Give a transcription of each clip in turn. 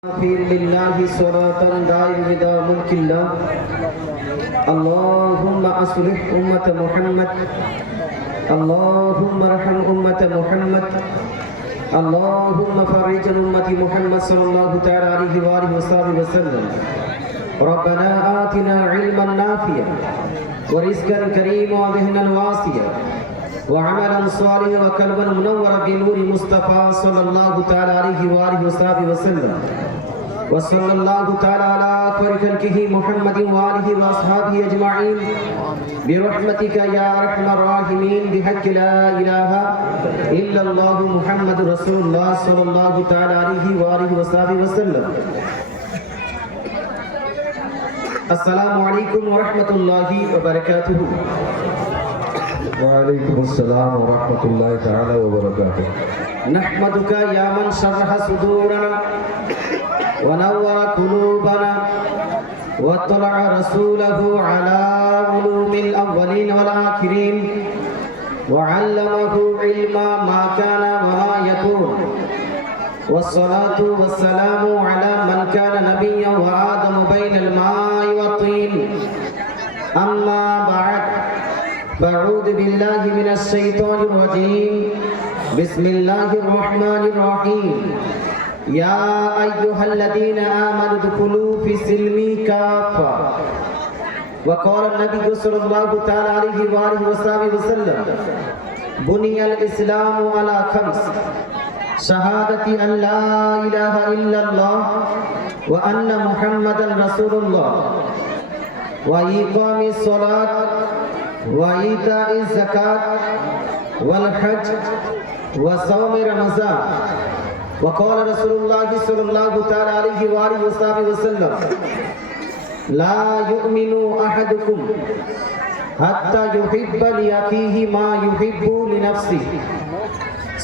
لله صلاة دائم إلى ملك الله. اللهم أصلح أمة محمد. اللهم ارحم أمة محمد. اللهم فرج أمة محمد صلى الله تعالى عليه وآله وصحبه وسلم. ربنا آتنا علما نافعا ورزقا كريما وذهنا واسعا وعملا صالحا وقلبا منورا بنور مصطفى صلى الله تعالى عليه وآله وصحبه وسلم. وصلى الله تعالى على خير خلقه محمد وآله وأصحابه أجمعين برحمتك يا أرحم الراحمين بحق لا إله إلا الله محمد رسول الله صلى الله تعالى عليه وآله وصحبه وسلم. السلام عليكم ورحمة الله وبركاته. وعليكم السلام ورحمة الله تعالى وبركاته. نحمدك يا من شرح صدورنا ونور قلوبنا واطلع رسوله على علوم الأولين والآخرين وعلمه علم ما كان وما يكون. والصلاة والسلام على من كان نبيا وآدم بين الماء والطين. أما بعد فأعوذ بالله من الشيطان الرجيم. بسم الله الرحمن الرحيم. يا أيها الذين آمنوا ادخلوا في السلم كافة. وقال النبي صلى الله تعالى عليه وآله وسلم بني الإسلام على خمس: شهادة أن لا إله إلا الله وأن محمدا رسول الله وإقام الصلاة وإيتاء الزكاة والحج وصوم رمضان. وقال رسول الله صلى الله تعالى عليه وآله وسلم لا يؤمن أحدكم حتى يحب لأخيه ما يحب لنفسه.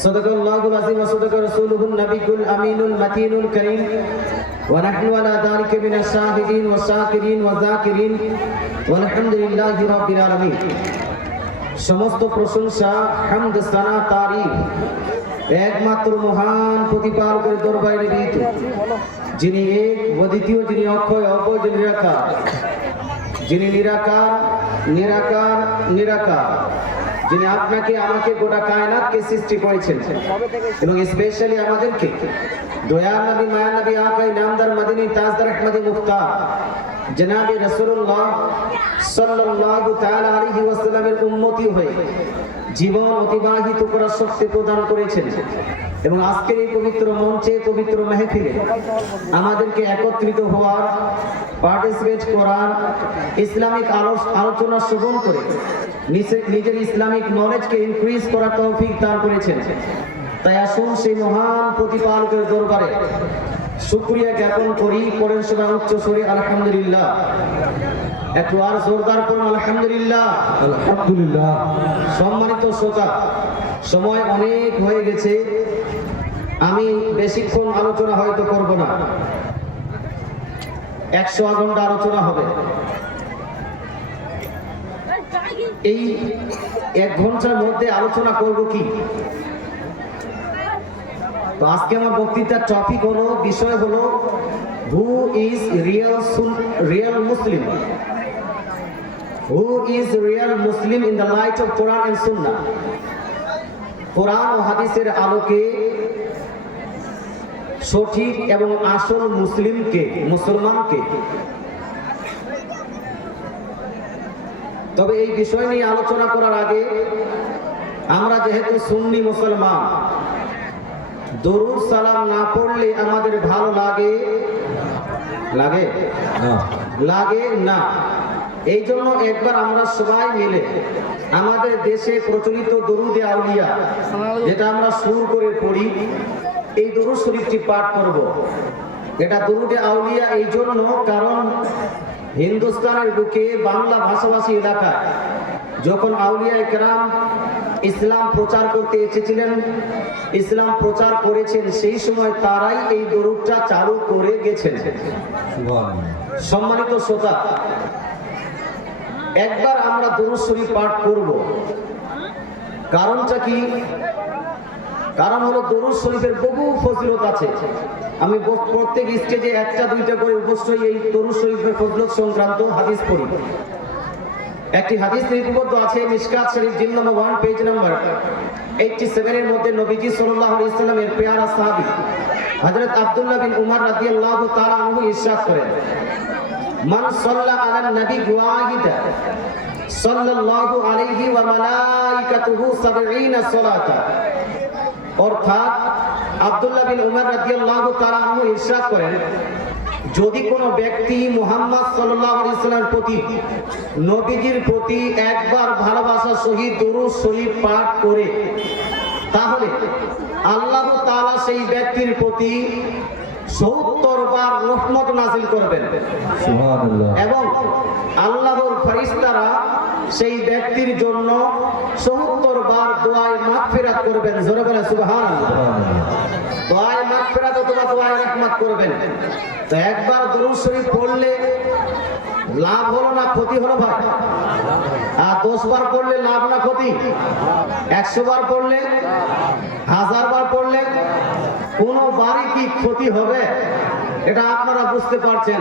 صدق الله العظيم وصدق رسوله النبي الأمين المتين الكريم. ونحن على ذلك من الشاهدين والشاكرين والذاكرين والحمد لله رب العالمين. সমস্ত প্রশংসা, হামদ, সানা, তারিফ একমাত্র মহান প্রতিপালকের দরবারে নিবেদিত, যিনি এক, অদ্বিতীয়, যিনি অক্ষয়, অব্যয়, যিনি নিরাকার, যিনি নিরাকার, নিরাকার, নিরাকার, যিনি আপনাকে আমাকে গোটা কায়নাতকে সৃষ্টি করেছেন এবং স্পেশালি আমাদেরকে দয়ার নবী, মায়ার নবী, আকাই নামদার, মদিনী তাজদার, আহমদী মুখতার জনাবে রাসূলুল্লাহ সাল্লাল্লাহু তাআলা আলাইহি ওয়াসাল্লামের উম্মতি হয়ে জীবন অতিবাহিত করার শক্তি প্রদান করেছেন এবং আজকের এই পবিত্র মঞ্চে, পবিত্র মেহফিলে আমাদেরকে একত্রিত হওয়ার, পার্টিসিপেট করার, ইসলামিক আলোচনা শ্রবণ করে নিজের ইসলামিক নলেজকে ইনক্রিজ করার তৌফিক দান করেছেন। তাই আসুন সেই মহান প্রতিপালকের দরবারে শুকরিয়া জ্ঞাপন করি। পরের সবাই উচ্চ সুরে আলহামদুলিল্লাহ। একটু আর জোরদার করুন আলহামদুলিল্লাহ। আলহামদুলিল্লাহ। সম্মানিত শ্রোতা, সময় অনেক হয়ে গেছে, আমি বেশিক্ষণ আলোচনা হয়তো করব না, 100 ঘন্টা আলোচনা হবে। এই 1 ঘন্টার মধ্যে আলোচনা করব কি? তো আজকে আমার বক্তৃতার টপিক হলো, বিষয় হলো who is real Muslim, who is real Muslim in the light of Quran and Sunnah. কোরআন ও হাদিসের আলোকে সঠিক এবং আসল মুসলিমকে, মুসলমানকে। তবে এই বিষয় নিয়ে আলোচনা করার আগে আমরা যেহেতু সুন্নি মুসলমান, দরুদ সালাম না পড়লে আমাদের ভালো লাগে? লাগে না, লাগে না। এই জন্য একবার আমরা সবাই মিলে আমাদের দেশে প্রচলিত দরুদে আউলিয়া, যেটা আমরা সুর করে পড়ি, এই দরুদ শরীফটি পাঠ করব। এটা দরুদে আউলিয়া এই জন্য কারণ হিন্দুস্তানের বুকে বাংলা ভাষাভাষী এলাকায় যখন আউলিয়া কেরাম ইসলাম প্রচার করতে এসেছিলেন, ইসলাম প্রচার করেছেন, সেই সময় তারাই এই দরুদটা চালু করে গেছেন। সম্মানিত শ্রোতা, একবার আমরা দরুদ শরীফ পাঠ করব। কারণটা কি? কারণ হলো দরুদ শরীফের বহু ফজিলত আছে। আমি প্রত্যেক স্টেজে একটা দুইটা করে অবশ্যই এই দরুদ শরীফের ফজিলত সংক্রান্ত হাদিস পড়ি। একটি হাদিস লিপিবদ্ধ আছে মিশকাত শরীফ জিলদ নম্বর 1 পেজ নাম্বার 87 এর মধ্যে নবীজি সাল্লাল্লাহু আলাইহি ওয়াসাল্লামের প্যারা সাহাবী হযরত আব্দুল্লাহ বিন উমর রাদিয়াল্লাহু তাআলা আনহু ইরশাদ করেন, মান সাল্লা আলা নবী ওয়াহিদা সাল্লাল্লাহু আলাইহি ওয়া মালাইকাতুহু 70 সালাতা। অর্থাৎ আব্দুল্লাহ বিন উমর রাদিয়াল্লাহু তাআলা আনহু ইরশাদ করেন, যদি কোনো ব্যক্তি মুহাম্মদ সাল্লাল্লাহু আলাইহি ওয়াসাল্লামের প্রতি নবীজির প্রতি একবার ভালোবাসা সহিত দরুদ শরীফ পাঠ করে, তাহলে আল্লাহ তাআলা সেই ব্যক্তির প্রতি 70 বার রহমত নাযিল করবেন। সুবহানাল্লাহ। এবং আল্লাহর ফেরেশতারা সেই ব্যক্তির জন্য 70 বার দোয়ায়ে মাগফিরাত করবেন। জোরে বলেন সুবহানাল্লাহ। দোয়ায়ে মাগফিরাত অথবা দোয়ায়ে রহমত করবেন। তো একবার দরুদ শরীফ পড়লে লাভ হলো না ক্ষতি হলো ভাই? আর 10 বার পড়লে লাভ না ক্ষতি? 100 বার পড়লে, 1000 বার পড়লে কোনো বারই কি ক্ষতি হবে? এটা আপনারা বুঝতে পারছেন।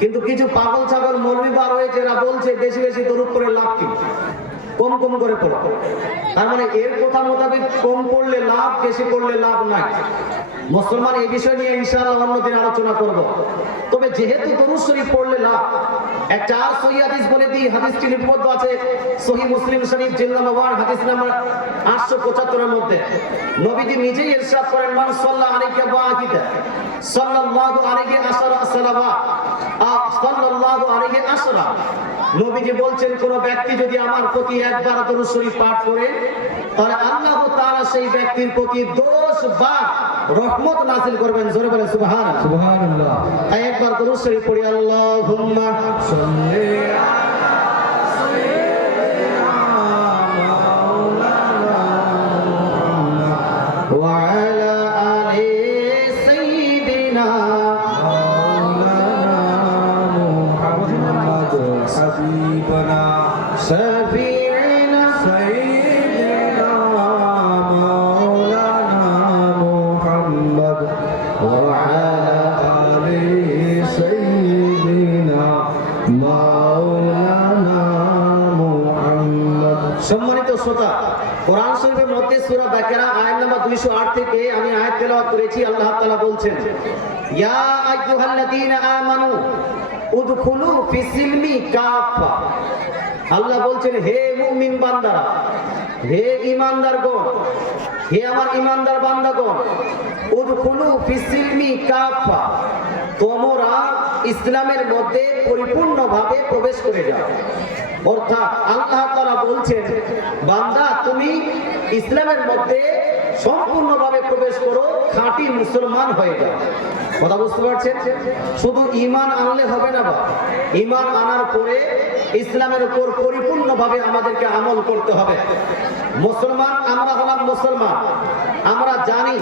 কিন্তু কিছু পাগল ছাগল মৌলবি বার হয়েছে, এরা বলছে বেশি বেশি দরুদ করে লাভ কি? কম কম করে পড়ো। তার মানে এর কথা মোতাবেক কম পড়লে লাভ, বেশি পড়লে লাভ নাই। মুসলমান এই বিষয় নিয়ে ইনশাআল্লাহ অন্যদিন আলোচনা করব। তবে যেহেতু দরুদ শরীফ পড়লে লাভ, একটা আর সহিহ হাদিস বলে দিই। হাদিসটি লিপিবদ্ধ আছে সহিহ মুসলিম শরীফ জিলদ নম্বর 1 হাদিস নাম্বার 875 এর মধ্যে। নবীজি নিজেই ইরশাদ করেন, মান সাল্লা আলাইকা ওয়াহিদা সাল্লাল্লাহু আলাইহি সাল্লামা সাল্লাল্লাহু আলাইহি আসরা। নবীজি বলছেন, কোন ব্যক্তি যদি আমার প্রতি একবার দরুদ শরীফ পাঠ করে, তাহলে আল্লাহ তাআলা সেই ব্যক্তির প্রতি 10 বার রহমত নাযিল করবেন। জোরে বলেন সুবহানাল্লাহ। সুবহানাল্লাহ। তাই একবার দরুদ শরীফ পড়ি। আল্লাহুম্মা সাল্লি সম্মানিত শ্রোতা, কোরআন শরীফের মধ্যে সূরা বাকারা আয়াত নাম্বার 208 থেকে আমি আয়াত তেলাওয়াত করেছি। আল্লাহ তাআলা বলছেন, ইয়া আইয়ুহাল্লাযীনা আমানু উদখুলু ফিস-সিলমি কাফা। আল্লাহ বলছেন, হে মুমিন বান্দারা, হে ঈমানদারগণ, হে আমার ঈমানদার বান্দাগণ, উদখুলু ফিস-সিলমি কাফা, তোমরা ইসলামের মধ্যে পরিপূর্ণভাবে প্রবেশ করে যাও। অর্থাৎ আল্লাহ তাআলা বলছেন, বান্দা তুমি ইসলামের মধ্যে সম্পূর্ণভাবে প্রবেশ করো, খাঁটি মুসলমান হয়ে যাও। কথা বুঝতে পারছেন? শুধু ঈমান আনলে হবে না, বা ঈমান আনার পরে ইসলামের উপর পরিপূর্ণভাবে আমাদেরকে আমল করতে হবে। মুসলমান আমরা হলাম মুসলমান। আমরা জানি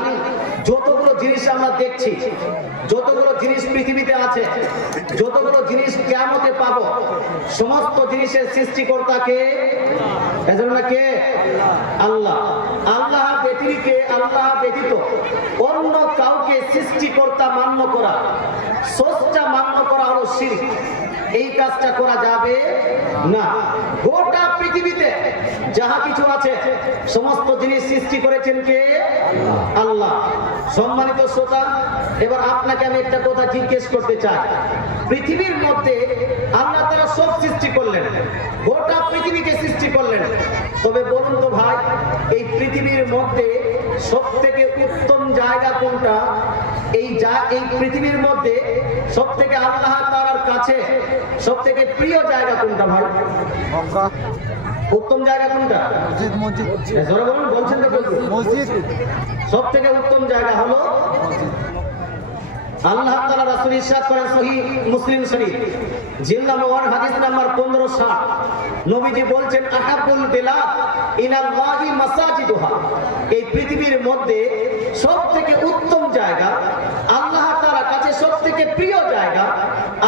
যতগুলো জিনিস আমরা দেখছি, যতগুলো জিনিস পৃথিবীতে আছে, যতগুলো জিনিস কিয়ামতে পাবো, সমস্ত জিনিসের সৃষ্টিকর্তা কে? এজন্য কে? আল্লাহ। আল্লাহ ব্যতিরিকে, আল্লাহ ব্যতীত অন্য কাউকে সৃষ্টিকর্তা মান্য করা, স্রষ্টা মান্য করা হলো শিরক। এই কাজটা করা যাবে না। গোটা পৃথিবীতে যাহা কিছু আছে সমস্ত জিনিস সৃষ্টি করেছেন কে? আল্লাহ। সম্মানিত শ্রোতা, এবার আপনাকে আমি একটা কথা জিজ্ঞেস করতে চাই। পৃথিবীর মধ্যে আল্লাহ তাআলা সব সৃষ্টি করলেন, গোটা পৃথিবীকে সৃষ্টি করলেন। তবে বলুন তো ভাই, এই পৃথিবীর মধ্যে সবথেকে উত্তম জায়গা কোনটা? এই পৃথিবীর মধ্যে সবথেকে আল্লাহ তাআলার কাছে সবথেকে প্রিয় জায়গা কোনটা ভাই? উত্তম জায়গা কোনটা? মসজিদ। জোরে বলুন, বলছেন তো? মসজিদ। সবথেকে উত্তম জায়গা হলো আল্লাহ তাআলা রাসূল ইরশাদ করেন সহিহ মুসলিম শরীফ জিলদ নম্বর 1 হাদিস নাম্বার 1560। নবীজি বলছেন, আহাবুল বিলাদ ইলাল্লাহি মাসাজিদুহা। এই পৃথিবীর মধ্যে সবথেকে উত্তম জায়গা, আল্লাহ তাআলার কাছে সবথেকে প্রিয় জায়গা,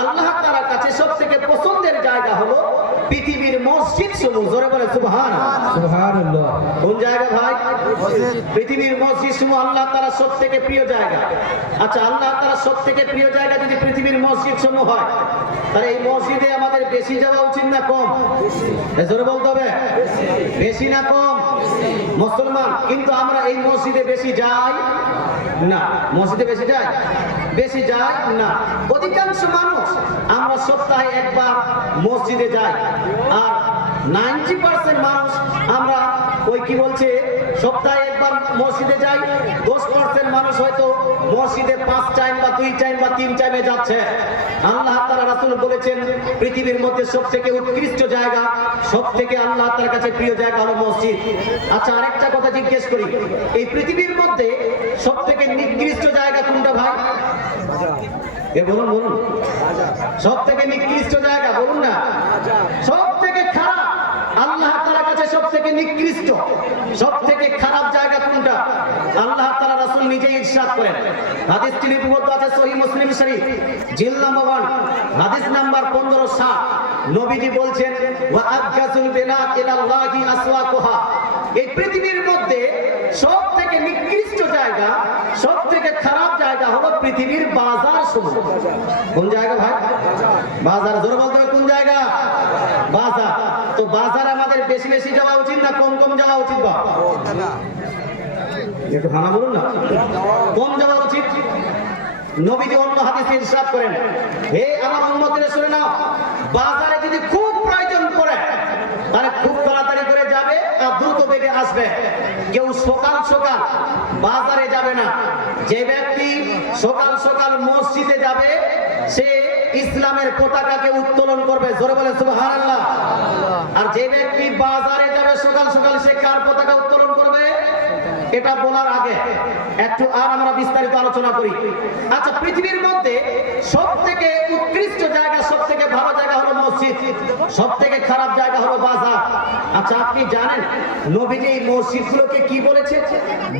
আল্লাহ তাআলার কাছে সবথেকে পছন্দের জায়গা হলো পৃথিবীর মসজিদ সমূহ, জোরে বলে সুবহানাল্লাহ। সুবহানাল্লাহ। কোন জায়গা ভাই? পৃথিবীর মসজিদ সমূহ আল্লাহ তাআলা সব থেকে প্রিয় জায়গা। আচ্ছা, আল্লাহ তাআলা সব থেকে প্রিয় জায়গা যদি পৃথিবীর মসজিদ সমূহ হয়, তাহলে এই মসজিদে আমাদের বেশি যাওয়া উচিত না কম? জোরে বলতে হবে, বেশি না কম? মুসলমান কিন্তু আমরা এই মসজিদে বেশি যাই না। মসজিদে বেশি যাই? বেশি যাই না। অধিকাংশ মানুষ আমরা সপ্তাহে একবার মসজিদে যাই, আর 90% মানুষ আমরা ওই কি বলছে সপ্তাহে একবার মসজিদে যাই। 10% মানুষ হয়তো মসজিদে 5 টাইম বা 2 টাইম বা 3 টাইমে যাচ্ছে। আল্লাহ তাআলা রাসূল বলেছেন পৃথিবীর মধ্যে সবথেকে উৎকৃষ্ট জায়গা, সবথেকে আল্লাহ তাআলার কাছে প্রিয় জায়গা হলো মসজিদ। আচ্ছা, আরেকটা কথা জিজ্ঞেস করি, এই পৃথিবীর মধ্যে সবথেকে নিকৃষ্ট জায়গা কোনটা ভাই? এ বলুন বলুন, সবথেকে নিকৃষ্ট জায়গা বলুন না। সবথেকে খারাপ, আল্লাহ তাআলার কাছে সবথেকে নিকৃষ্ট, সবথেকে খারাপ জায়গা কোনটা? আল্লাহ তাআলা রাসূল নিজেই ইরশাদ করেন, হাদিসটি লিপিবদ্ধ আছে সহিহ মুসলিম শরীফ জিলদ নাম্বার 1 হাদিস নাম্বার 1560। নবীজি বলছেন ওয়া আবগাসুল বিনাত ইলাল্লাহি আসওয়াকুহা, এই পৃথিবীর মধ্যে সবথেকে নিকৃষ্ট জায়গা, সবথেকে খারাপ জায়গা হলো পৃথিবীর বাজার সমূহ। কোন জায়গা ভাই? বাজার। জোরে বলতে হবে, কোন জায়গা? বাজার। তো বাজার আমাদের বেশি বেশি যাওয়া উচিত না কম কম যাওয়া উচিত? বা একটু হানা বলুন না, কম যাওয়া উচিত। নবীজি অন্য হাদিসে ইরশাদ করেন, হে আমার উম্মতেরা শুনে নাও, বাজারে যদি খুব প্রয়োজন পড়ে তাহলে খুব তাড়াতাড়ি করে যাবে আর দ্রুত বেগে আসবে। কেউ সকাল সকাল বাজারে যাবে না। যে ব্যক্তি সকাল সকাল মসজিদে যাবে সে ইসলামের পতাকাকে উত্তোলন করবে। জোরে বলে সুবহানাল্লাহ। আর যে ব্যক্তি বাজারে যাবে সকাল সকাল সে কার পতাকা উত্তোলন করবে? এটা বলার আগে একটু আর আমরা বিস্তারিত আলোচনা করি। আচ্ছা, পৃথিবীর মধ্যে সবথেকে উৎকৃষ্ট জায়গা, সবথেকে ভালো জায়গা হলো মসজিদ, সবথেকে খারাপ জায়গা হলো বাজার। আচ্ছা, আপনি জানেন নবীজি এই মসজিদগুলোকে কি বলেছে?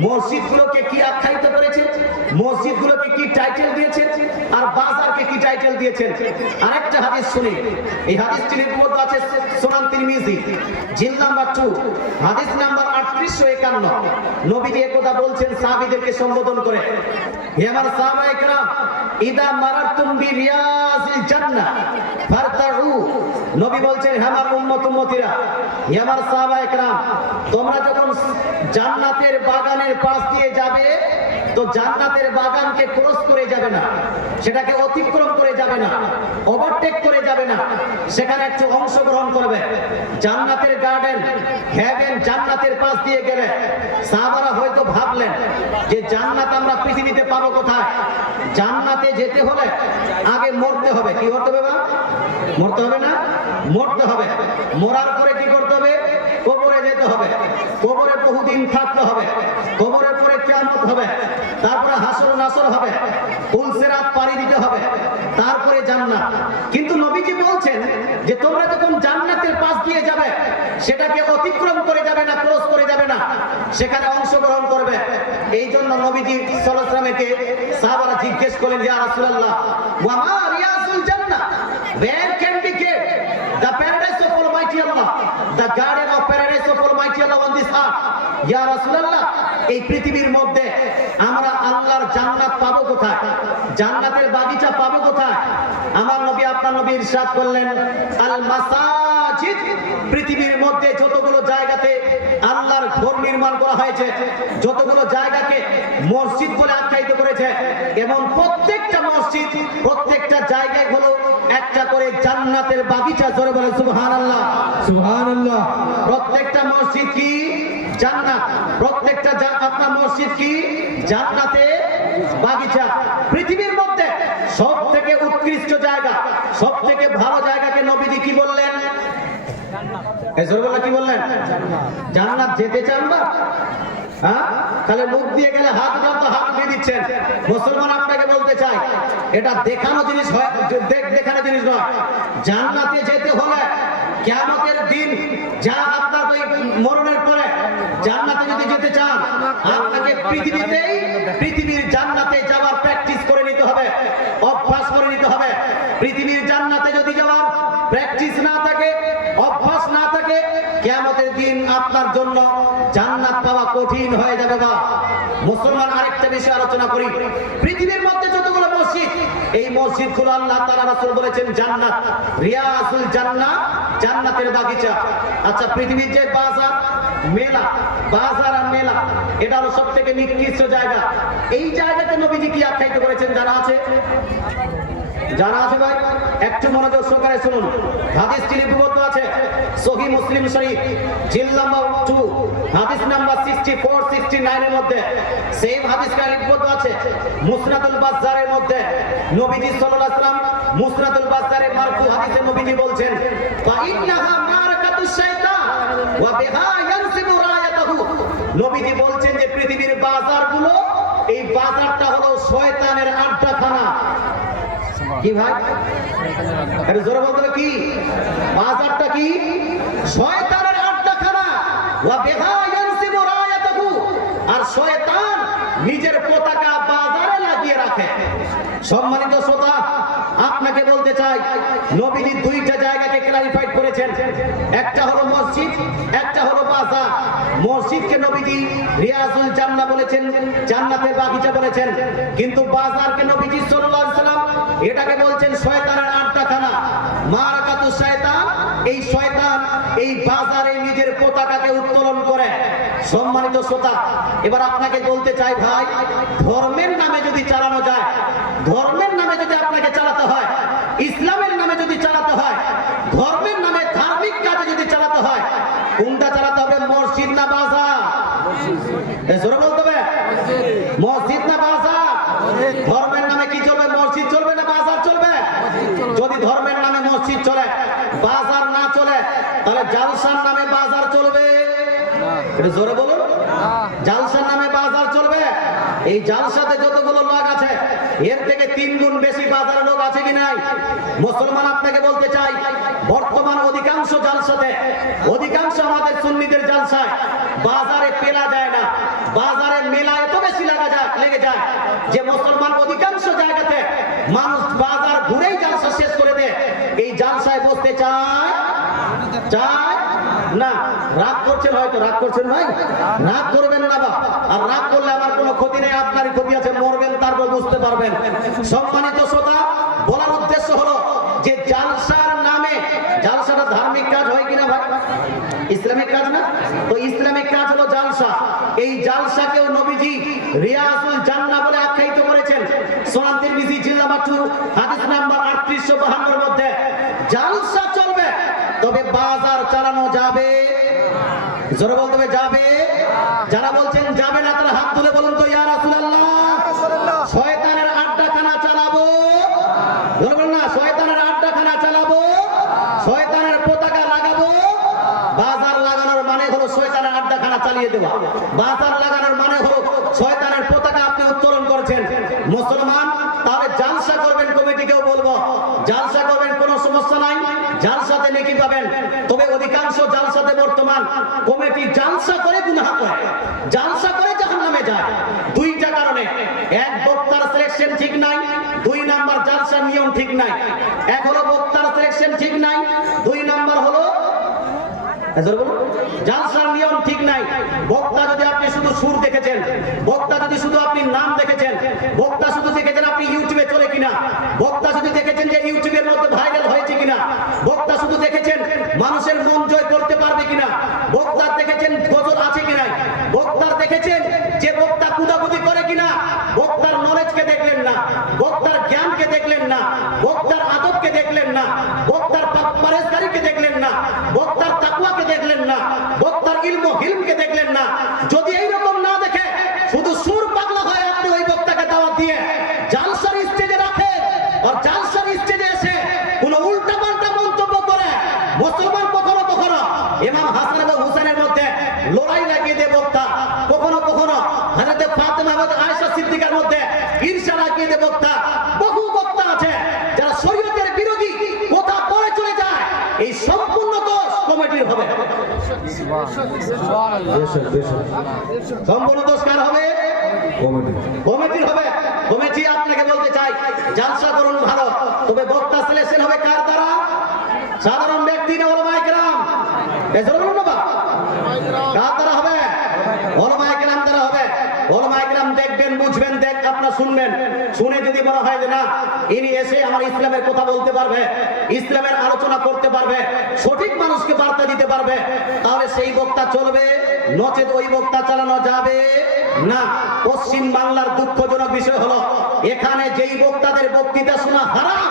মসজিদগুলোকে কি আখ্যায়িত করেছে? মসজিদগুলোকে কি টাইটেল দিয়েছেন? আর বাজারকে কি টাইটেল দিয়েছেন? আরেকটা হাদিস শুনি। এই হাদিসটি লিপিবদ্ধ আছে সুনান তিরমিজি জিলদ নাম্বার 2 হাদিস নাম্বার 3851। নবীজি একথা বলছেন সাহাবীদেরকে সম্বোধন করে, হে আমার সাহাবায়ে কেরাম, ইদা মারাতুম বিরিয়াজিল জান্নাহ ফারতাউ। নবী বলছেন, হে আমার উম্মত উম্মতিরা, হে আমার সাহাবায়ে কেরাম, তোমরা যখন জান্নাতের বাগানের পাশ দিয়ে যাবে তো জান্নাতের বাগানকে ক্রস করে যাবে না, সেটাকে অতিক্রম করে যাবে না, ওভারটেক করে যাবে না, সেখানে একটু অংশগ্রহণ করবে। জান্নাতের গার্ডেন, হেভেন, জান্নাতের পাশ দিয়ে গেলে সাহাবারা হয়তো ভাবলেন যে জান্নাত আমরা পৃথিবীতে পাবো কোথায়? জান্নাতে যেতে হলে আগে মরতে হবে। কি করতে হবে? মরতে হবে না? মরতে হবে। মরার পরে কি করতে হবে? কবরে যেতে হবে। কবরে বহুদিন থাকতে হবে। কবরের পরে কিয়ামত হবে, তারপরে হাসর নাসর হবে, পুলসিরাত পাড়ি দিতে হবে, তারপরে জান্নাত। কিন্তু নবীজি বলছেন যে তোমরা যখন জান্নাতের পাশ দিয়ে যাবে সেটাকে অতিক্রম করে যাবে না, ক্রস করে যাবে না, সেখানে অংশগ্রহণ করবে। এই জন্য নবীজি সাল্লাল্লাহু আলাইহি ওয়াসাল্লামকে সাহাবারা জিজ্ঞেস করলেন, ইয়া রাসূলুল্লাহ, ওয়া মা রিয়াজুল জান্নাহ? Where can we get the paradise of Almighty Allah, the garden of paradise of Almighty Allah on this earth? ইয়া রাসূলুল্লাহ, এই পৃথিবীর মধ্যে আমরা আল্লাহর জান্নাত পাবো কোথায়? জান্নাতের বাগিচা পাবো কোথায়? আমার নবী আপনার নবী ইরশাদ করলেন, আল মাসাজিদ। পৃথিবীর মধ্যে যতগুলো জায়গাতে আল্লাহর ঘর নির্মাণ করা হয়েছে, যতগুলো জায়গাকে মসজিদ বলে আখ্যায়িত করেছে, এবং প্রত্যেকটা মসজিদ, প্রত্যেকটা জায়গায় হলো একটা করে জান্নাতের বাগিচা। জোরে বলে সুবহানাল্লাহ। সুবহানাল্লাহ। প্রত্যেকটা মসজিদ কি? জান্নাত। প্রত্যেকটা আপনার মসজিদ কি? জান্নাতে বাগিচা। পৃথিবীর মধ্যে সবথেকে উৎকৃষ্ট জায়গা, সবথেকে ভালো জায়গাকে নবীজি কি বললেন? কি বললেন? জান্নাত যেতে চান না? হ্যাঁ, তাহলে মুখ দিয়ে গেলে হাত দাও তো হাত দিয়ে দিচ্ছেন। মুসলমান আপনাকে বলতে চাই, এটা দেখানো জিনিস হয়, দেখানো জিনিস নয়। জান্নাতে যেতে হলে কিয়ামতের দিন যা আপনার ওই মরণের পরে জান্নাতে যদি যেতে চান, আপনাকে পৃথিবীর জান্নাতে যাওয়ার প্র্যাকটিস করে নিতে হবে, অভ্যাস করে নিতে হবে। পৃথিবীর জান্নাতে যদি যাওয়ার প্র্যাকটিস না থাকে, অভ্যাস না থাকে, কিয়ামতের দিন আপনার জন্য জান্নাত পাওয়া কঠিন হয়ে যাবে। বা মুসলমান আরেকটা বিষয় আলোচনা করি, পৃথিবীর মধ্যে যতগুলো মসজিদ, এই মসজিদগুলো আল্লাহ তাআলা রাসূল বলেছেন জান্নাত, রিয়াজুল জান্নাহ, জান্নাতের বাগিচা। আচ্ছা, পৃথিবীর যে বাজার মেলা, বাজার আর মেলা, এটা হলো সবথেকে নিকৃষ্ট জায়গা। এই জায়গাতে নবীজি কি আখ্যায়িত করেছেন জানা আছে? জানা আছে ভাই? একটু মনোযোগ সহকারে শুনুন। হাদিসটি লিপিবদ্ধ আছে সহিহ মুসলিম শরীফ জিল নাম্বার 2 হাদিস নাম্বার 64 69 এর মধ্যে। সেম হাদিসটা লিপিবদ্ধ আছে মুসনাদুল বাজ্জারের মধ্যে। নবীজি সাল্লাল্লাহু আলাইহি ওয়াসাল্লাম মুসনাদুল বাজ্জারের মারফু হাদিসে নবীজি বলছেন, ফা ইন্নাহা মারাকাতুশ শাইতান ওয়া বিহা ইয়ানসিবু রায়াতাহু। নবীজি বলছেন যে পৃথিবীর বাজারগুলো, এই বাজারটা হলো শয়তানের আড্ডাখানা। কি ভাই? আরে জোরে বলতে হবে, কি বাজারটা? কি শয়তানের আড্ডাখানা। ওয়া বিহা ইয়ানসিবু রায়াতাহু, আর শয়তান নিজের পতাকা বাজারে লাগিয়ে রাখে। সম্মানিত শ্রোতা, আপনাকে বলতে চাই নবীজি দুইটা জায়গাকে ক্লারিফাইড করেছেন, একটা হলো মসজিদ, একটা হলো বাজার। মসজিদকে নবীজি রিয়াজুল জান্নাহ বলেছেন, জান্নাতের বাগিচা বলেছেন, কিন্তু বাজারকে নবীজি সাল্লাল্লাহু আলাইহি ওয়াসাল্লাম এটাকে বলছেন শয়তানের আড্ডাখানা, মারাকাতুশ শয়তান। এই শয়তান এই বাজারে নিজের পতাকাকে উত্তোলন করে। সম্মানিত শ্রোতা, এবার আপনাকে বলতে চাই ভাই, ধর্মের নামে যদি চালানো যায়, ধর্মের নামে যদি আপনাকে চালাতে হয়, ইসলামের নামে যদি চালাতে হয়, ধর্মের নামে ধার্মিক কাজে যদি চালাতে হয়, কোনটা চালাতে হবে? মসজিদ না বাজার? জোরে বলতে হবে, মসজিদ না বাজার? ধর্মের নামে কি চলবে? মসজিদ চলবে না বাজার চলবে? যদি ধর্মের নামে মসজিদ চলে, বাজার না চলে, তাহলে জালসার নামে বাজার চলবে? এটা জোরে বলুন, জালসার নামে বাজার চলবে? এই জালসাতে যতগুলো লোক আছে, এর থেকে 3 গুণ বেশি বাজারে লোক আছে কি নাই? মুসলমান, আপনাকে বলতে চাই, বর্তমান অধিকাংশ জালসাতে, অধিকাংশ আমাদের সুন্নিদের জালসায় বাজারে পেলা যায় না, বাজারে মেলা এত বেশি লেগে যায় যে মুসলমান অধিকাংশ জায়গাতে মানুষ বাজার ঘুরেই জালসা শেষ করে দেয়। এই জালসায় বসতে চায় না। রাগ করছেন হয়তো, রাগ করছেন ভাই, রাগ করবেন না বা, আর রাগ করলে আমার কোনো ক্ষতি নেই, আপনারই ক্ষতি আছে, মরবেন তারপর বুঝতে পারবেন। সম্মানিত শ্রোতা, বলার উদ্দেশ্য হলো যে জালসার নামে, জালসাটা ধার্মিক কাজ হয় কিনা ভাই? ইসলামিক কাজ না? তো ইসলামিক কাজ হলো জালসা। এই জালসাকেও নবীজি রিয়াজুল জান্নাহ বলে আখ্যায়িত করেছেন। সুনান তিরমিজি জিল নাম্বার 2 হাদিস নাম্বার 3852 এর মধ্যে। জালসা চলবে, তবে বাজার চালানো যাবে? জোরে বলতে হবে, যাবে? যারা বলছেন যাবে না, তারা হাত তুলে বলুন তো, ইয়া রাসূলুল্লাহ, শয়তানের আড্ডাখানা চালাবো? জোরে বলুন না, শয়তানের আড্ডাখানা চালাবো? শয়তানের পতাকা লাগাবো? বাজার লাগানোর মানে হলো শয়তানের আড্ডাখানা চালিয়ে দেওয়া। বাজার লাগানোর মানে হলো শয়তানের পতাকা আপনি উত্তোলন করেছেন। মুসলমান, তাহলে জালসা করবেন, কমিটিকেও বলবো জালসা করবেন, কোনো সমস্যা নাই, জালসাতে নেকি পাবেন। তবে অধিকাংশ জালসাতে বর্তমান কমিটি জালসা করে গুনাহ করে, জালসা করে জাহান্নামে যায়। দুইটা কারণে, এক, বক্তার সিলেকশন ঠিক নাই, 2 নাম্বার জালসার নিয়ম ঠিক নাই। এক হলো বক্তার সিলেকশন ঠিক নাই, 2 নাম্বার হলো জালসার নিয়ম ঠিক নাই। বক্তা যদি আপনি শুধু সুর দেখেছেন, বক্তা যদি শুধু আপনি নাম দেখেছেন, বক্তা শুধু দেখেছেন আপনি ইউটিউবে চলে কিনা, বক্তা শুধু দেখেছেন যে ইউটিউবের মধ্যে ভাইরাল হয়েছে কিনা, বক্তা শুধু দেখেছেন মানুষের মন জয় করতে পারবে কিনা, বক্তা দেখেছেন গজল আছে কিনা, বক্তার দেখেছেন যে বক্তা কুদাকুদি করে কিনা, বক্তার নলেজকে দেখলেন না, বক্তার জ্ঞানকে দেখলেন না, বক্তার আদবকে দেখলেন না, বক্তার পারেশকারীকে দেখলেন না, বক্তার তাকওয়াকে দেখলেন না, বক্তার ইলম ও হিলমকে দেখলেন না। যদি এইরকম না দেখে শুধু সুর পাগলা হয়, আপনি ওই বক্তাকে দাওয়াত দিয়ে জালসার স্টেজে রাখেন, আর জালসার স্টেজে এসে কোনো উল্টাপাল্টা মন্তব্য করে, মুসলমান কখনো কখনো ইমাম হাসান এবং হুসাইনের মধ্যে লড়াই লাগিয়ে দেয় বক্তা, কখনো কখনো হযরত ফাতেমা এবং আয়েশা সিদ্দিকার মধ্যে ঈর্ষা লাগিয়ে দেয় বক্তা। বহু বক্তা আছে যারা শরীয়তের বিরোধী কথা বলে চলে যায়, এই সম্পূর্ণ দোষ কমিটির হবে। সম্পূর্ণ দোষ কার হবে? কমিটির হবে। কমিটি আপনাকে বলতে চাই, জালসা করুন ভালো, তবে বক্তা সিলেকশন হবে কার দ্বারা? সাধারণ ব্যক্তি না, ওলামায়ে কেরাম। এজন্য বলুন না, শুনে যদি মনে হয় যে না ইনি এসে আমার ইসলামের কথা বলতে পারবে, ইসলামের আলোচনা করতে পারবে, সঠিক মানুষকে বার্তা দিতে পারবে, তাহলে সেই বক্তা চলবে, নচেত ওই বক্তা চালানো যাবে না। পশ্চিম বাংলার দুঃখজনক বিষয় হলো এখানে যেই বক্তাদের বক্তৃতা শোনা হারাম,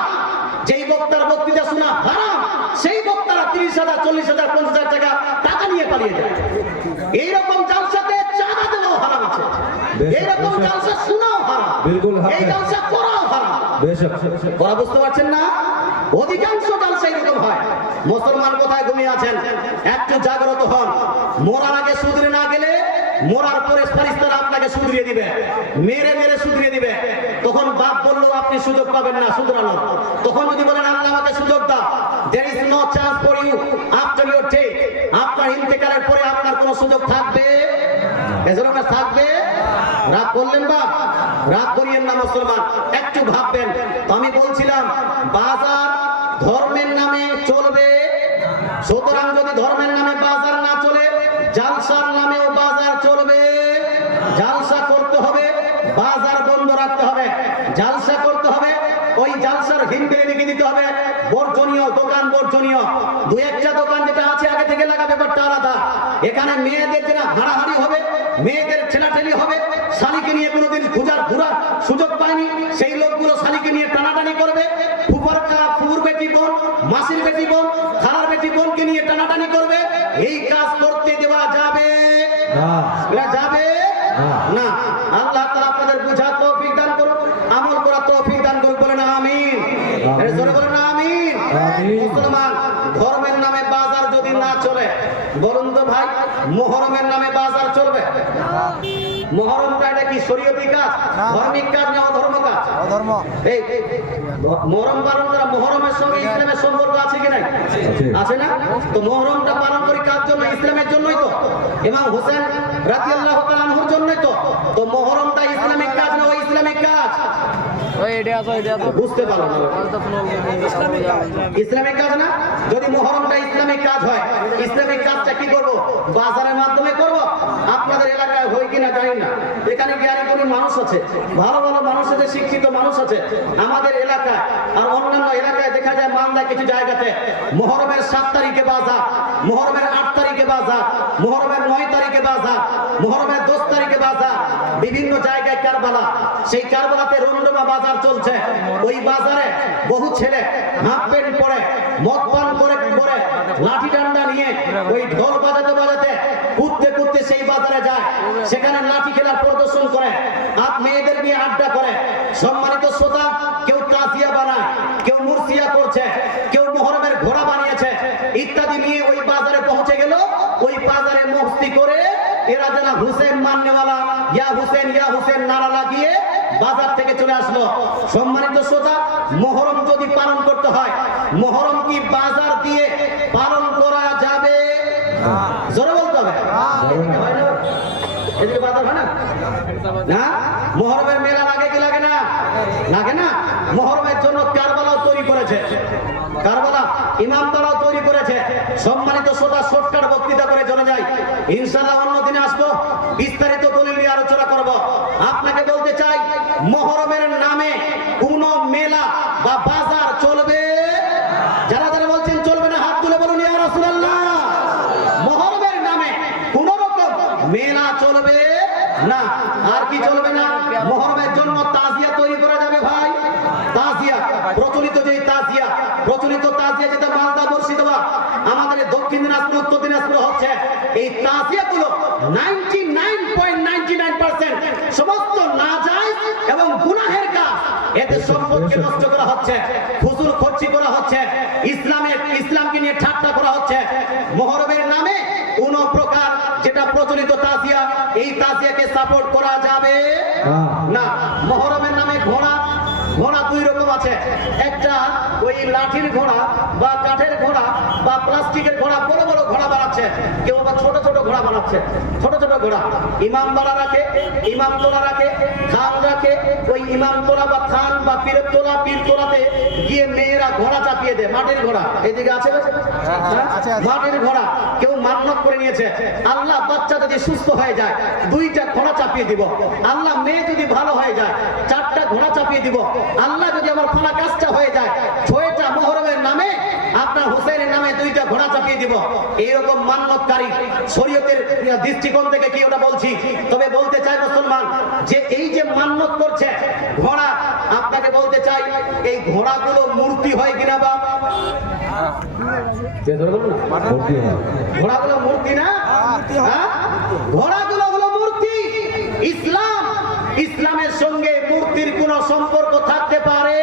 যেই বক্তার বক্তৃতা শোনা হারাম, সেই বক্তারা 30,000, 40,000, 50,000 টাকা নিয়ে পালিয়ে যায়। এইরকম জালসাতে চাঁদা দেওয়াও হারাম আছে, এইরকম জালসা শোনাও হারাম, এই জালসা করাও হারাম। ওরা বুঝতে পারছেন না? অধিকাংশ জালসা এরকম হয়। মুসলমান কোথায় ঘুমিয়ে আছেন? একটু জাগ্রত হন। মরার আগে সুধরে না গেলে মরার পরে ফেরেশতারা আপনাকে সুধরিয়ে দিবে, মেরে মেরে সুধরিয়ে দিবে। তখন বাপ বললেও আপনি সুযোগ পাবেন না শুধরানোর। তখন যদি বলেন আল্লাহ আমাকে সুযোগ দাও, there is no chance for you after your death, আপনার ইন্তেকালের পরে আপনার কোনো সুযোগ থাকবে? এজন্য থাকবে? রাগ করলেন বা রাগ করিয়েন না মুসলমান, একটু ভাববেন। তো আমি বলছিলাম বাজার ধর্মের নামে চলবে, সুতরাং যদি ধর্মের নামে বাজার না চলে, জালসার নামেও বাজার চলবে। জালসা করতে হবে, বাজার বন্ধ রাখতে হবে। জালসা করতে হবে, ওই জালসার হিন্দিতে লিখে দিতে হবে বর্জনীয় দোকান, বর্জনীয়। দু একটা দোকান যেটা আছে আগে থেকে লাগা, ব্যাপারটা আলাদা। এখানে মেয়েদের যেটা হাড়াহাড়ি হবে, মেয়েদের ঠেলাঠেলি হবে, শালিকে নিয়ে কোনোদিন ঘোরার সুযোগ পায়নি সেই লোকগুলো শালিকে নিয়ে টানাটানি করবে। ফুফুর বেটি বোন, মাসির বেটি বোন, খালার বেটি বোনকে নিয়ে টানাটানি করবে। এই কাজ করতে দেওয়া যাবে যাবে না। আল্লাহ তাআলা আপনাদের বুঝার তৌফিক দান করুন, আমল করার তৌফিক দান করুন। বলেন আমিন। জোরে বলেন আমিন। মুসলমান ধর্মের নামে বাজার যদি না চলে, বলুন তো ভাই মুহররমের নামে বাজার চলবে? মুহররমটা এটা কি শরীয়তি কাজ, ধর্মিক কাজ না অধর্ম কাজ? অধর্ম। এই মুহররম পালন করা, মুহররমের সঙ্গে ইসলামের সম্পর্ক আছে কি নাই? আছে না? তো মুহররমটা পালন করি কার জন্য? ইসলামের জন্যই তো, ইমাম হোসেন রাদিয়াল্লাহু তাআলা আনহুর জন্যই তো। তো মুহররমটা ইসলামিক কাজ না ইসলামিক কাজ? বুঝতে পারো না, ইসলামিক কাজ না? যদি মুহররমটা ইসলামিক কাজ হয়, ইসলামিক কাজটা কি করব? বাজারের মাধ্যমে করব? আপনাদের এলাকায় হয় কিনা জানি না, এখানে জ্ঞানী গুণী মানুষ আছে, ভালো ভালো মানুষ আছে, শিক্ষিত মানুষ আছে আমাদের এলাকায়। আর অন্যান্য এলাকায় দেখা যায় মালদায় কিছু জায়গাতে মুহররমের 7 তারিখে বাজার, মুহররমের 8 তারিখে বাজার, মুহররমের 9 তারিখে বাজার, মুহররমের 10 তারিখে বাজার। বিভিন্ন জায়গায় কারবালা, সেই কারবালাতে রমরমা বাজার চলছে। ওই বাজারে বহু ছেলে হাফ প্যান্ট পরে, মদ পান করে লাঠি ডান্ডা নিয়ে ওই ঢোল বাজাতে বাজাতে কুদতে কুদতে সেই বাজারে যায়, সেখানে লাঠি খেলার প্রদর্শন করে, আর মেয়েদের নিয়ে আড্ডা করে। সম্মানিত শ্রোতা, কেউ তাজিয়া বানায়, কেউ মুরসিয়া করছে, কেউ মুহররমের ঘোড়া বানিয়েছে, ইত্যাদি নিয়ে ওই বাজারে পৌঁছে গেল। ওই বাজারে মস্তি করে এরা যেন হুসেন মাননেওয়ালা, ইয়া হুসেন নারা লাগিয়ে বাজার থেকে চলে আসলো। সম্মানিত শ্রোতা, মুহররম যদি পালন করতে হয়, মুহররম কি বাজার দিয়ে পালন করা যাবে? জোরে বলতে হবে। এদিকে বাজার হয় না? না, মুহররমের মেলা লাগে কি লাগে না? লাগে না? মুহররমের জন্য কারবালাও তৈরি করেছে, কারবালা ইমামবাড়াও তৈরি করেছে। সম্মানিত শ্রোতা, শর্টকাট বক্তৃতা করে চলে যাই, ইনশাআল্লাহ অন্য দিনে আসবো, বিস্তারিত দলিল নিয়ে আলোচনা করব। আপনাকে বলতে চাই, মুহররমের নামে কোন মেলা বা বাজার চলবে? যারা যারা বলছেন চলবে না হাত তুলে বলুন ইয়া রাসূলুল্লাহ। মুহররমের নামে কোন রকম মেলা চলবে না। আর কি চলবে না? মুহররমের জন্য তাজিয়া তৈরি করা যাবে ভাই। তাজিয়া প্রচলিত, যে তাজিয়া প্রচলিত তাজিয়া যেটা মালদা, মুর্শিদাবাদ, আমাদের দক্ষিণ দিনাজপুর, উত্তর দিনাজপুর হচ্ছে, এই তাজিয়াগুলো 99.99% সমস্ত নাজায়েজ এবং গুনাহের কাজ। এতে সম্পদকে নষ্ট করা হচ্ছে, ফুজুল খরচি করা হচ্ছে, ইসলামকে নিয়ে ঠাট্টা করা হচ্ছে। মুহররমের নামে কোন প্রকার যেটা প্রচলিত তাজিয়া, এই তাজিয়াকে সাপোর্ট করা যাবে না। মুহররমের নামে ঘোড়া দুই রকম আছে, একটা ওই লাঠির ঘোড়া বা কাঠের ঘোড়া বা প্লাস্টিকের ঘোড়া, বড় বড় ঘোড়া বানাচ্ছে, কেউ আবার ছোট ছোট ঘোড়া বানাচ্ছে। ছোট ছোট ঘোড়া ইমামবাড়া রাখে, ইমামতোলা রাখে, খান রাখে। ওই ইমামতোলা বা খান বা পীরতোলা, পীরতোলাতে গিয়ে মেয়েরা ঘোড়া চাপিয়ে চাপিয়ে দেয়, মাটির ঘোড়া এদিকে আছে না? মাটির ঘোড়া কেউ মান্যত করে নিয়েছে, আল্লাহ বাচ্চা যদি সুস্থ হয়ে যায় 2টা ঘোড়া চাপিয়ে দিব, আল্লাহ মেয়ে যদি ভালো হয়ে যায় 4টা ঘোড়া চাপিয়ে দিব, আল্লাহ যদি আমার ফালা কাজটা হয়ে যায় 6টা মুহররমের নামে আপনার হোসেনের নামে 2টা ঘোড়া চাপিয়ে দিব। এইরকম মান্যতকারী শরীয়তের দৃষ্টিকোণ থেকে কি ওটা বলছি। তবে বলতে চাই মুসলমান যে এই যে মান্যত করছে ঘোড়া, আপনাকে বলতে চাই এই ঘোড়াগুলো মূর্তি হয় কিনা বা ঘোড়াগুলো মূর্তি না? ঘোড়াগুলো হলো মূর্তি। ইসলামের সঙ্গে মূর্তির কোন সম্পর্ক থাকতে পারে?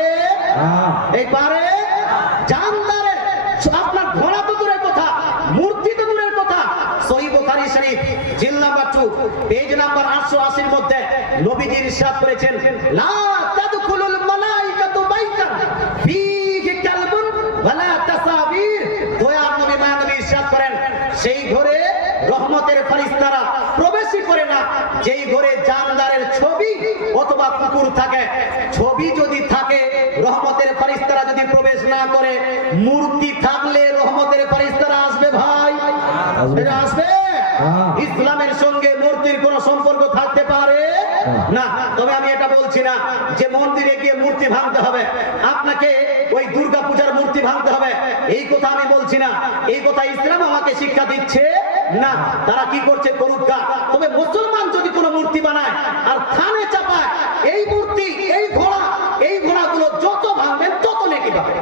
এই পারে? জানদারের আপনার ঘোড়া তো দূরের কথা, মূর্তি তো দূরের কথা। সহিহ বুখারী শরীফ জিল নাম্বার 2 পেজ নাম্বার 880 এর মধ্যে নবীজি ইরশাদ করেছেন, লা তাদখুলুল মালাইকাতু বাইতান ফীহি কালবুন ওয়ালা তাসাবির। দয়ার নবী মানবী ইরশাদ করেন, সেই ঘরে রহমতের ফেরেশতারা প্রবেশই করে না যেই ঘরে জানদারের ছবি অথবা কুকুর থাকে। ছবি যদি থাকে রহমতের ফেরেশতারা যদি প্রবেশ না করে, মূর্তি থাকলে রহমতের ফেরেশতারা আসবে ভাই? আসবে? ইসলামের সঙ্গে মূর্তির কোন সম্পর্ক থাকতে পারে না। তবে আমি এটা বলছি না যে মন্দিরে গিয়ে মূর্তি ভাঙতে হবে, আপনাকে ওই দুর্গা পূজার মূর্তি ভাঙতে হবে, এই কথা আমি বলছি না। এই কথা ইসলাম আমাকে শিক্ষা দিচ্ছে না। তারা কি করছে করুক গা। তবে মুসলমান যদি কোনো মূর্তি বানায় আর থানে চাপায় এই মূর্তি, এই ঘোড়াগুলো যত ভাঙবেন তত নেকি পাবেন।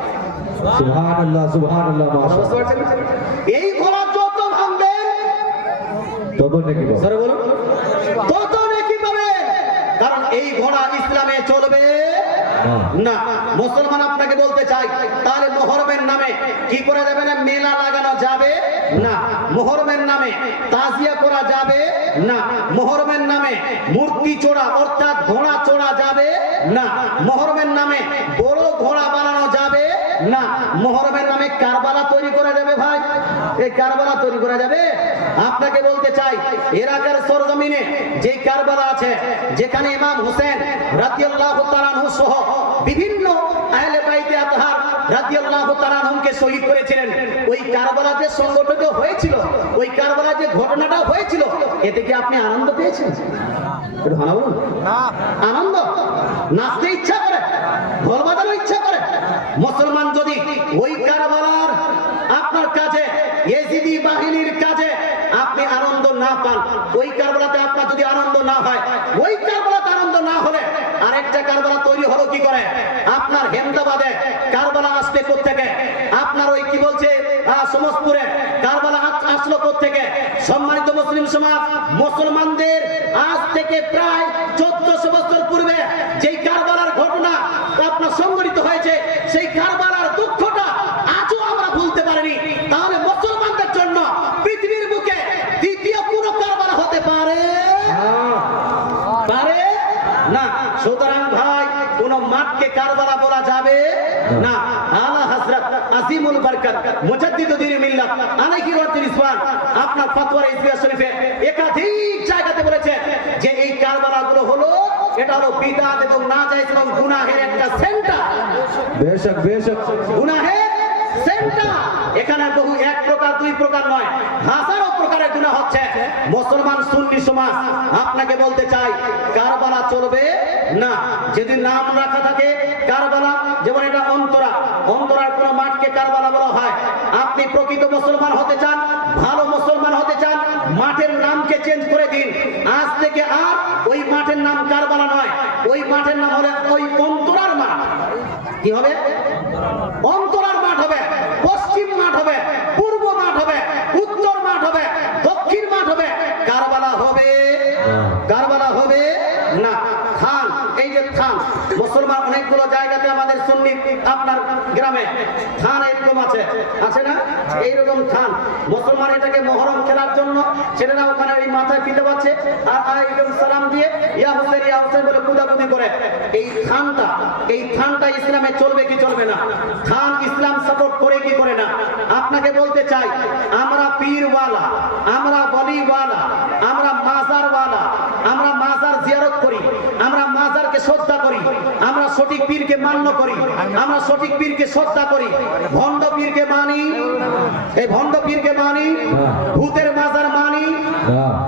সুবহানাল্লাহ, সুবহানাল্লাহ। এই ঘোড়া যত ভাঙবেন তত নেকি পাবেন। সরে বলুন, তত নেকি পাবেন। কারণ এই ঘোড়া ইসলামে চলবে না। মুসলমান আপনাকে বলতে চাই, তাহলে মুহররমের নামে কি করা যাবে না? মেলা লাগানো যাবে না। মুহররমের নামে তাজিয়া করা যাবে না। মুহররমের নামে মূর্তি চোরা অর্থাৎ ঘোড়া চোরা যাবে না। মুহররমের নামে বড় ঘোড়া বানানো যাবে না। মুহররমের নামে কারবালা তৈরি করা যাবে ভাই? এই কারবালা তৈরি করা যাবে? আপনাকে বলতে চাই, ইরাকের সরজমিনে যে কারবালা আছে, যেখানে ইমাম হোসেন রাদিয়াল্লাহু তাআলা আনহু সহ বিভিন্ন আহলে বাইতে আতহার রাদিয়াল্লাহু তাআলা আনহুকে শহীদ করেছিলেন, ওই কারবালা যে সংগঠিত হয়েছিল, ওই কারবালা যে ঘটনাটা হয়েছিল, এতে কি আপনি আনন্দ পেয়েছেন? একটু ভালো বলুন। আনন্দ? নাচতে ইচ্ছা করে, ঢোল বাজানো ইচ্ছা করে। মুসলমান যদি ওই কারবালার আপনার কাছে ইয়েজিদি বাহিনীর কাছে আপনি আনন্দ না পান, ওই কারবালাতে আপনার যদি আনন্দ না হয়, ওই কারবালাতে আনন্দ না হলে আরেকটা কারবালা তৈরি হলো কি করে? আপনার হেমদাবাদে কারবালা আসবে কোত্থেকে? আপনার ওই কি বলছে সমস্তপুরে কারবালা আসলো কোত্থেকে? সম্মানিত মুসলিম সমাজ, মুসলমানদের আজ থেকে প্রায় 1400 বছর পূর্বে যেই কারবালার ঘটনা আপনার সংঘটিত হয়েছে, সেই কারবালার দুঃখটা আজও আমরা ভুলতে পারিনি। তাহলে মুসলমানদের জন্য পৃথিবীর বুকে দ্বিতীয় কোন কারবালা হতে পারে? পারে না। সুতরাং ভাই, কোন মাঠকে কারবালা বলা যাবে না। আলা হযরত আজিমুল বরকত মুজাদ্দিদুদ দ্বীন মিল্লাত আলাইহি ওয়াসসালাম আপনার ফতোয়া ইসলাম শরীফে একাধিক জায়গাতে বলেছেন যে এই কারবালাগুলো হলো, এটা হলো বিদআত এবং নাজায়েজ এবং গুনাহের একটা সেন্টার। বেশক বেশক, গুনাহের সেন্টার। এখানে বহু এক প্রকার দুই প্রকার নয়, হাজারো প্রকারের গুনাহ হচ্ছে। মুসলমান সুন্নি সমাজ আপনাকে বলতে চাই, কারবালা চলবে না। যদি নাম রাখা থাকে কারবালা, যেমন এটা অন্তরার কোন মাঠকে কারবালা বলা হয়। আপনি প্রকৃত মুসলমান হতে চান, ভালো মুসলমান হতে চান, মাঠের নামকে চেঞ্জ করে দিন। আজ থেকে আর ওই মাঠের নাম কারবালা নয়, ওই মাঠের নাম হবে ওই অন্তরার মাঠ। কি হবে? অন্তরার মাঠ হবে, পশ্চিম মাঠ হবে, পূর্ব মাঠ হবে, উত্তর মাঠ হবে, দক্ষিণ মাঠ হবে। কারবালা হবে? কারবালা হবে না। থান, এই যে থান, মুসলমান অনেকগুলো জায়গাতে আমাদের সুন্নি আপনার গ্রামে থান এরকম আছে, আছে না? এইরকম থান মুসলমান এটাকে মহরম খেলার জন্য ছেলেরা ওখানে এই মাথায় ফিতে পাচ্ছে আর আলাইকুম সালাম দিয়ে ইয়া হোসেন বলে কুদাকুদি করে। এই থানটা ইসলামে চলবে কি চলবে না? থান ইসলাম সাপোর্ট করে কি করে না? আপনাকে বলতে চাই, আমরা পীরওয়ালা, আমরা বলিওয়ালা, আমরা মাজারওয়ালা, আমরা মাজার জিয়ারত করি, আমরা মাজারকে শ্রদ্ধা করি, আমরা সঠিক পীরকে মান্য করি, আমরা সঠিক পীরকে শ্রদ্ধা করি, ভণ্ড পীরকে মানি, এই ভণ্ড পীরকে মানি, ভূতের মাজার মানি।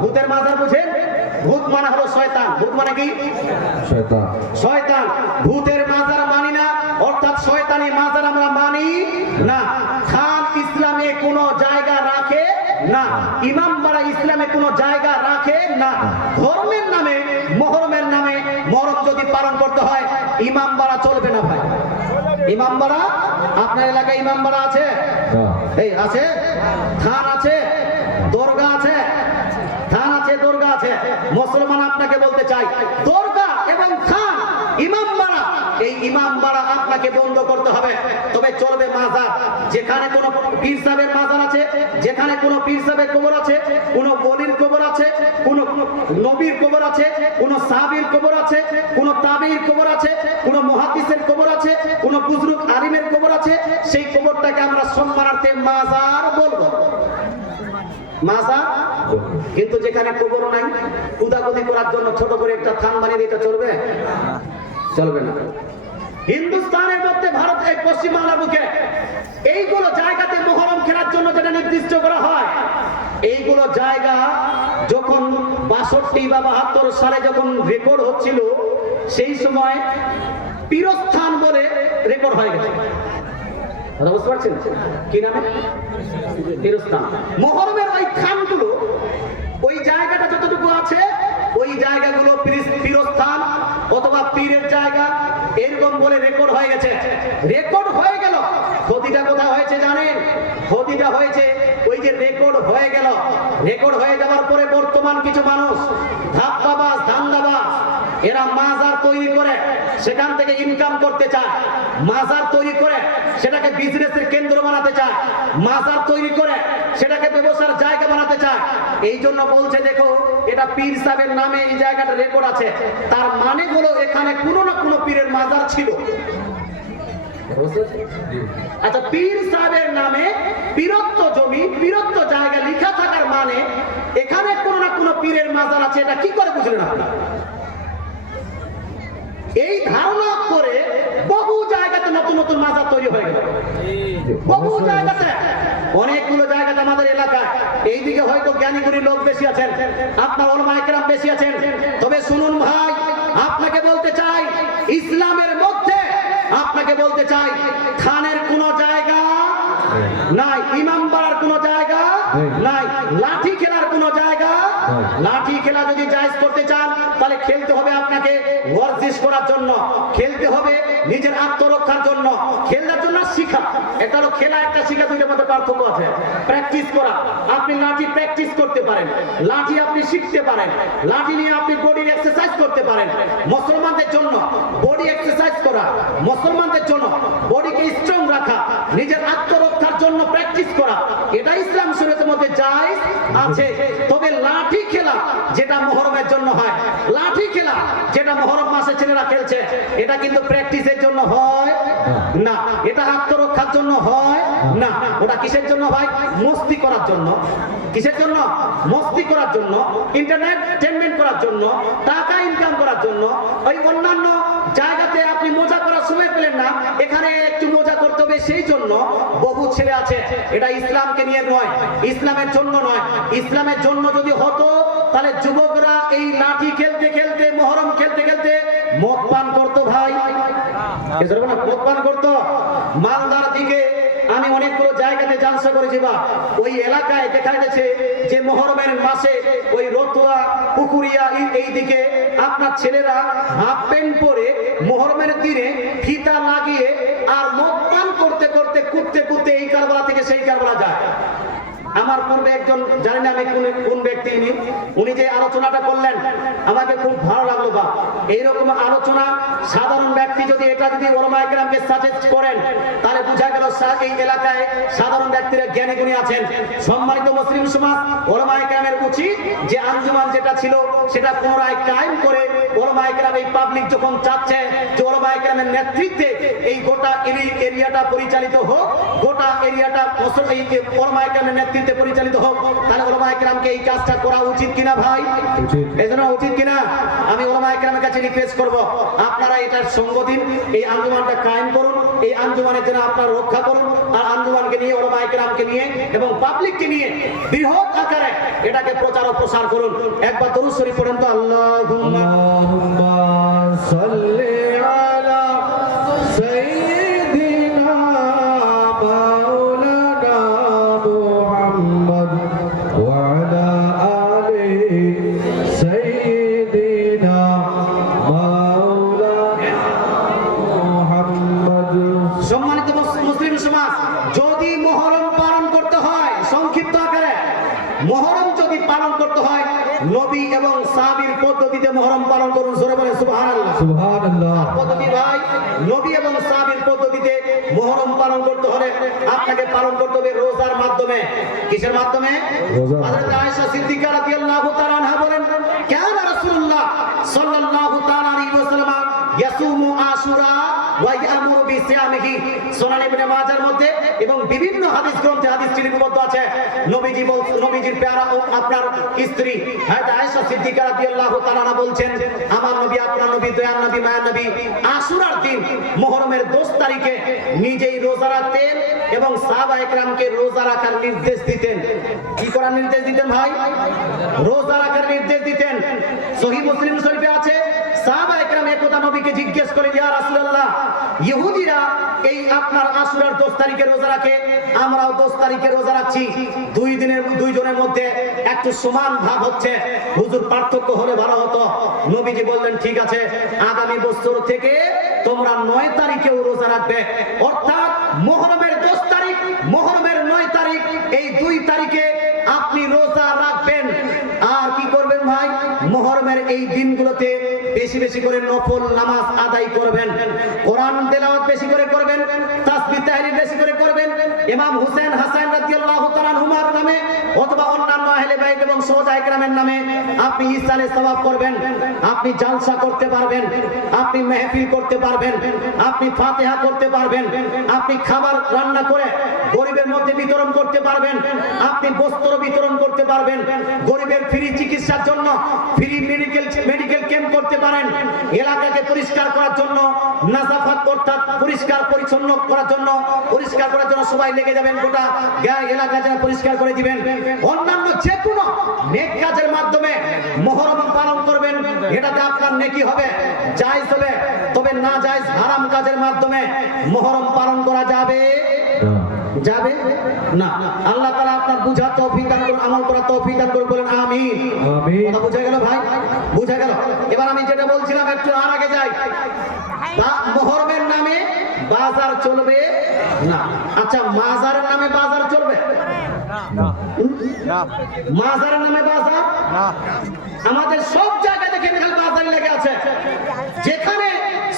ভূতের মাজার বুঝেন? ভূত মানে হলো শয়তান। ভূত মানে কি? শয়তান। শয়তান। ভূতের মাজার মানি না, অর্থাৎ শয়তানি মাজার আমরা মানি না। খান ইসলামে কোনো জায়গা রাখে না, ইমামবাড়া ইসলামে কোনো জায়গা রাখে না। ধর্মের নামে, মহরমের নামে মহরম যদি পালন করতে হয়, ইমামবাড়া চলবে না ভাই। ইমামবাড়া, আপনার এলাকায় ইমামবাড়া আছে? এই আছে, থান আছে, দরগা আছে, থান আছে, দরগা আছে। মুসলমান আপনাকে বলতে চাই, দরগা এবং থান, ইমামবাড়া, এই ইমামবাড়া আপনাকে বন্ধ করতে হবে। তবে চলবে মাজার। যেখানে কোনো পীর সাহেবের মাজার আছে, যেখানে কোনো পীর সাহেবের কবর আছে, কোনো ওলির কবর আছে, কোনো নবীর কবর আছে, কোনো সাহাবীর কবর আছে, কোনো তাবিঈর কবর আছে, কোনো মুহাদ্দিসের কবর আছে, কোনো বুজুর্গ আলিমের কবর আছে, সেই কবরটাকে আমরা সম্মানার্থে মাজার বলবো। মাজার। কিন্তু যেখানে কবর নাই, কুদাকুদি করার জন্য ছোট করে একটা থান বানিয়ে দিতে চলবে? চলবে না। হিন্দুস্তানের মধ্যে, ভারত এই পশ্চিমবাংলার বুকে এইগুলো জায়গাতে মুহররম খেলার জন্য যেটা নির্দিষ্ট করা হয়, এইগুলো জায়গা যখন 62 বা 72 সালে যখন রেকর্ড হচ্ছিল, সেই সময় পীরস্থান বলে রেকর্ড হয়ে গেছে। বুঝতে পারছেন কি নামে? পীরস্থান। মুহররমের ওই খানগুলো, ওই জায়গাটা যতটুকু আছে, ওই জায়গাগুলো পীরস্থান অথবা পীরের জায়গা এরকম বলে রেকর্ড হয়ে গেছে। রেকর্ড হয়ে গেল, ক্ষতিটা কোথায় হয়েছে জানেন? ক্ষতিটা হয়েছে ওই যে রেকর্ড হয়ে গেল, রেকর্ড হয়ে যাওয়ার পরে বর্তমান কিছু মানুষ ধাপ্পাবাজ, ধান্দাবাজ, এরা মাজার তৈরি করে সেখান থেকে ইনকাম করতে চায়, মাজার তৈরি করে সেটাকে বিজনেসের কেন্দ্র বানাতে চায়, মাজার তৈরি করে সেটাকে ব্যবসার জায়গা বানাতে চায়। এই জন্য বলছে, দেখো এটা পীর সাহেবের নামে এই জায়গাটা রেকর্ড আছে, তার মানে হলো এখানে কোনো না কোনো পীরের মাজার ছিল। আচ্ছা, পীর সাহেবের নামে পীরত্ব জমি, পীরত্ব জায়গা লেখা থাকার মানে এখানে কোনো না কোনো পীরের মাজার আছে, এটা কি করে বুঝলেন আপনি? এই ধারণা করে বহু জায়গাতে নতুন নতুন মাজার তৈরি হয়ে গেল। বহু জায়গাতে, অনেকগুলো জায়গাতে আমাদের এলাকায়, এইদিকে হয়তো জ্ঞানীগুণী লোক বেশি আছেন, আপনার ওলামায়ে কেরাম বেশি আছেন। তবে শুনুন ভাই, আপনাকে বলতে চাই, ইসলামের মধ্যে আপনাকে বলতে চাই, খানের কোনো জায়গা নাই, ইমামবাড়ার কোনো জায়গা নাই, লাঠি খেলার কোনো জায়গা। লাঠি খেলা যদি জায়েজ করতে চান, তাহলে খেলতে হবে আপনাকে ওয়ার্জিশ করার জন্য, খেলতে হবে নিজের আত্মরক্ষার জন্য, খেলার জন্য শিখা। এটা হলো খেলা, একটা শিখা, দুইটার মধ্যে পার্থক্য আছে। প্র্যাকটিস করা, আপনি লাঠি প্র্যাকটিস করতে পারেন, লাঠি আপনি শিখতে পারেন, লাঠি নিয়ে আপনি বডির এক্সারসাইজ করতে পারেন। মুসলমানদের জন্য বডি এক্সারসাইজ করা, মুসলমানদের জন্য বডিকে স্ট্রং রাখা, নিজের আত্মরক্ষার জন্য প্র্যাকটিস করা, এটা ইসলাম শরীয়তের মধ্যে জায়েজ আছে। তবে লাঠি খেলা যেটা মুহররমের জন্য হয়, লাঠি খেলা যেটা মুহররম মাসে ছেলেরা খেলছে, এটা কিন্তু প্র্যাকটিসের জন্য হয় না, এটা আত্মরক্ষার জন্য হয় না। ওটা কিসের জন্য ভাই? মস্তি করার জন্য। কিসের জন্য? মস্তি করার জন্য, এন্টারটেইনমেন্ট করার জন্য, টাকা ইনকাম করার জন্য। ওই অন্যান্য জায়গাতে আপনি মজা করার সময় পেলেন না, এখানে একটু মজা করতে হবে, সেই জন্য বহু ছেলে আছে। এটা ইসলামকে নিয়ে নয়, ইসলামের জন্য নয়। ইসলামের জন্য যদি হতো, তাহলে যুবকরা এই লাঠি খেলতে খেলতে, মুহররম খেলতে খেলতে মদ পান করতো ভাই, মদ পান করতো। মালদার দিকে আমি অনেকগুলো জায়গাতে জালসা করেছি, বা ওই এলাকায় দেখা গেছে যে মুহররমের মাসে ওই রতুয়া, পুকুরিয়া, এই দিকে আপনার ছেলেরা হাফ প্যান্ট পরে মুহররমের দিনে ফিতা লাগিয়ে আর মদ পান করতে করতে, কুদতে কুদতে এই কারবালা থেকে সেই কারবালা যায়। আমার পূর্বে একজন, জানি না আমি কোন ব্যক্তি, উনি যে আলোচনাটা করলেন আমাকে খুব ভালো লাগলো। বা এইরকম আলোচনা সাধারণ ব্যক্তি যদি ওলামায়ে কেরামকে সাজেস্ট করেন, তাহলে বোঝা গেল এই এলাকায় সাধারণ ব্যক্তিরা জ্ঞানী গুণী আছেন। সম্মানিত মুসলিম সমাজ, ওলামায়ে কেরামের উচিত যে আঞ্জুমান যেটা ছিল সেটা পুনরায় কায়েম করে, ওলামায়ে কেরাম এই পাবলিক যখন চাচ্ছে যে ওলামায়ে কেরামের নেতৃত্বে এই গোটা এরিয়াটা পরিচালিত হোক, গোটা এরিয়াটা ওলামায়ে কেরামের নেতৃত্বে নেতৃত্বে পরিচালিত হোক, তাহলে ওলামায়ে কেরামকে এই কাজটা করা উচিত কিনা ভাই? উচিত। এই জন্য উচিত কিনা? আমি ওলামায়ে কেরামের কাছে রিকোয়েস্ট করব, আপনারা এটার সঙ্গ দিন, এই আঞ্জুমানটা কায়েম করুন, এই আঞ্জুমানের জন্য আপনারা রক্ষা করুন, আর আঞ্জুমানকে নিয়ে, ওলামায়ে কেরামকে নিয়ে এবং পাবলিককে নিয়ে বৃহৎ আকারে এটাকে প্রচার ও প্রসার করুন। একবার দরুদ শরীফ পড়েন তো, আল্লাহুম্মা আল্লাহুম্মা সাল্লি আলা সাইয়্যিদিনা মাওলানা মুহাম্মদ ওয়া আলা আলি সাইয়্যিদিনা মাওলানা মুহাম্মদ। সম্মানিত মুসলিম সমাজ, যদি মুহররম পালন করতে হয়, সংক্ষিপ্ত আকারে মুহররম যদি পালন করতে হয়, নবী এবং সাহাবীর পদ্ধতিতে মুহররম পালন করুন। জোরে বলে সুবহানাল্লাহ। সুবহানাল্লাহ। পদ্ধতি ভাই, নবী এবং সাহাবীর পদ্ধতিতে মুহররম পালন করতে হলে আপনাকে পালন করতে হবে রোজার মাধ্যমে। কিসের মাধ্যমে? রোজা। হযরত আয়েশা সিদ্দিকা রাদিয়াল্লাহু তাআলা আনহা বলেন, কানা রাসূলুল্লাহ সাল্লাল্লাহু তাআলা আলাইহি ওয়াসাল্লাম ইয়াসুমু আশুরা ওয়া ইয়ামুরু বিসিয়ামিহি। সুনান ইবনে মাজাহর মধ্যে এবং বিভিন্ন হাদিস গ্রন্থে হাদিসটি লিপিবদ্ধ আছে। নবীজির প্যারা ও আপনার স্ত্রী হযরত আয়েশা সিদ্দিকা রাদিয়াল্লাহু তাআলা আনহা বলছেন, আমার নবী, আপনার নবী, দয়ার নবী, মায়ার নবী আশুরার দিন মুহররমের 10 তারিখে নিজেই রোজা রাখতেন এবং সাহাবায়ে কেরামকে রোজা রাখার নির্দেশ দিতেন। কি করার নির্দেশ দিতেন ভাই? রোজা রাখার নির্দেশ দিতেন। সহিহ মুসলিম শরীফে আছে, সাহাবায়ে কেরাম একদা নবীকে জিজ্ঞেস করেন, ইয়া রাসূলুল্লাহ, ইহুদিরা এই আপনার আশুরার 10 তারিখে রোজা রাখে, আমরাও 10 তারিখে রোজা রাখছি, দুইজনের মধ্যে একটু সমান ভাব হচ্ছে, হুজুর পার্থক্য হলে ভালো হতো। নবীজি বললেন, ঠিক আছে, আগামী বছর থেকে তোমরা 9 তারিখেও রোজা রাখবে। অর্থাৎ মুহররমের 10 তারিখ, মুহররমের 9 তারিখ, এই 2 তারিখে আপনি রোজা রাখবেন। আর কি করবেন ভাই? মুহররমের এই দিনগুলোতে বেশি বেশি করে নফল নামাজ আদায় করবেন, কোরআন তেলাওয়াত বেশি করে করবেন, তাসবিহ তাহলিল বেশি করে করবেন। ইমাম হুসাইন হাসান রাদিয়াল্লাহু তাআলা আনহুমার নামে অথবা অন্যান্য আহলে বাইত এবং সুহাদায়ে কেরামের নামে আপনি ইসালে সওয়াব করবেন, আপনি জালসা করতে পারবেন, আপনি মেহফিল করতে পারবেন, আপনি ফাতিহা করতে পারবেন, আপনি খাবার রান্না করে গরিবের মধ্যে বিতরণ করতে পারবেন, আপনি বস্ত্র বিতরণ করতে পারবেন, গরিবের ফ্রি চিকিৎসার জন্য ফ্রি মেডিকেল ক্যাম্প করতে পারেন, এলাকাকে পরিষ্কার করার জন্য নাজাফাত অর্থাৎ পরিষ্কার পরিচ্ছন্ন করার জন্য সবাই লেগে যাবেন, গোটা এলাকা যেন পরিষ্কার করে দিবেন। অন্যান্য যে কোনো নেক কাজের মাধ্যমে মুহররম পালন করবেন, এটাতে আপনার নেকি হবে, জায়েজ হবে। তবে না জায়েজ হারাম কাজের মাধ্যমে মুহররম পালন করা যাবে যাবে না। আল্লাহ তাআলা আপনার বুঝা তৌফিক দান করুন, আমল করার তৌফিক দান করুন, বলেন আমিন। আমিন। কথা বুঝা গেল ভাই? বুঝা গেল? এবার আমি যেটা বলছিলাম একটু আর আগে যাই। মুহররমের নামে বাজার চলবে না। আচ্ছা, মাজারের নামে বাজার চলবে না? মাজারের নামে বাজার না। আমাদের সব জায়গায় দেখেন খালি বাজার লেগে আছে। যেখানে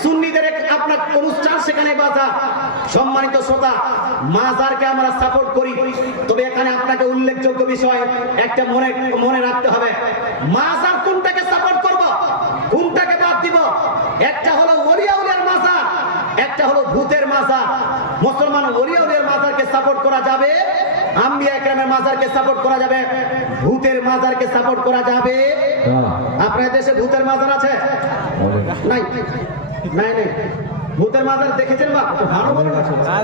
সুন্নিদের আপনার অনুষ্ঠান সেখানে বাজার। সম্মানিত শ্রোতা, মাজারকে আমরা সাপোর্ট করি, তবে এখানে আপনাকে উল্লেখযোগ্য বিষয় একটা মনে রাখতে হবে। মাজার কোনটাকে সাপোর্ট করব, কোনটাকে বাদ দিব? একটা হলো ওলিয়া উলিয়ার মাজার, একটা হলো ভূতের মাজার। মুসলমান ওলিয়া উলিয়ার মাজারকে সাপোর্ট করা যাবে, আম্বিয়া একরামের মাজারকে সাপোর্ট করা যাবে, ভূতের মাজারকে সাপোর্ট করা যাবে। আপনার দেশে ভূতের মাজার আছে? নাই নাই নাই। ভূতের মাজার দেখেছেন বা? ভালো ভালো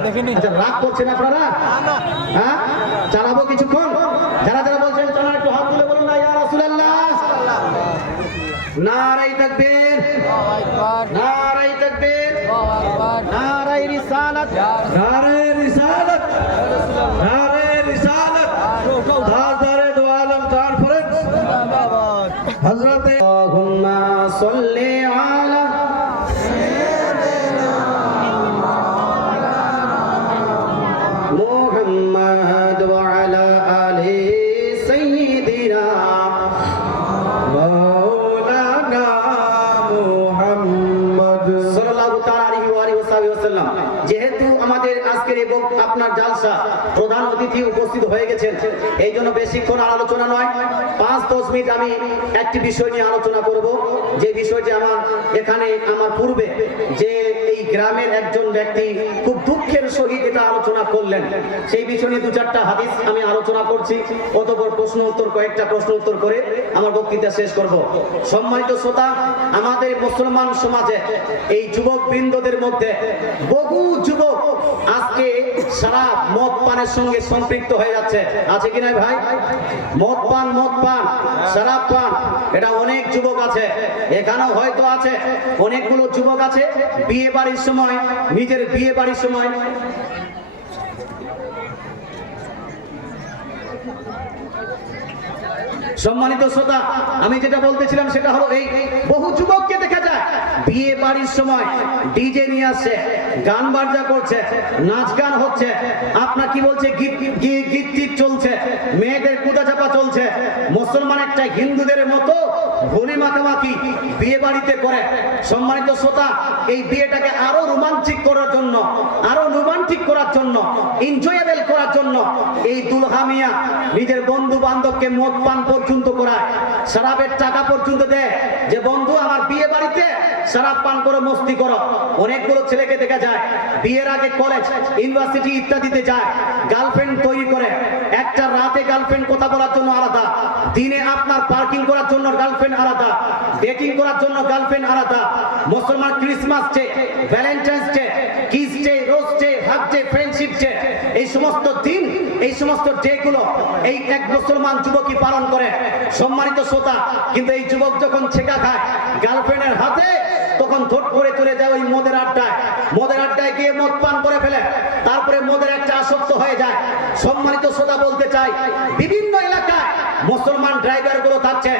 দেখিনি। আচ্ছা, রাগ করছেন আপনারা? হ্যাঁ, চালাবো কিছুক্ষণ। যারা যারা বলছেন চালান একটু হাত তুলে বলুন না, ইয়া রাসূলুল্লাহ। নারায়ে তাকবীর, নারায়ে তাকবীর, নারায়ে রিসালাত, নারায়ে রিসালাত, নারায়ে রিসালাত। দারদারে দো আলম কনফারেন্স হযরত আল্লাহুম্মা সাল্লি আলা মুহাম্মাদ ওয়া আলা আলি সাইয়্যিদিনা মাওলানা মুহাম্মদ সাল্লাল্লাহু তাআলা আলাইহি ওয়া সাল্লাম। যেহেতু আমাদের আজকের এই আপনার জালসা প্রধান অতিথি উপস্থিত হয়ে গেছেন, এই জন্য বেশিক্ষণ আলোচনা নয়, 5-10 মিনিট আমি একটি বিষয় নিয়ে আলোচনা করব। যে বিষয়টি আমার এখানে আমার পূর্বে যে এই গ্রামের একজন ব্যক্তি খুব দুঃখের সহিত এটা আলোচনা করলেন। সেই বিষয়ে দু চারটা হাদিস আমি আলোচনা করছি, অতঃপর কয়েকটা প্রশ্ন উত্তর করে আমার বক্তৃতা শেষ করব। সম্মানিত শ্রোতা, আমাদের মুসলমান সমাজে এই যুবক বৃন্দদের মধ্যে বহু যুবক আজকে সারা মদ পানের সঙ্গে সম্পৃক্ত হয়ে যাচ্ছে। আছে কি নাই ভাই? মদ পান, শরাব পান, এটা অনেক যুবক আছে। এখানেও হয়তো আছে অনেকগুলো যুবক আছে বিয়ে বাড়ির সময়, নিজের বিয়ে বাড়ির সময় সম্মানিত শ্রোতা, আমি যেটা বলতেছিলাম সেটা হলো এই বহু যুবককে দেখা যায় বিয়ে বাড়ির সময় ডিজে নিয়ে আসছে, গান বাজনা করছে, নাচ গান হচ্ছে, আপনার কি বলছে গীত চলছে, মেয়েদের কুদাচাপা চলছে। মুসলমান একটা হিন্দুদের মতো গলি মাখামাখি বিয়ে বাড়িতে করে। সম্মানিত শ্রোতা, এই বিয়েটাকে আরো রোমান্টিক করার জন্য, এনজয়েবল করার জন্য এই দুলহা মিয়া নিজের বন্ধু বান্ধবকে মদ পান পর্যন্ত করায়, শরাবের টাকা পর্যন্ত দেয় যে বন্ধু আমার বিয়ে বাড়িতে শরাব পান করো, মস্তি করো। অনেকগুলো ছেলেকে দেখা যায় বিয়ের আগে কলেজ, ইউনিভার্সিটি ইত্যাদিতে যায়, গার্লফ্রেন্ড তৈরি করে। একটা রাতে গার্লফ্রেন্ড কথা বলার জন্য আলাদা, দিনে আপনার পার্কিং করার জন্য গার্লফ্রেন্ড আলাদা, ডেটিং করার জন্য গার্লফ্রেন্ড আলাদা। মুসলমান Christmas day, Valentine's day, kiss day, rose day, hug day, friendship day, এই সমস্ত দিন, এই সমস্ত ডে গুলো এই এক মুসলমান যুবকই পালন করে। সম্মানিত শ্রোতা, কিন্তু এই যুবক যখন ছেকা খায় গার্লফ্রেন্ডের হাতে, তখন ধট করে চলে যায় ওই মদের আড্ডায় গিয়ে মদ পান করে ফেলে, তারপরে মদের একটা আসক্ত হয়ে যায়। সম্মানিত শ্রোতা, বলতে চাই বিভিন্ন এলাকায় মুসলমান ড্রাইভার গুলো থাকছে,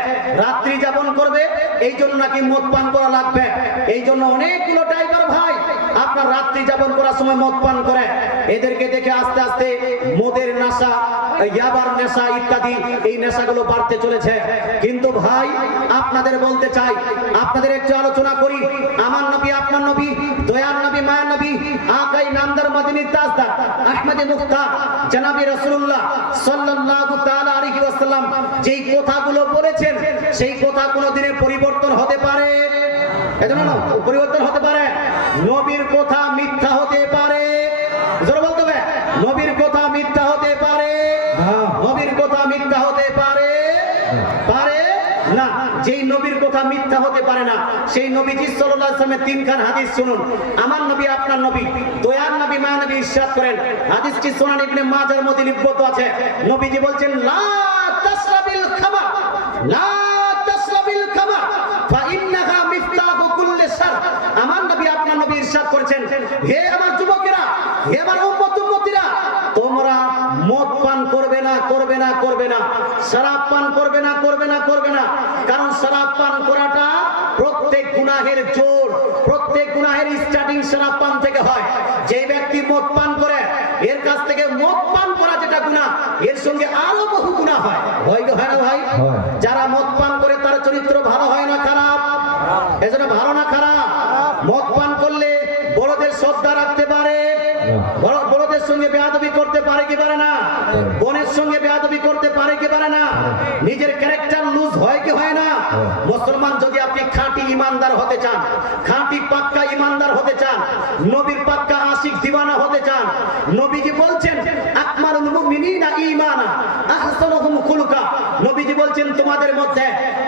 রাত্রি যাপন করবে এই জন্য নাকি মদ পান করা লাগবে, এই জন্য অনেকগুলো ড্রাইভার ভাই আপনার রাত্রি যাপন করার সময় মদ পান করে। এদেরকে দেখে আস্তে আস্তে মদের নেশা, ইয়াবার নেশা ইত্যাদি এই নেশাগুলো বাড়তে চলেছে। কিন্তু ভাই আপনাদের বলতে চাই, আপনাদের একটু আলোচনা করি। আমার নবী, আপনার নবী, দয়ার নবী, মায়ার নবী, আকাই নামদার মদিনী তাজদার আহমদে মুখতার জনাবি রাসূলুল্লাহ সাল্লাল্লাহু তাআলা আলাইহি ওয়াসাল্লাম যেই কথাগুলো বলেছেন, সেই কথা কোনোদিনের পরিবর্তন হতে পারে? এজন্য পরিবর্তন হতে পারে। নবীর কথা মিথ্যা হতে পারে, জোরে বলতে হবে, নবীর কথা মিথ্যা হতে পারে, নবীর কথা মিথ্যা হতে পারে না। যেই নবীর কথা মিথ্যা হতে পারে না, সেই নবীজি সাল্লাল্লাহু আলাইহি ওয়াসাল্লামের তিনখান হাদিস শুনুন। আমার নবী, আপনার নবী, দয়ার নবী, মায়ার নবী ইরশাদ করেন, হাদিসটি সুনান ইবনে মাজার মধ্যে লিপিবদ্ধ আছে। নবীজি বলছেন, লা তাশরাবিল খামার, লা তাশরাবিল খামার ফা ইন্নাহা মিফতাহু কুল্লি শার। আমার নবী, আপনার নবী ইরশাদ করেছেন, হে আমার যুবকেরা, হে আমার উম্মতিরা, তোমরা মদ পান করবে না, শরাব পান করবে না। কারণ শরাব পান করাটা প্রত্যেক গুনাহের জোর, প্রত্যেক গুনাহের স্টার্টিং শরাব পান থেকে হয়। যে ব্যক্তি মদ পান করে, এর কাছ থেকে মদ পান করা যেটা গুনাহ, এর সঙ্গে আরো বহু গুনাহ হয় না ভাই? যারা মদ পান করে তার চরিত্র ভালো হয় না খারাপ? এজন্য ভালো না খারাপ? মদ পান করলে বড়দের শ্রদ্ধা রাখতে পারে, বড়দের সঙ্গে বেয়াদবি করতে পারে কি পারে না? বোনের সঙ্গে বেয়াদবি করতে পারে কি পারে না? নিজের ক্যারেক্টার লুজ হয় কি হয় না? মুসলমান যদি আপনি খাঁটি ইমানদার হতে চান, খাঁটি পাক্কা ইমানদার হতে চান, নবীর পাক্কা আশিক দিওয়ানা হতে চান, নবীজি বলছেন আকমালুল মুমিনিনা ঈমানা আহসানুহুম খুলুকা। নবীজি বলছেন তোমাদের মধ্যে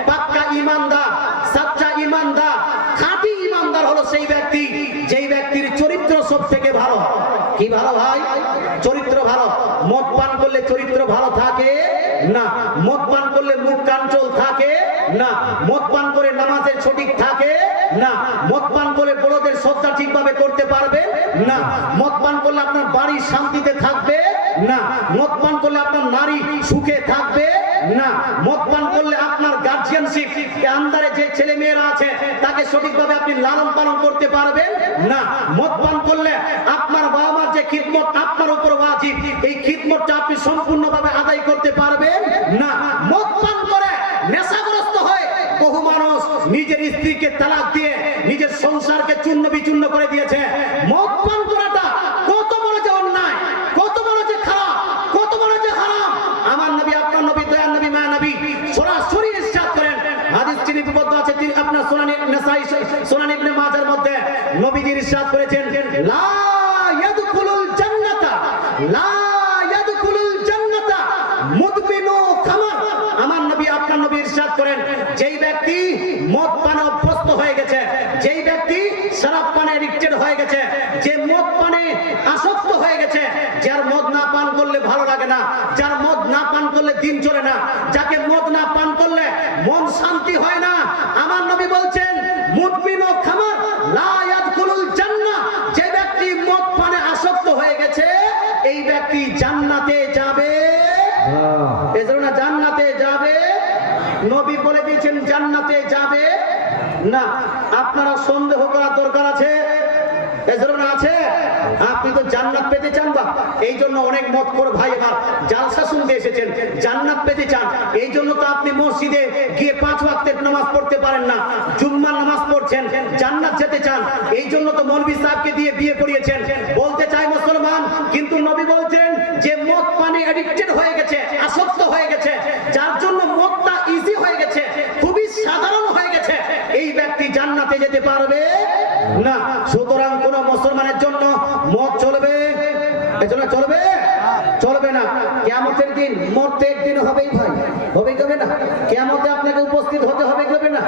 পাক্কা ইমানদার, সাচ্চা ইমানদার, খাঁটি ইমানদার হলো সেই ব্যক্তি যেই ব্যক্তির চরিত্র সবথেকে ভালো। কি ভালো ভাই? চরিত্র ভালো। মদ পান করলে চরিত্র ভালো থাকে না, মদ পান করলে মুখ কাঞ্চল থাকে না, মদ পান করে নামাজের সঠিক থাকে না, মদ পান করে বড়দের শ্রদ্ধা ঠিকভাবে করতে পারবে না, মদ পান করলে আপনার বাড়ি শান্তিতে থাকবে না, মদ পান করলে আপনার নারী সুখে থাকবে না, মদ পান করলে আপনার গার্জিয়ানশিপ আন্ডারে যে ছেলে মেয়েরা আছে তাকে সঠিকভাবে আপনি লালন পালন করতে পারবেন না, মদ পান করলে আপনার বাবা মার যে খিদমত আপনার উপর ওয়াজিব, এই খিদমতটা আপনি সম্পূর্ণভাবে আদায় করতে পারবেন না। মদ পান করে নেশাগ্রস্ত হয়ে বহু মানুষ নিজের স্ত্রীকে তালাক দিয়ে নিজের সংসারকে চূর্ণ বিচূর্ণ করে দিয়েছে। মদ পান করাটা কত বড় যে অন্যায়, কত বড় যে খারাপ, কত বড় যে হারাম। আমার নবী, আপনার নবী, দয়ার নবী, মায়ার নবী সরাসরি ইরশাদ করেন, হাদিসটি লিপিবদ্ধ আছে আপনার সুনান নাসাই, সুনান ইবনে মাজার মধ্যে। নবীজির ইরশাদ করেছেন লা ইয়াদখুলুল জান্নাতা লা ইয়াদখুলুল জান্নাতা মুদমিনু খামার। আমার নবী আপনার নবী ইরশাদ করেন যেই ব্যক্তি মদ পানে অভ্যস্ত হয়ে গেছে, যেই ব্যক্তি শরাব পানে এডিক্টেড হয়ে গেছে, যে মদ পানে আসক্ত হয়ে গেছে, যার মদ না পান করলে ভালো লাগে না, যার মদ না পান করলে দিন চলে না, যাকে মদ না পান করলে মন শান্তি হয় না, আমার নবী বলছেন মুদমিনু খামার লা ইয়াদখুলুল জান্নাহ। যে ব্যক্তি মদ পানে আসক্ত হয়ে গেছে এই ব্যক্তি জান্নাতে যাবে, এজন্য জান্নাতে যাবে, নবী বলে দিয়েছেন জান্নাতে যাবে না। আপনারা সন্দেহ করার দরকার আছে? এজন্য আছে, আপনি তো জান্নাত পেতে চান, বা এই জন্য অনেক মতখোর ভাই আমার জালসা শুনতে এসেছেন, জান্নাত পেতে চান, এই জন্য তো আপনি মসজিদে গিয়ে 5 ওয়াক্তের নামাজ পড়তে পারেন না, জুম্মার নামাজ পড়ছেন, জান্নাত যেতে চান, এই জন্য তো মৌলভী সাহেবকে দিয়ে বিয়ে করিয়েছেন। বলতে চাই মুসলমান, কিন্তু নবী বলছেন যে মদ পানে এডিক্টেড হয়ে গেছে, আসক্ত হয়ে গেছে, যার জন্য মদটা ইজি হয়ে গেছে, খুবই সাধারণ হয়ে গেছে, এই ব্যক্তি জান্নাতে যেতে পারবে না। সুতরাং কোন মুসলমানের জন্য মদ চলবে? এজন্য চলবে? চলবে না। কিয়ামতের দিন মরতে একদিন হবেই ভাই, হবে কি হবে না? কিয়ামতে আপনাকে উপস্থিত হতে হবে কি হবে না?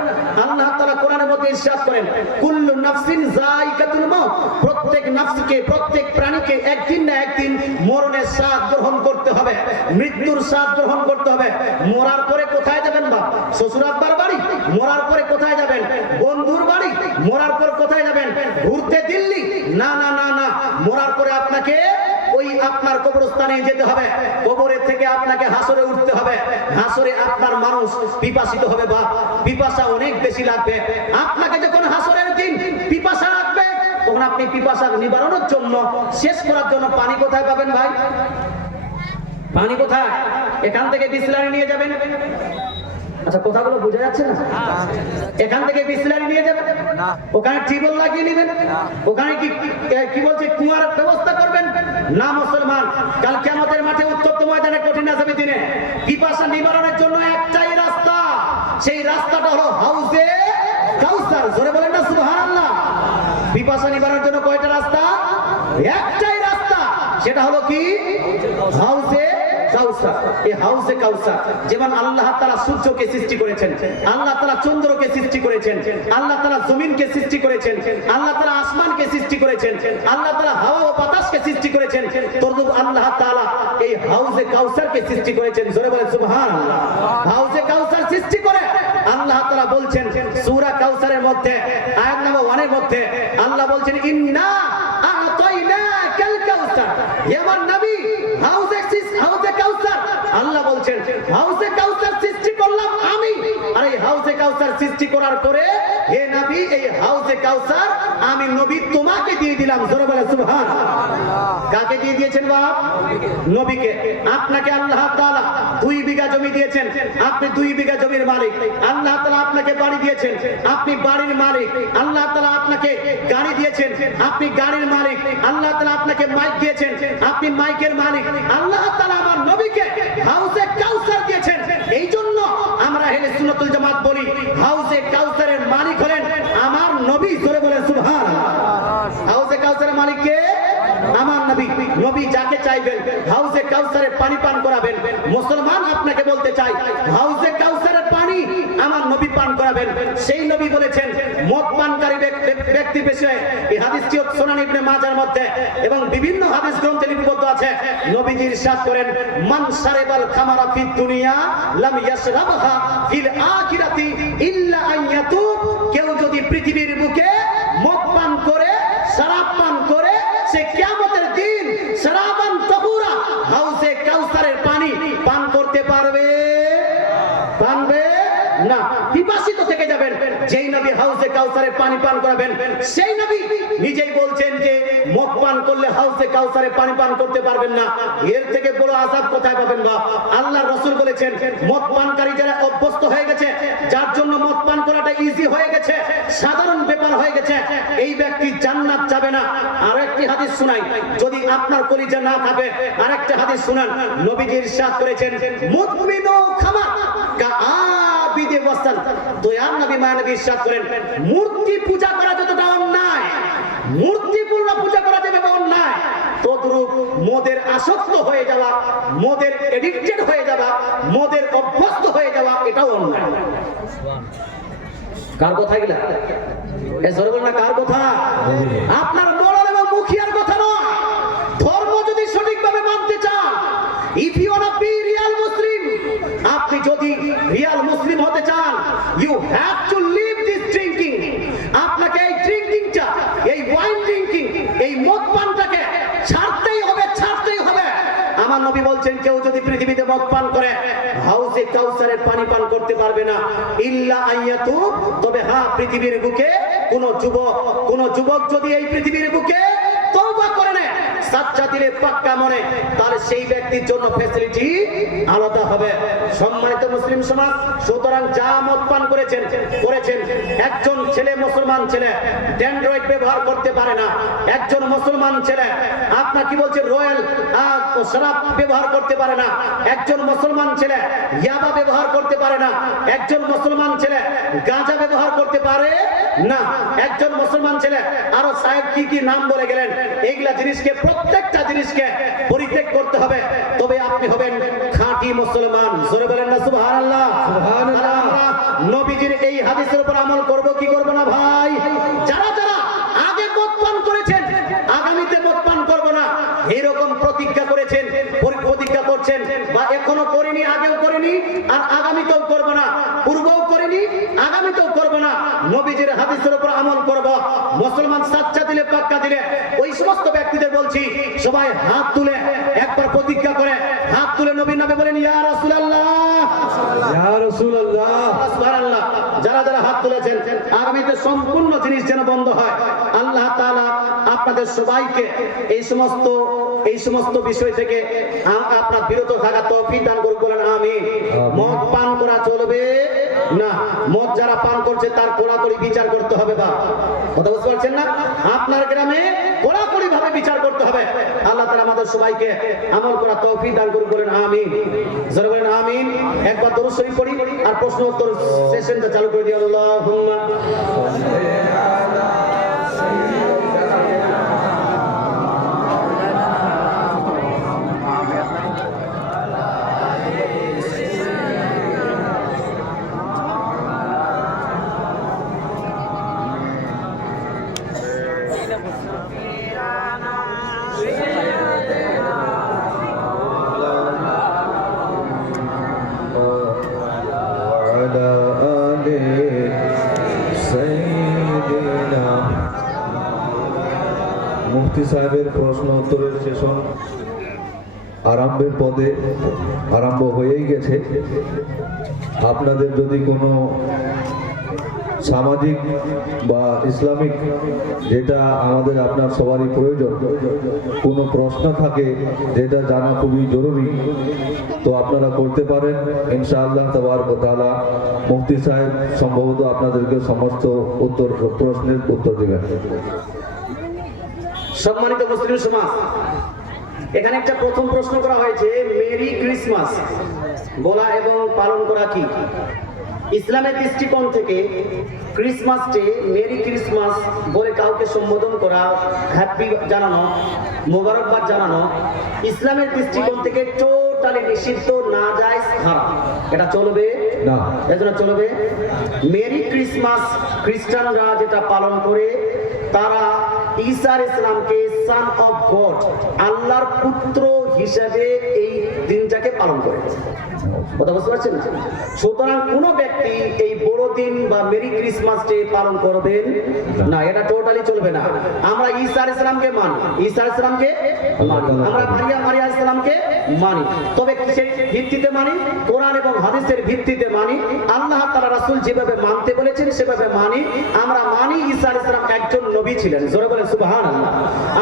আল্লাহ তাআলা কোরআনের মধ্যে ইরশাদ করেন কুল্লু নাফসিন যায়িকাতুল মাউত, প্রত্যেক নফসকে, প্রত্যেক প্রাণীকে একদিন না একদিন মরণের স্বাদ গ্রহণ করতে হবে, মৃত্যুর স্বাদ গ্রহণ করতে হবে। মরার পরে কোথায় যাবেন বাপ? শ্বশুর আব্বার বাড়ি? মরার পরে কোথায় যাবেন? বন্ধুর বাড়ি? মরার পর কোথায় যাবেন? ঘুরতে দিল্লি? না না না না, মরার পরে আপনাকে ওই আপনার কবরস্থানে যেতে হবে, কবরের থেকে আপনাকে হাসরে উঠতে হবে, হাসরে আপনার মানুষ পিপাসিত হবে, বা পিপাসা অনেক বেশি লাগবে। আপনাকে যখন হাসরের দিন পিপাসা লাগবে তখন আপনি পিপাসা নিবারণের জন্য, শেষ করার জন্য পানি কোথায় পাবেন ভাই? পানি কোথায়? এখান থেকে বিসলারি নিয়ে যাবেন। আচ্ছা, কথাগুলো বোঝা যাচ্ছে না? এখান থেকে বিসলারি নিয়ে যাবেন, ওখানে টিউবওয়েল লাগিয়ে নেবেন, ওখানে কি বলছে কুয়ার ব্যবস্থা করবেন না। মুসলমান, কাল কিয়ামতের মাঠে উত্তপ্ত ময়দানে কঠিন আযাবের দিনে পিপাসা নিবারণের জন্য একটাই রাস্তা, সেই রাস্তাটা হলো হাউজে কাউসার। জোরে বলেন না সুবহানাল্লাহ। পিপাসা নিবারণের জন্য কয়টা রাস্তা? একটাই রাস্তা, সেটা হলো কি? হাউজে কাউসার। এই হাউজে কাউসার, যেমন আল্লাহ তাআলা সূর্যকে সৃষ্টি করেছেন, আল্লাহ তাআলা চন্দ্রকে সৃষ্টি করেছেন, আল্লাহ তাআলা জমিনকে সৃষ্টি করেছেন, আল্লাহ তাআলা আসমানকে সৃষ্টি করেছেন, আল্লাহ তাআলা হাওয়া ও বাতাসকে সৃষ্টি করেছেন, তদ্রূপ আল্লাহ তাআলা এই হাউজে কাউসারকে সৃষ্টি করেছেন। জোরে বলেন সুবহানাল্লাহ। হাউজে কাউসার সৃষ্টি করে আল্লাহ তাআলা বলছেন সূরা কাউসারের মধ্যে আয়াত নম্বর 1 এর মধ্যে আল্লাহ বলছেন ইন্না আ'তাইনাকাল কাউসার। হে আমার নবী, হাউজে কাউসার, আল্লাহ বলছেন হাউজে কাউসার সৃষ্টি করলাম আমি, আর এই হাউজে কাউসার সৃষ্টি করার পরে হে নবী, এই হাউজে কাউসার আমি নবী তোমাকে দিয়ে দিলাম। জোরে বলে সুবহানাল্লাহ। কাকে দিয়ে দিয়েছেন বাপ? নবীকে। আপনাকে আল্লাহ তাআলা 2 বিঘা জমি দিয়েছেন, আপনি 2 বিঘা জমির মালিক। আল্লাহ তাআলা আপনাকে বাড়ি দিয়েছেন, আপনি বাড়ির মালিক। আল্লাহ তাআলা আপনাকে গাড়ি দিয়েছেন, আপনি গাড়ির মালিক। আল্লাহ তাআলা আপনাকে মাইক দিয়েছেন, আপনি মাইকের মালিক। আল্লাহ তাআলা আমার নবীকে হাউজে কাউসার দিয়েছেন। এই জন্য আমরা আহলে সুন্নাতুল জামাত বলি হাউজে কাউসারের মালিক হলেন আমার নবী। জোরে বলেন সুবহানাল্লাহ। হাউজে কাউসারের মালিক কে? আমার নবী। নবী যাকে চাইবেন হাউজে কাউসারের পানি পান করাবেন। মুসলমান, আপনাকে বলতে চাই হাউজে কাউসারের পানি আমার নবী পান করাবেন। সেই নবী বলেছেন মদ পানকারী ব্যক্তি বিষয়ে, এই হাদিসটি সুনান ইবনে মাজার মধ্যে এবং বিভিন্ন হাদিস গ্রন্থে লিপিবদ্ধ আছে। নবীজি ইরশাদ করেন মান শারিবাল খামারা ফিদ দুনিয়া লাম ইয়াশরাবহা ফিল আখিরাতি ইল্লা আন ইয়াতুব। কেউ যদি পৃথিবীর বুকে মদ পান করে, শরাব পান করে, সে কিয়ামতের দিন শরাবান তাহুরা হাউজে কাউসারের পানি পান করতে পারবে? পারবে না, পিপাসিত থেকে যাবেন। যেই নবী হাউজে কাউসারের পানি পান করাবেন, সেই নবী নিজেই বলছেন যে মদ পান করলে হাউজে কাউসারের পানি পান করতে পারবেন না। এর থেকে বড় আযাব কোথায় পাবেন বাপ? আল্লাহর রাসূল বলেছেন মদ পানকারী যারা অভ্যস্ত হয়ে গেছে, যার জন্য মদ পান করাটা ইজি হয়ে গেছে, সাধারণ ব্যাপার হয়ে গেছে, এই ব্যক্তি জান্নাত যাবে না। আরেকটি হাদিস শুনাই, যদি আপনার কলিজা না খাবে আরেকটা হাদিস শুনান। নবীজি ইরশাদ করেছেন মুদমিনু খামার কাআবিদে ওয়াসাল। দয়ার নবী মানবী ইরশাদ করেন মূর্তি পূজা করা যতটা অন্যায়, মূর্তিপূর্ণ পূজা করা যাবে অন্যায়, তদ্রূপ মদের আসক্ত হয়ে যাওয়া, মদের এডিক্টেড হয়ে যাওয়া, মদের অভ্যস্ত হয়ে যাওয়া, এটাও অন্যায়। কার কথা এগুলা? এ সরবল না কার কথা? আপনার মোড়ল এবং মুখিয়ার কথা নয়। ধর্ম যদি সঠিকভাবে মানতে চান, if you want to be real Muslim, আপনি যদি রিয়েল মুসলিম হতে চান, you have to leave this drinking. আপনাকে এই ড্রিঙ্কিংটা, এই ওয়াইন ড্রিঙ্কিং, এই মদ পানটাকে ছাড়তেই হবে, ছাড়তেই হবে। আমার নবী বলছেন, কেউ যদি পৃথিবীতে মদ পান করে হাউজে কাউসারের পানি পান করতে পারবে না, ইল্লা আইয়াতু, তবে হ্যাঁ, পৃথিবীর বুকে কোন যুবক যদি এই পৃথিবীর বুকে তওবা করে নেয় সাচ্চা দিলে পাক্কা মনে, তাহলে সেই ব্যক্তির জন্য ফ্যাসিলিটি আলাদা হবে। সম্মানিত মুসলিম সমাজ, সুতরাং যা মদ পান করেছেন, একজন ছেলে, মুসলমান ছেলে অ্যান্ড্রয়েড ব্যবহার করতে পারে না, একজন মুসলমান ছেলে আপনার কি বলছে রয়্যাল শরাব ব্যবহার করতে পারে না, একজন মুসলমান ছেলে ইয়াবা ব্যবহার করতে পারে না, একজন মুসলমান ছেলে গাঁজা ব্যবহার করতে পারে না, একজন মুসলমান ছেলে আরো সাহেব কি নাম বলে গেলেন, এইগুলা জিনিসকে, প্রত্যেকটা জিনিসকে পরিত্যাগ করতে হবে, তবে আপনি হবেন খাঁটি মুসলমান। জোরে বলেন না সুবহানাল্লাহ। সুবহানাল্লাহ। আমরা নবীজির এই হাদিসের উপর আমল করব কি করব না ভাই? যারা আগে মদ পান করেছেন, আগামীতে মদ পান করব না এরকম প্রতিজ্ঞা করেছেন, প্রতিজ্ঞা করছেন, বা এখনো করেনি, আগেও করেনি, আর আগামীতেও করব না, পূর্বেও করেনি, আগামীতেও করব না, নবীজির হাদিসের উপর আমল করব, মুসলমান সাচ্চা দিলে পাক্কা দিলে, ওই সমস্ত ব্যক্তিদের বলছি, সবাই হাত তুলে একবার প্রতিজ্ঞা করে হাত তুলে নবীর নামে বলেন, ইয়া রাসূলুল্লাহ, ইয়া রাসূলুল্লাহ, সুবহানাল্লাহ। যারা হাত তুলেছেন, আগামীতে সম্পূর্ণ জিনিস যেন বন্ধ হয়। আল্লাহ তাআলা আপনাদের সবাইকে এই সমস্ত বিষয় থেকে আপনার বিরত থাকা তৌফিক দান করুন, বলেন আমিন। মদ পান করা চলবে না, মদ যারা পান করছে তার কড়াকড়ি বিচার করতে হবে। বা কথা বুঝতে পারছেন না? আপনার গ্রামে কড়াকড়ি ভাবে বিচার করতে হবে। আল্লাহ তাআলা আমাদের সবাইকে আমল করা তৌফিক দান করুন, বলেন আমিন। যারা বলেন আমিন, একবার দরুদ শরীফ পড়ি আর প্রশ্ন উত্তর সেশনটা চালু করে দিই। আল্লাহুম্মা মুফতি সাহেবের প্রশ্ন উত্তরের সেশন আরম্ভের পদে আরম্ভ হয়েই গেছে। আপনাদের যদি কোনো সামাজিক বা ইসলামিক, যেটা আমাদের আপনার সবারই প্রয়োজন, কোনো প্রশ্ন থাকে যেটা জানা খুবই জরুরি, তো আপনারা করতে পারেন। ইনশাআল্লাহ তাবারক ওয়া তাআলা মুফতি সাহেব সম্ভবত আপনাদেরকে সমস্ত প্রশ্নের উত্তর দেবেন। সম্মানিত মুসলিম সমাজ, এখানে একটা প্রথম প্রশ্ন করা হয়েছে, মেরি ক্রিসমাস বলা এবং পালন করা কি? ইসলামের দৃষ্টিকোণ থেকে ক্রিসমাস ডে, মেরি ক্রিসমাস বলে কাউকে সম্বোধন করা, হ্যাপি জানানো, মোবারকবাদ জানানো, ইসলামের দৃষ্টিকোণ থেকে টোটালি নিষিদ্ধ, না জায়েজ, হারাম। এটা চলবে না, এজন্য চলবে। মেরি ক্রিসমাস খ্রিস্টানরা যেটা পালন করে, তারা ঈসা ইসলামকে সান অফ গড, আল্লাহর পুত্র হিসাবে এই দিনটাকে পালন করে। কথা বুঝতে পারছেন? সুতরাং কোন ব্যক্তি এই বড়দিন বা মেরি ক্রিসমাস ডে পালন করবেন না, এটা টোটালি চলবে না। আমরা ঈসা ইসলামকে মানি, ঈসা ইসলামকে মানি, আমরা মারিয়া ইসলামকে মানি, তবে সেই ভিত্তিতে মানি, কোরআন এবং হাদিসের ভিত্তিতে মানি। আল্লাহ তাআলা রাসূল যেভাবে মানতে বলেছেন সেভাবে মানি। আমরা মানি ঈসা ইসলাম একজন নবী ছিলেন। জোরে বলেন সুবহানাল্লাহ।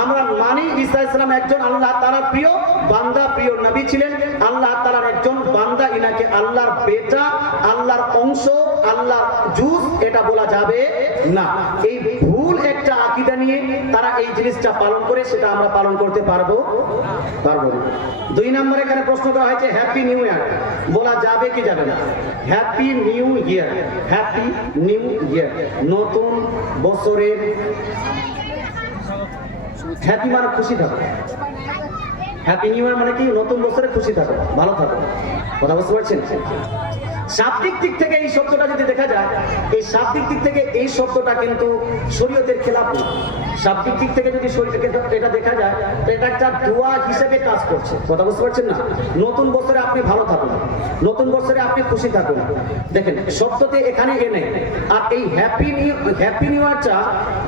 আমরা মানি ঈসা ইসলাম একজন আল্লাহ তাআলার প্রিয় বান্দা, প্রিয় নবী ছিলেন। আল্লাহ তাআলার একজন বান্দা, ইনাকে আল্লাহর বেটা, আল্লাহর অংশ, আল্লাহর জুজ, এটা বলা যাবে না। এই ভুল একটা আকীদা নিয়ে তারা এই জিনিসটা পালন করে, সেটা আমরা পালন করতে পারবো না। 2 নম্বরে এখানে প্রশ্ন করা হয়েছে, হ্যাপি নিউ ইয়ার বলা যাবে কি যাবে না? Happy new year, happy new year, নতুন বছরের হ্যাপি মানে খুশি থাকো। হ্যাপি নিউ ইয়ার মানে কি? নতুন বছরে খুশি থাকো, ভালো থাকো। কথা বুঝতে পারছেন? শাব্দিক দিক থেকে এই শব্দটা যদি দেখা যায়, এই শাব্দিক দিক থেকে এই শব্দটা কিন্তু শরীয়তের খেলাফ না। শাব্দিক দিক থেকে যদি এটা দেখা যায়, তো এটা একটা দোয়া হিসেবে কাজ করছে। কথা বুঝতে পারছেন না? নতুন বছরে আপনি ভালো থাকুন, নতুন বছরে আপনি খুশি থাকুন। দেখেন শব্দতে এখানে এনে, আর এই হ্যাপি নিউ ইয়ারটা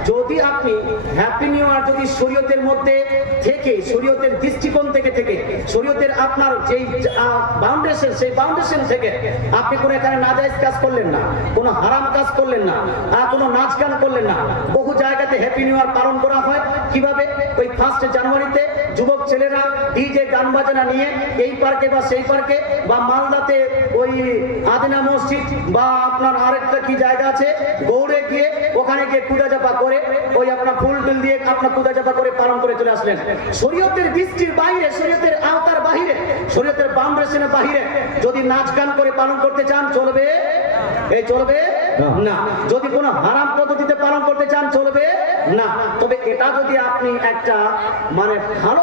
যদি আপনি হ্যাপি নিউ ইয়ার যদি শরীয়তের মধ্যে থেকে, শরীয়তের দৃষ্টিকোণ থেকে শরীয়তের আপনার যেই বাউন্ডেশন, সেই বাউন্ডেশন থেকে আপনি কোনো এখানে নাজায়েজ কাজ করলেন না, কোনো হারাম কাজ করলেন না, আর কোনো নাচ গান করলেন না। বহু জায়গাতে হ্যাপি নিউ ইয়ার পালন করা হয় কিভাবে? ওই 1 জানুয়ারিতে যুবক ছেলেরা ডিজে গান বাজনা নিয়ে এই পার্কে বা সেই পার্কে বা মালদাতে ওই আদিনা মসজিদ বা আপনার আরেকটা কি জায়গা আছে গৌড়ে গিয়ে, ওখানে গিয়ে পূজা করে ওই আপনার ফুল টুল দিয়ে আপনার পূজা করে পালন করে চলে আসলেন। শরীয়তের দৃষ্টির বাইরে, শরীয়তের আওতার বাহিরে, শরীয়তের বাউন্ডারির বাহিরে যদি নাচ গান করে পালন করতে চান চলবে? এই চলবে না। যদি কোনো হারাম পদ্ধতিতে পালন করতে চান চলবে না। তবে এটা যদি আপনি একটা মানে ভালো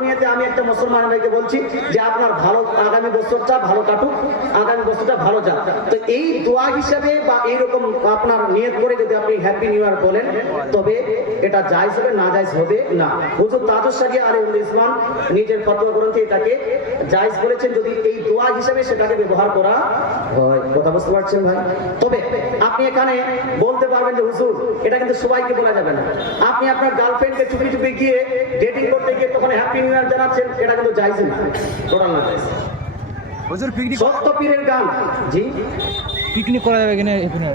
নিয়তে আমি একটা মুসলমান ভাইকে বলছি যে আপনার ভালো আগামী বছরটা ভালো কাটুক, আগামী বছরটা ভালো যাক। তো এই দোয়া হিসাবে বা এইরকম আপনার নিয়ত করে যদি আপনি হ্যাপি নিউ ইয়ার বলেন, তবে এটা জায়েজ হবে, না জায়েজ হবে না। হুজুর তাজুস সাগি আলিউল ইসলাম নিজের ফতোয়া গ্রন্থে এটাকে জায়েজ বলেছেন যদি এই দোয়া হিসাবে সেটাকে ব্যবহার করা হয়। কথা বুঝতে পারছেন ভাই? তবে আপনি এখানে বলতে পারবেন যে হুজুর এটা কিন্তু সবাইকে বলা যাবে না। আপনি আপনার গার্লফ্রেন্ডকে চুপি গিয়ে ডেটিং করতে গিয়ে তখন হ্যাপি নিউ ইয়ার জানাচ্ছেন, এটা কিন্তু জায়েজ না, টোটাল না জায়েজ। হুজুর পিকনিক, সত্য পীরের গান, জি পিকনিক করা যাবে কিনা এখানে?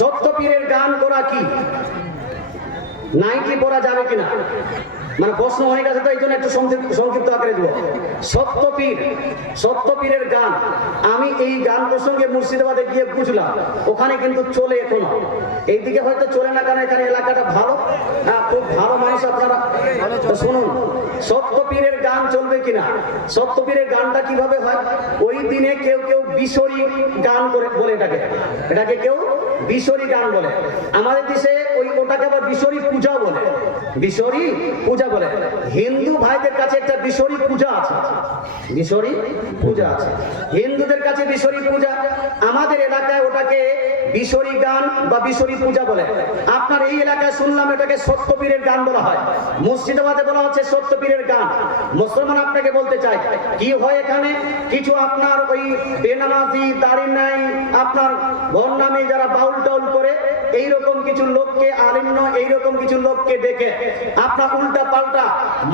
সত্য পীরের গান করা কি নাইটি পরা যাবে কিনা, মানে প্রশ্ন হয়ে গেছে, তো এই জন্য একটু সংক্ষিপ্ত আকারে দেবো। সত্য পীরের গান, আমি এই গান প্রসঙ্গে মুর্শিদাবাদে গিয়ে বুঝলাম ওখানে কিন্তু চলে এখনো। এইদিকে হয়তো চলে না, কারণ এখানে এলাকাটা ভালো, খুব ভালো মানুষ আপনারা। তো শুনুন, সত্য পীরের গান চলবে কিনা। সত্য পীরের গানটা কিভাবে হয়? ওই দিনে কেউ বিশরি গান করে বলে, এটাকে কেউ বিশরি গান বলে। আমাদের দেশে ওটাকে আবার বিশরি পূজা বলে, বিশরি পূজা বলে। হিন্দু ভাইদের কাছে একটা বিশরি পূজা আছে, বিশরি পূজা আছে হিন্দুদের কাছে, বিশরি পূজা। আমাদের এলাকায় ওটাকে বিশরি গান বা বিশরি পূজা বলে। আপনার এই এলাকায় শুনলাম এটাকে সত্যপীরের গান বলা হয়, মুর্শিদাবাদে বলা হচ্ছে সত্যপীরের গান। মুসলমান আপনাকে বলতে চাই কি হয় এখানে, কিছু আপনার ওই বেনামাজি দাড়ি নাই আপনার ঘর নামে যারা বাউল টাউল করে, এইরকম কিছু লোককে আলিন্য, এইরকম কিছু লোককে ডেকে আপনার উল্টা পাল্টা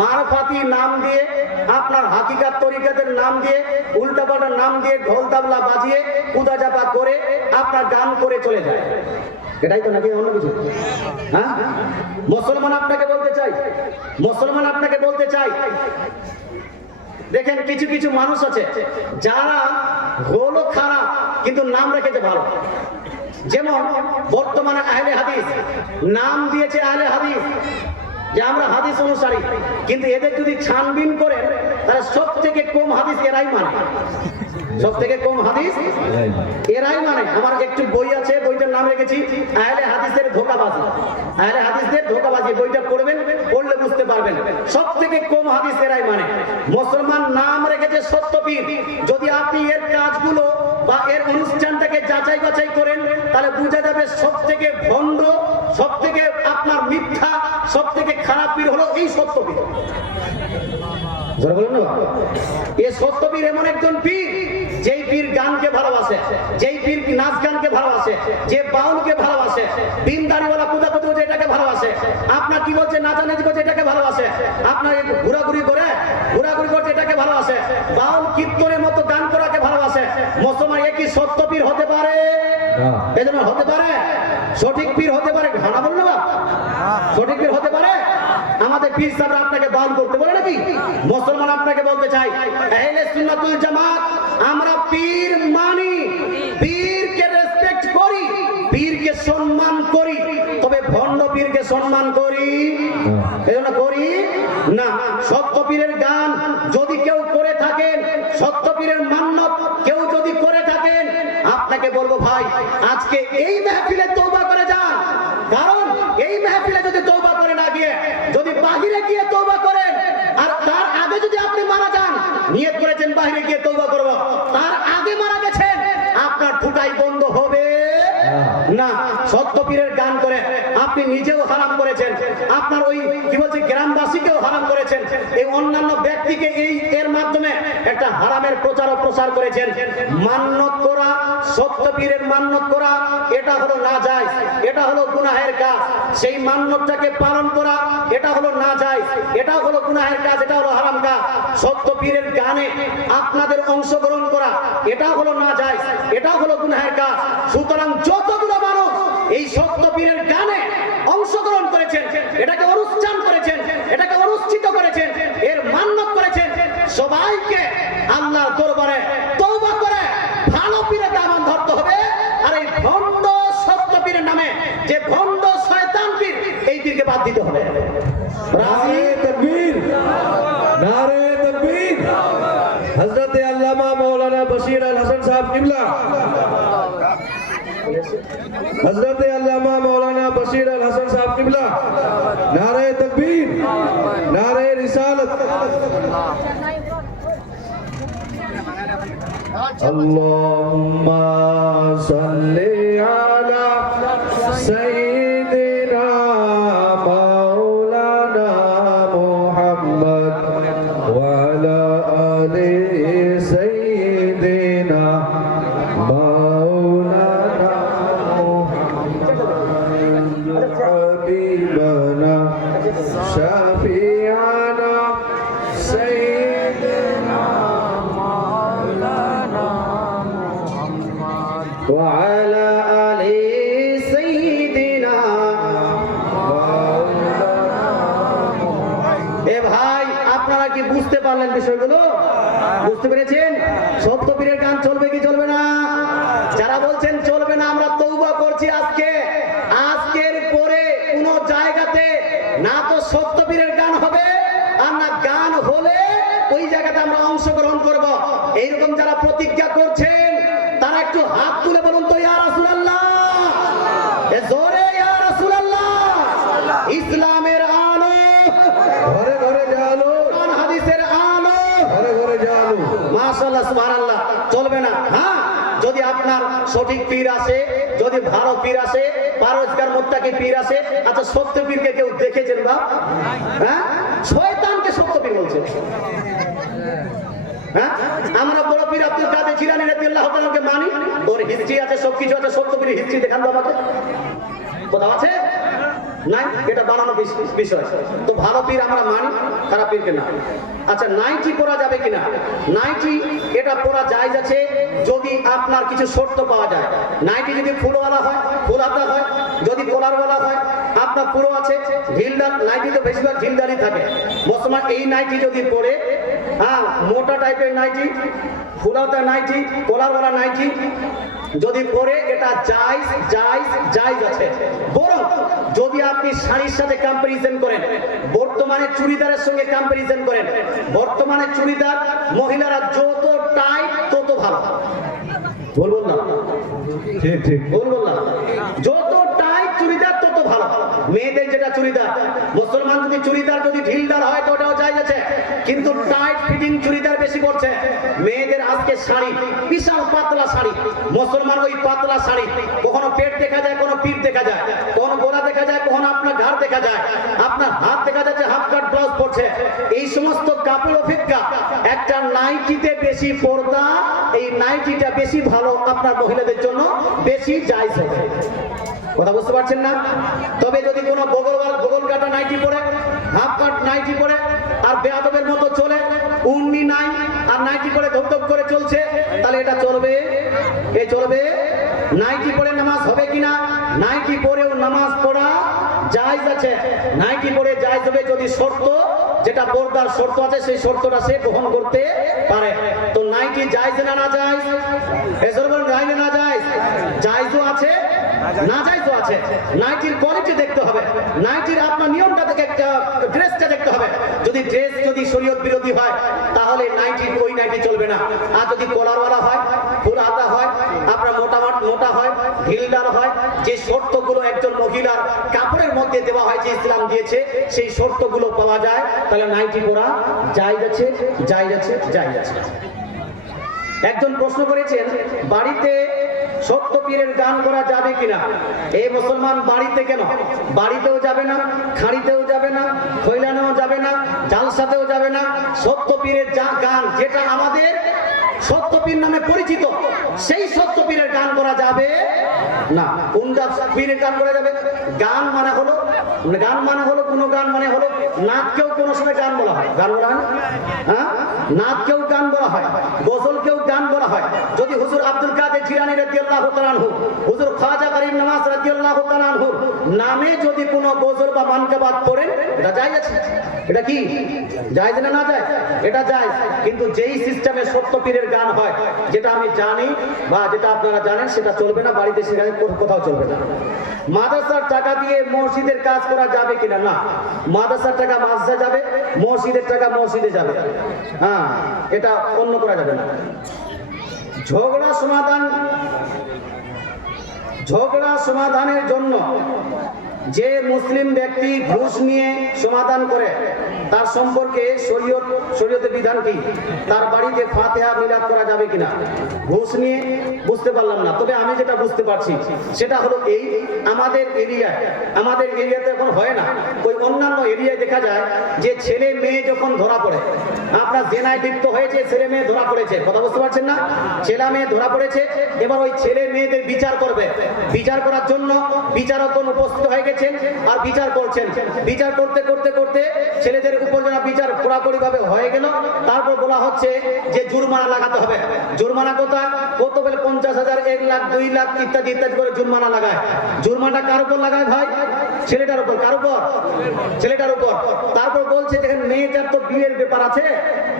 মারফাতি নাম দিয়ে, আপনার হাকিকাত তরিকাতের নাম দিয়ে, উল্টা পাল্টা নাম দিয়ে ঢোল তাবলা বাজিয়ে পূজা জাপা করে আপনার গান করে চলে যায়। এটাই তো নাকি অন্য কিছু? হ্যাঁ, মুসলমান আপনাকে বলতে চাই দেখেন কিছু মানুষ আছে যারা হলো খারাপ কিন্তু নাম রেখেছে ভালো। যেমন বর্তমানে আহলে হাদিস নাম দিয়েছে আহলে হাদিস, যে আমরা হাদিস অনুসারী, কিন্তু এদের যদি ছানবিন করেন তাহলে সব থেকে কম হাদিস এরাই মানে, সব থেকে কম হাদিস এরাই মানে। আমার একটু বই আছে, বইটার নাম রেখেছি আহলে হাদিসের ধোঁকাবাজি, আহলে হাদিসদের ধোঁকাবাজি। বইটা পড়বেন, পড়লে বুঝতে পারবেন সব থেকে কম হাদিস এরাই মানে। মুসলমান নাম রেখেছে সত্যপীর। যদি আপনি এর কাজগুলো বা এর অনুষ্ঠানটাকে যাচাই বাছাই করেন তাহলে বোঝা যাবে সব থেকে ভণ্ড, সব থেকে আপনার মিথ্যা, সব থেকে খারাপ পীর হলো এই সত্যপীর। এই সত্যপীর এমন একজন পীর যেই পীর গানকে ভালোবাসে, যেই পীর নাচ গানকে ভালোবাসে, যে বাউলকে ভালোবাসে, বিনদারিওয়ালা পূজাপতি যেটাকে ভালোবাসে, আপনার কি বলছে নাচানাচি করছে এটাকে ভালোবাসে, আপনার ঘোরাঘুরি করছে এটাকে ভালোবাসে, বাউল কীর্তনের মতো গান করাকে ভালোবাসে। মুসলমান একই সত্যপীর হতে পারে? এজন্য হতে পারে, সঠিক পীর হতে পারে। ঘানা বললো না, সঠিক পীর হতে পারে। আমাদের পীর সাহেবরা আপনাকে বাউল করতে বলে নাকি? মুসলমান আপনাকে বলতে চাই আহলে সুন্নাতুল জামাত আমরা পীর মানি, পীরকে রেসপেক্ট করি, পীরকে সম্মান করি, তবে ভণ্ড পীরকে সম্মান করি এজন্য করি না। সত্য পীরের গান যদি কেউ করে থাকেন, সত্য পীরের মান্নত কেউ যদি করে থাকেন, আপনাকে বলবো ভাই আজকে এই মাহফিলে তওবা করে যান, কারণ এই বাহিরে গিয়ে তওবা করেন, আর তার আগে যদি আপনি মারা যান, নিয়ত করেছেন বাহিরে গিয়ে তওবা করব, তার আগে মারা গেছেন, আপনার ঠুটাই বন্ধ হবে না। সত্য পীরের গান করে আপনি নিজেও হারাম করেছেন, আপনার ওই কি বলছে গ্রামবাসীকেও হারাম করেছেন, এই অন্যান্য ব্যক্তিকে এর মাধ্যমে একটা হারামের প্রচার ও প্রসার করেছেন। মান্নত করা, সত্য পীরের মান্নত করা, এটা হলো নাজায়েজ, এটা হলো গুনাহের কাজ। সেই মান্নতটাকে পালন করা, এটা হলো নাজায়েজ, এটা হলো গুনাহের কাজ, এটা হলো হারাম কাজ। সত্য পীরের গানে আপনাদের অংশগ্রহণ করা, এটা হলো নাজায়েজ, এটা হলো গুনাহের কাজ। সুতরাং যতগুলো মানুষ এই সত্য পীরের গানে অংশগ্রহণ করেছেন, এটাকে অনুষ্ঠান করেছেন, এটাকে অনুষ্ঠিত করেছেন, এর মান্যত করেছেন, সবাইকে আল্লাহর দরবারে তওবা করে ভালো পীরের দামান ধরতে হবে। আর এই ভণ্ড সত্য পীরের নামে যে ভণ্ড শয়তান পীর, এই পীরকে বাদ দিতে হবে। নারে তাকবীর, নারে তাকবীর। হযরত আল্লামা মাওলানা বশির আল হাসান সাহেব কিবলা, হযরত আল্লামা মাওলানা বশির আল হাসান সাহেব কিবলা, নারে তাকবীর, নারে রিসালত। আল্লাহুম্মা সাল্লি আলা সাইয়্যিদিনা মাওলানা মুহাম্মদ ওয়া আলা আলি সাইয়্যিদিনা মাওলানা মুহাম্মদ হাবিবানা শাফিআনা সাইয়্যিদিনা وعلى آل سيدنا। এ ভাই, আপনারা কি বুঝতে পারলেন বিষয়গুলো? বুঝতে পেরেছেন? সত্য পীরের গান চলবে কি চলবে না? যারা বলছেন চলবে না, আমরা তওবা করছি আজকের পরে কোন জায়গাতে না তো সত্য পীরের গান হবে, আর না গান হলে ওই জায়গাতে আমরা অংশগ্রহণ করব। এইরকম যারা প্রতিজ্ঞা করছেন তারা একটু হাত তুলে বলুন তো, ইয়া রাসূলুল্লাহ, এ জোরে ইয়া রাসূলুল্লাহ। ইসলামের আলো ঘরে ঘরে জালো, কোরআন হাদিসের আলো ঘরে ঘরে জালো। মাশাআল্লাহ, সুবহানাল্লাহ। চলবে না। হ্যাঁ, যদি আপনার সঠিক পীর আসে, যদি ভালো পীর আসে, পারহেজগার মুত্তাকি পীর আসে। আচ্ছা, সত্য পীরকে কেউ দেখেছেন বা? হ্যাঁ, শয়তানকে সত্য পীর বলছে। হ্যাঁ, আমরা বড় পীর আব্দুল কাদের জিলানী রাদিয়াল্লাহু তাআলাকে মানি, ওর হিস্ট্রি আছে, সবকিছু আছে। সত্য পীরের হিস্ট্রি দেখান তো আমাকে, কোথাও আছে? নাই, এটা বানানো বিষয়। তো ভালো পীর আমরা মানি, খারাপ পীরকে না। আচ্ছা, নাইটি পরা যাবে কিনা? নাইটি এটা পরা জায়েজ আছে যদি আপনার কিছু শর্ত পাওয়া যায়। নাইটি যদি ফুলওয়ালা হয়, ফুল হাতা হয়, যদি কলারওয়ালা হয়, আপনার পুরো আছে, ঢিলদার। নাইটি তো বেশিরভাগ ঢিলদারই থাকে। মুসলমান এই নাইটি যদি পরে, হ্যাঁ, মোটা টাইপের নাইটি, ফুলাতা নাইটি, কলারওয়ালা নাইটি যদি পরে, এটা জায়েজ আছে। বরং যদি আপনি শাড়ির সাথে কম্পারিজন করেন, বর্তমানে চুড়িদারের সঙ্গে কম্পারিজন করেন, বর্তমানে চুড়িদার মহিলারা যত টাইট তত ভালো। বলবো না? ঠিক ঠিক বলবো না? যত টাইট চুড়িদার তত ভালো। মেয়েদের যেটা চুড়িদার, মুসলমান যদি চুড়িদার যদি ঢিলদার হয় তো ওটাও জায়েজ আছে, কিন্তু টাইট ফিটিং চুড়িদার বেশি করছে। মেয়েদের আজকে শাড়ি বিশাল পাতলা শাড়ি, মুসলমান ওই পাতলা শাড়ি, কখনো পেট দেখা যায়, কোনো পিঠ দেখা যায়, কখনো গোড়া দেখা যায়, কখনো আপনার ঘাড় দেখা যায়, আপনার হাত দেখা যাচ্ছে হাফ কাট ব্লাউজ পরছে। এই সমস্ত কাপড় অপেক্ষা একটা নাইটিতে বেশি পর্দা, এই নাইটিটা বেশি ভালো, আপনার মহিলাদের জন্য বেশি জায়েজ হবে। কথা বুঝতে পারছেন না? তবে যদি কোনো বগল কাটা নাইটি পরে, হাফ কাট নাইটি পরে, আর বেয়াদবের মতো চলে, উন্নি নাই আর নাইটি পরে ধপধপ করে চলছে, তাহলে এটা চলবে? এ চলবে? নাইটি পরে নামাজ হবে কিনা? নাইটি পরেও নামাজ পড়া জায়েজ আছে। নাইটি পরে জায়েজ হবে যদি শর্ত, যেটা পর্দার শর্ত আছে, সেই শর্তটা সে বহন করতে পারে। তো নাইটি জায়েজ না না জায়েজ? এজন্য বলেন জায়েজ না জায়েজ? জায়েজও আছে, না জায়েজও আছে। নাইটির কোয়ালিটি দেখতে হবে, নাইটির আপনার নিয়মটা দেখে, ড্রেসটা দেখতে হবে। যদি ড্রেস যদি শরীয়ত বিরোধী হয়, তাহলে নাইটি, ওই নাইটি চলবে না। আর যদি কলারওয়ালা হয়, ফুল হাতা হয়, আপনার মোটা হয়, ঢিলডাল হয়, যে শর্তগুলো একজন মহিলার কাপড়ের মধ্যে দেওয়া হয় যে ইসলাম দিয়েছে, সেই শর্তগুলো পাওয়া যায়, তাহলে নাইটি পরা জায়েজ আছে, জায়েজ আছে, জায়েজ আছে। একজন প্রশ্ন করেছেন, বাড়িতে সত্য পীরের গান করা যাবে কিনা? এই মুসলমান বাড়িতে কেন, বাড়িতেও যাবে না, খাড়িতেও যাবে না, খৈলানেও যাবে না, জালসাতেও যাবে না। সত্য পীরের গান যেটা আমাদের সত্য পীর নামে পরিচিত, সেই সত্য পীরের গান করা যাবে না। কোনটা পীরের গান করা যাবে? গান মানে হলো, গান মানে হলো কোনো গান মানে হলো নাচকেও কোনো সময় গান বলা হয়, গান বলা হয় না? হ্যাঁ, নাচকেও গান বলা হয়, গজলকেও গান বলা হয়। যদি হুজুর আব্দুল কাদের জিলানী রাদিয়াল্লাহু তাআলা আনহু, হুজুর খাজা করিম নওয়াজ রাদিয়াল্লাহু তাআলা আনহু নামে যদি কোনো গজল বা মানকাবাত পড়েন, এটা জায়েজ আছে। এটা কি জায়েজ না না জায়েজ? এটা জায়েজ। কিন্তু যেই সিস্টেমে সত্য পীরের গান হয়, যেটা আমি জানি বা যেটা আপনারা জানেন, সেটা চলবে না, বাড়িতে সেখানে কোথাও চলবে না। মাদ্রাসার টাকা দিয়ে মসজিদের কাজ করা যাবে কিনা? না, মাদ্রাসার টাকা মাদ্রাসা যাবে, মসজিদের টাকা মসজিদে যাবে। হ্যাঁ, এটা অন্য করা যাবে না। ঝগড়া সমাধানের জন্য যে মুসলিম ব্যক্তি ঘুষ নিয়ে সমাধান করে, তার সম্পর্কে শরীয়তের বিধান কি? তার বাড়িতে ফাতিহা মিলাদ করা যাবে কিনা? ঘুষ নিয়ে বুঝতে পারলাম না, তবে আমি যেটা বুঝতে পারছি সেটা হলো এই, আমাদের এরিয়াতে এখন হয় না, ওই অন্যান্য এরিয়ায় দেখা যায় যে ছেলে মেয়ে যখন ধরা পড়ে, আপনার জেনায় লিপ্ত হয়েছে, ছেলে মেয়ে ধরা পড়েছে, কথা বুঝতে পারছেন না? ছেলে মেয়ে ধরা পড়েছে, এবার ওই ছেলে মেয়েদের বিচার করবে। বিচার করার জন্য বিচারকগণ উপস্থিত হয়ে গেছেন আর বিচার করছেন। বিচার করতে করতে করতে ছেলেদের উপর যারা বিচার পুরাপুরি ভাবে হয়ে গেল, তারপর বলা হচ্ছে যে জুরমানা লাগাতে হবে। জুরমানা কত বলে 50,000, 1 লাখ, 2 লাখ ইত্যাদি ইত্যাদি করে জুরমানা লাগায়। জুরমানাটা কার উপর লাগায় ভাই? ছেলেটার উপর। কার উপর? ছেলেটার উপর। তারপর বলছে দেখেন, মেয়েটার তো বিয়ের ব্যাপার আছে,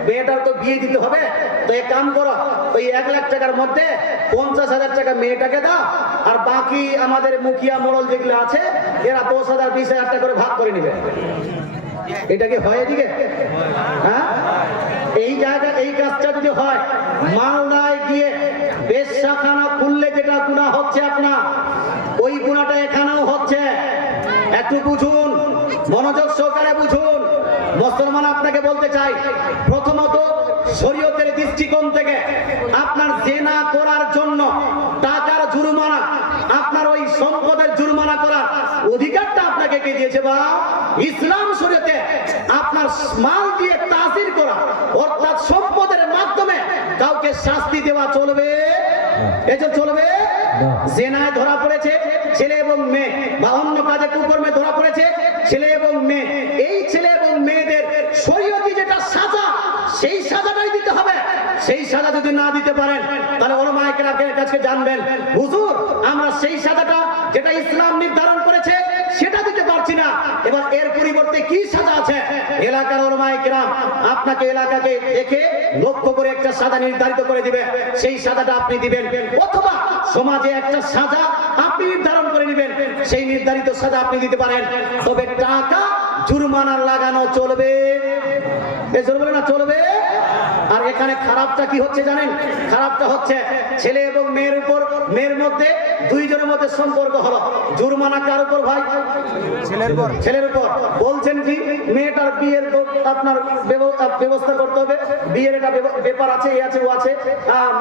মেয়েটার তো বিয়ে দিতে হবে, তো এক কাম করো, ওই 1 লাখ টাকার মধ্যে 50,000 টাকা মেয়েটাকে দাও, আর বাকি আমাদের মুখিয়া মোড়ল যেগুলো আছে এরা 10,000, 20,000 টাকা করে ভাগ করে নিবে। এটা কি হয় এদিকে? হ্যাঁ, এই জায়গা, এই কাজটা যদি হয়, মালদায় গিয়ে বেশ্যাখানা খুললে যেটা গুনাহ হচ্ছে আপনার, ওই গুনাহটা এখানেও হচ্ছে। একটু বুঝুন, মনোযোগ সহকারে বুঝুন। মুসলমান আপনাকে বলতে চাই, প্রথমত শরীয়তের দৃষ্টিকোণ থেকে আপনার জেনা করার জন্য টাকার জুরমানা, আপনার ওই সম্পদের জুরমানা করার অধিকারটা আপনাকে কে দিয়েছে? বা ইসলাম শরীয়তে আপনার মাল দিয়ে তাজির করা, অর্থাৎ সম্পদের মাধ্যমে কাউকে শাস্তি দেওয়া চলবে? এটা চলবে? জেনায় ধরা পড়েছে ছেলে এবং মেয়ে, বা অন্য কাজে কুকর্মে ধরা পড়েছে ছেলে এবং মেয়ে, এই ছেলে এবং মেয়েদের শরীয়তি যেটা সাজা, সেই সাজাটাই দিতে হবে। সেই সাজা যদি না দিতে পারেন, তাহলে ওলামায়ে কেরামের কাছে জানবেন, হুজুর আমরা সেই সাজাটা যেটা ইসলাম নির্ধারণ করেছে সেটা দিতে পারছি না, এবার এর পরিবর্তে কি সাজা আছে? এলাকার ওলামায়ে কেরাম আপনাকে এলাকাকে দেখে লক্ষ্য করে একটা সাজা নির্ধারিত করে দিবে, সেই সাজাটা আপনি দিবেন। অথবা সমাজে একটা সাজা আপনি নির্ধারণ করে নেবেন, সেই নির্ধারিত সাজা আপনি দিতে পারেন। তবে টাকা জুরমানা লাগানো চলবে? চলবে না? চলবে। আর এখানে খারাপটা কি হচ্ছে জানেন? খারাপটা হচ্ছে ছেলে এবং মেয়ের মধ্যে, দুইজনের মধ্যে সম্পর্ক হলো, জুরমানা কার উপর ভাই? ছেলের উপর। বলছেন কি মেয়েটার বিয়ের আপনার ব্যবস্থা করতে হবে, বিয়ের এটা ব্যাপার আছে, এ আছে, ও আছে,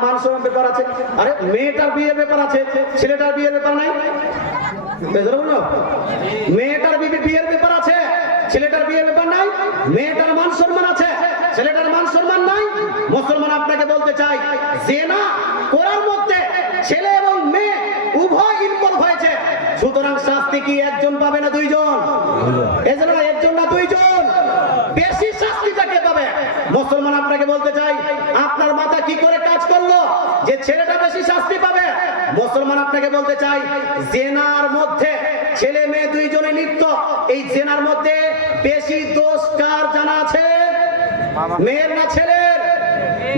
মানসম্মান ব্যাপার আছে। আরে মেয়েটার বিয়ের ব্যাপার আছে, ছেলেটার বিয়ের ব্যাপার নাই? মেয়েটার বিয়ের ব্যাপার আছে, ছেলেটার বিয়ের ব্যাপার নাই। মেয়েটার মান সম্মান আছে, ছেলেটার মান সম্মান নাই। মুসলমান আপনাকে বলতে চাই, জেনা করার মধ্যে ছেলে এবং মেয়ে উভয় ইনভলভ হয়েছে, সুতরাং শাস্তি কি একজন পাবে না দুইজন? এজন্য একজন না দুইজন, বেশি শাস্তিটাকে পাবে। মুসলমান আপনাকে বলতে চাই, আপনার মাথা কি করে কাজ করলো যে ছেলেটা বেশি শাস্তি পাবে? মুসলমান আপনাকে বলতে চাই, জেনার মধ্যে ছেলে মেয়ে দুইজনে লিপ্ত, এই জেনার মধ্যে বেশি দোষ কার জানা আছে? মেয়ের না ছেলের?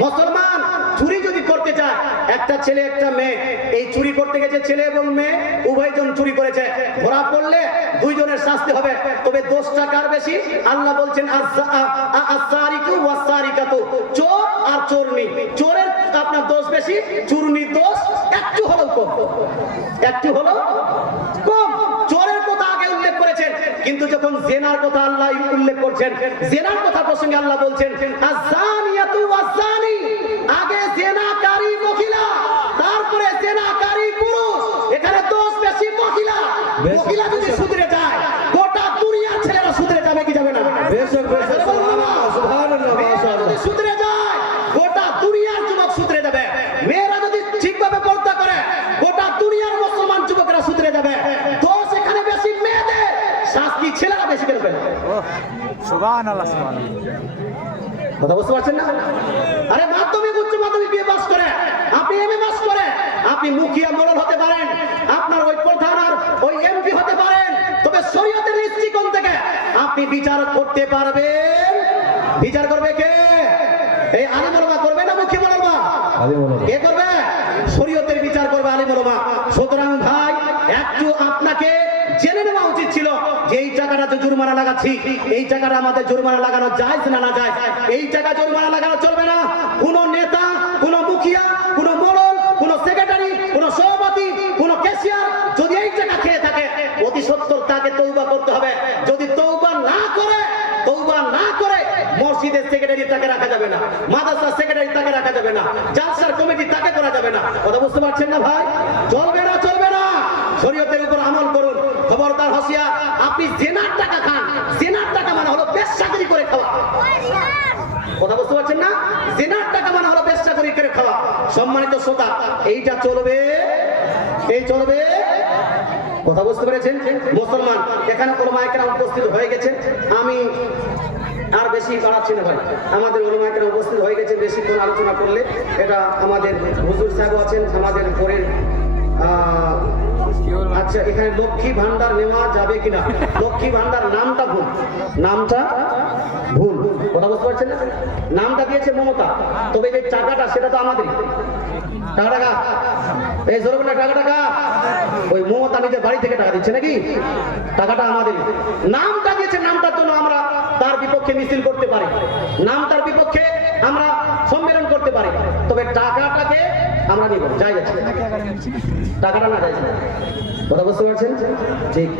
মুসলমান চুরি যদি করতে চায়, একটা ছেলে একটা মেয়ে, এই চুরি করতে গেছে ছেলে এবং মেয়ে উভয়জন চুরি করেছে, ধরা পড়লে দুইজনের শাস্তি হবে। তবে দোষটা কার বেশি? আল্লাহ বলছেন আস-সারিকু ওয়াস-সারিকাতু, চোর আর চোরনি, চোরের আপনার দোষ বেশি, চুরনির দোষ একটু হলেও কম। একটি হলো কম। চোরের কথা আগে উল্লেখ করেছেন, কিন্তু যখন জেনার কথা আল্লাহ উল্লেখ করছেন, জেনার কথা প্রসঙ্গে আল্লাহ বলছেন আযানিয়াতু ওয়াযানি, আগে জেনাকারী মহিলা, তারপরে জেনাকারী পুরুষ। এখানে দোষ বেশি মহিলা। মহিলা যদি শুধরে যায়, গোটা দুনিয়ার ছেলেরা শুধরে যাবে কি যাবে না? বেশক বেশক, সুবহানাল্লাহ সুবহানাল্লাহ, মাশাআল্লাহ। যদি শুধরে যায়, গোটা দুনিয়ার যুবক শুধরে যাবে। মেয়েরা যদি ঠিকভাবে পর্দা করে, গোটা দুনিয়ার মুসলমান যুবকরা শুধরে যাবে। দোষ এখানে বেশি মেয়েদের, শাস্তি ছেলেরা বেশি করবে। সুবহানাল্লাহ সুবহানাল্লাহ। কথা বুঝতে পারছেন না? আরে মাধ্যমিক উচ্চ মাধ্যমিক বিএ পাস করে, আপনি এমএ পাস করে, আপনি মুখিয়া মোড়ল হতে পারেন, আপনার ওই প্রধান আর ওই এমপি হতে পারেন, তবে শরীয়তের দৃষ্টিকোণ থেকে আপনি বিচার করতে পারবেন। বিচার করবে কে? এই আলিম ওলামা করবে না মুখিয়া মোড়লমা? আলিম ওলামা। কে করবে? শরীয়তের বিচার করবে আলিম ওলামা। সুতরাং ভাই, একটু আপনাকে জেনে নেওয়া উচিত ছিল যে এই টাকাটা যে জরিমানা লাগাচ্ছি, এই টাকাটা আমাদের জরিমানা লাগানো জায়েজ না না জায়েজ? এই টাকা জরিমানা লাগানো চলবে না। কোন নেতা, কোন মুখিয়া, কোন মোড়ল, কোন সেক্রেটারি, কোন সভাপতি, কোন ক্যাশিয়ার যদি এই টাকা খেয়ে থাকে, অতি সত্বর তাকে তওবা করতে হবে। যদি তওবা না করে, মসজিদের সেক্রেটারি তাকে রাখা যাবে না, মাদ্রাসার সেক্রেটারি তাকে রাখা যাবে না, জালসার কমিটি তাকে করা যাবে না। কথা বুঝতে পারছেন না ভাই? চলবে না, চলবে না। শরীয়তের উপর আমল করুন। খবরদার হুঁশিয়ার, আপনি জেনার টাকা খান। জেনার টাকা মানে হলো বেশ্যাগিরি করে খাওয়া। কথা বুঝতে পারছেন না? জেনার টাকা মানে হলো বেশ্যাগিরি করে খাওয়া। সম্মানিত শ্রোতা, এইটা চলবে, এই চলবে। কথা বুঝতে পেরেছেন? মুসলমান, এখানে ওলামায়ে কেরাম উপস্থিত হয়ে গেছেন। আমি আর বেশি বাড়াচ্ছি না ভাই, আমাদের ওলামায়ে কেরাম উপস্থিত হয়ে গেছে। বেশি কোন আলোচনা করলে এটা আমাদের হুজুর সাহেব আছেন, আমাদের পরের আচ্ছা, এখানে লক্ষ্মী ভান্ডার নেওয়া যাবে কিনা? লক্ষ্মী ভান্ডার নামটা ভুল, নামটা ভুল। কথা বুঝতে পারছেন না? নামটা দিয়েছে মমতা, তবে যে টাকাটা সেটা তো আমাদেরই। টাকা এই জোরবুল টাকা ওই মমতা নিজের বাড়ি থেকে টাকা দিচ্ছে নাকি? টাকাটা আমাদের। নামটা দিয়েছে, নামটার জন্য আমরা তার বিপক্ষে মিছিল করতে পারি, নামটার বিপক্ষে আমরা সম্মেলন করতে পারি, তবে টাকাটাকে আমরা নিব, যাই যাচ্ছে টাকাটা না যাই। কথা বুঝতে পারছেন? ঠিক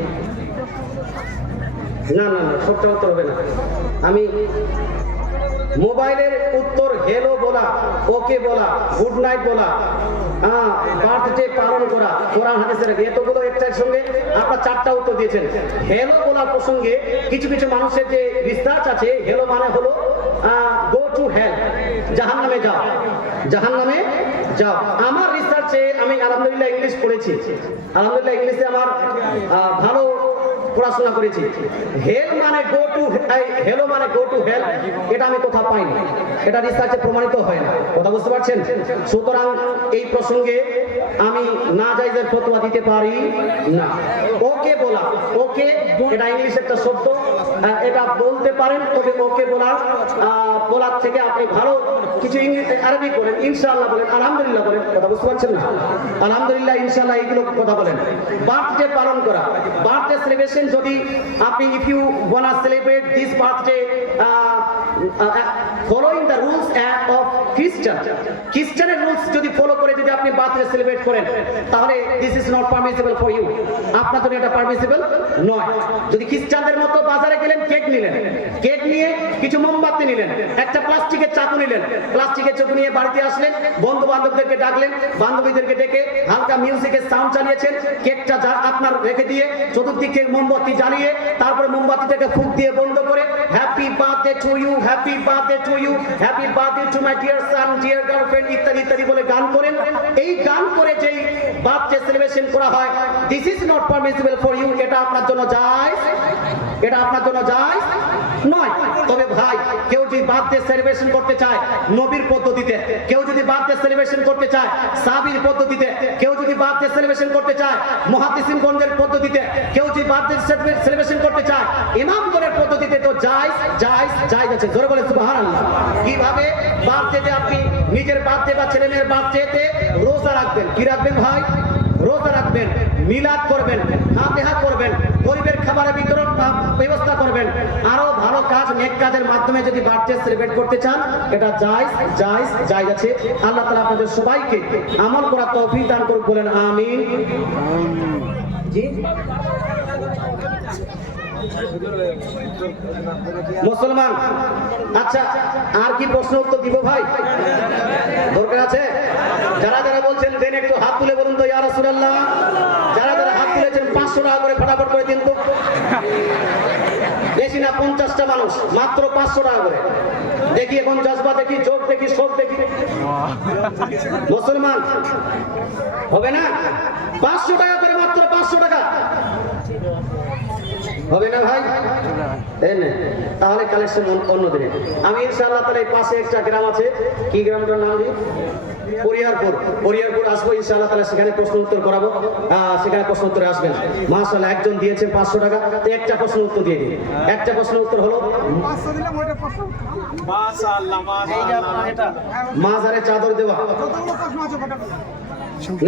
না, না না, সবটা উত্তর হবে না। আমি মোবাইলের উত্তর হেলো বলা, ওকে বলা, গুড নাইট বলা, বার্থডে পালন করা, কোরআন হাদিসের এতগুলো একটার সঙ্গে আপনার চারটা উত্তর দিয়েছেন। হেলো বলার প্রসঙ্গে কিছু কিছু মানুষের যে রিসার্চ আছে, হেলো মানে হলো গো টু হেল, জাহান্নামে যাও, জাহান্নামে যাও। আমার রিসার্চে আমি আলহামদুলিল্লাহ ইংলিশ পড়েছি, আলহামদুলিল্লাহ ইংলিশে আমার ভালো পড়াশোনা করেছি। হেল মানে গো টু, হেলো মানে গো টু হেল, এটা আমি কোথাও পাইনি, এটা রিসার্চে প্রমাণিত হয় না। কথা বুঝতে পারছেন? সুতরাং এই প্রসঙ্গে আমি না জায়েজের ফতোয়া দিতে পারি না। ওকে বলা, ওকে এটা ইংলিশ একটা শব্দ, এটা বলতে পারেন, তবে ওকে বলার থেকে আপনি ভালো কিছু ইংলিশ আরবি বলেন, ইনশাআল্লাহ বলেন, আলহামদুলিল্লাহ বলেন। কথা বুঝতে পারছেন না? আলহামদুলিল্লাহ, ইনশাআল্লাহ, এইগুলো কথা বলেন। বার্থডে পালন করা, বার্থডে সেলিব্রেশন যদি আপনি, if you want to celebrate this birthday following the rules of খ্রিস্টান, খ্রিস্টানের রুলস যদি ফলো করে যদি আপনি বার্থডে সেলিব্রেট করেন, তাহলে this is not permissible for you, আপনার জন্য এটা পারমিসিবল নয়। যদি খ্রিস্টানদের মতো বাজারে গেলেন, কেক নিলেন, কেক নিয়ে কিছু মোমবাতি নিলেন, একটা প্লাস্টিকের চাকু নিলেন, প্লাস্টিকের চাকু নিয়ে বাড়িতে আসলেন, বন্ধু বান্ধবদেরকে ডাকলেন, বান্ধবীদেরকে ডেকে হালকা মিউজিকের সাউন্ড চালিয়েছেন, কেকটা যা আপনার রেখে দিয়ে চতুর্দিকে মোমবাতি জ্বালিয়ে, তারপরে মোমবাতিটাকে ফুঁক দিয়ে বন্ধ করে happy birthday to you, happy birthday to you, happy birthday to my dear son, dear girlfriend ইত্যাদি ইত্যাদি বলে গান করেন। এই গান করে যেই বার্থডে সেলিব্রেশন করা হয়, this is not permissible for you, এটা আপনার জন্য জায়েজ, এটা আপনার জন্য জায়েজ নয়। তবে ভাই, কেউ যদি বার্থডে সেলিব্রেশন করতে চায় নবীর পদ্ধতিতে, কেউ যদি বার্থডে সেলিব্রেশন করতে চায় সাহাবীর পদ্ধতিতে, কেউ যদি বার্থডে সেলিব্রেশন করতে চায় মুহাদ্দিসিনগণের পদ্ধতিতে, কেউ যদি বার্থডে সেলিব্রেশন করতে চায় ইমামগণের পদ্ধতিতে, তো জায়েজ জায়েজ জায়েজ আছে। জোরে বলে সুবহানাল্লাহ। কিভাবে বার্থডেতে আপনি নিজের বার্থডে বা ছেলে মেয়ের বার্থডেতে রোজা রাখবেন? কি রাখবেন ভাই? রোজা রাখবেন। মিলাদ করবেন, ফাতিহা করবেন, গরিবের খাবারের বিতরণ ব্যবস্থা করবেন, আরো ভালো কাজ নেক কাজের মাধ্যমে যদি বার্থডে সেলিব্রেট করতে চান, এটা জায়েজ আছে। আল্লাহ তাআলা আপনাদের সবাইকে আমল করার তৌফিক দান করুন, বলেন আমিন। জি মুসলমান, আচ্ছা আর কি প্রশ্ন উত্তর দিব ভাই? দরকার আছে? যারা যারা বলছেন দেন একটু হাত তুলে বলুন তো ইয়া রাসূলুল্লাহ। যারা যারা হাত তুলেছেন 500 টাকা করে ফটাফট করে দিন তো। বেশি না, 50টা মানুষ, মাত্র 500 টাকা করে। দেখি এখন জজবা দেখি, জোর দেখি, শোক দেখি। মুসলমান হবে না? 500 টাকা করে, মাত্র 500 টাকা হবে না ভাই? তাহলে কালেকশন অন্য দিনে। আমি ইনশাআল্লাহ তাহলে পাশে একটা গ্রাম আছে, কি গ্রামটার নাম দিই? পরিয়ারপুর আসবো ইনশাআল্লাহ তাহলে, সেখানে প্রশ্ন উত্তর করাবো। সেখানে প্রশ্ন উত্তরে আসবেন। মাশাআল্লাহ, একজন দিয়েছে 500 টাকা, তো একটা প্রশ্ন উত্তর দিয়ে দিন। একটা প্রশ্ন উত্তর হলো মাজারে চাদর দেওয়া।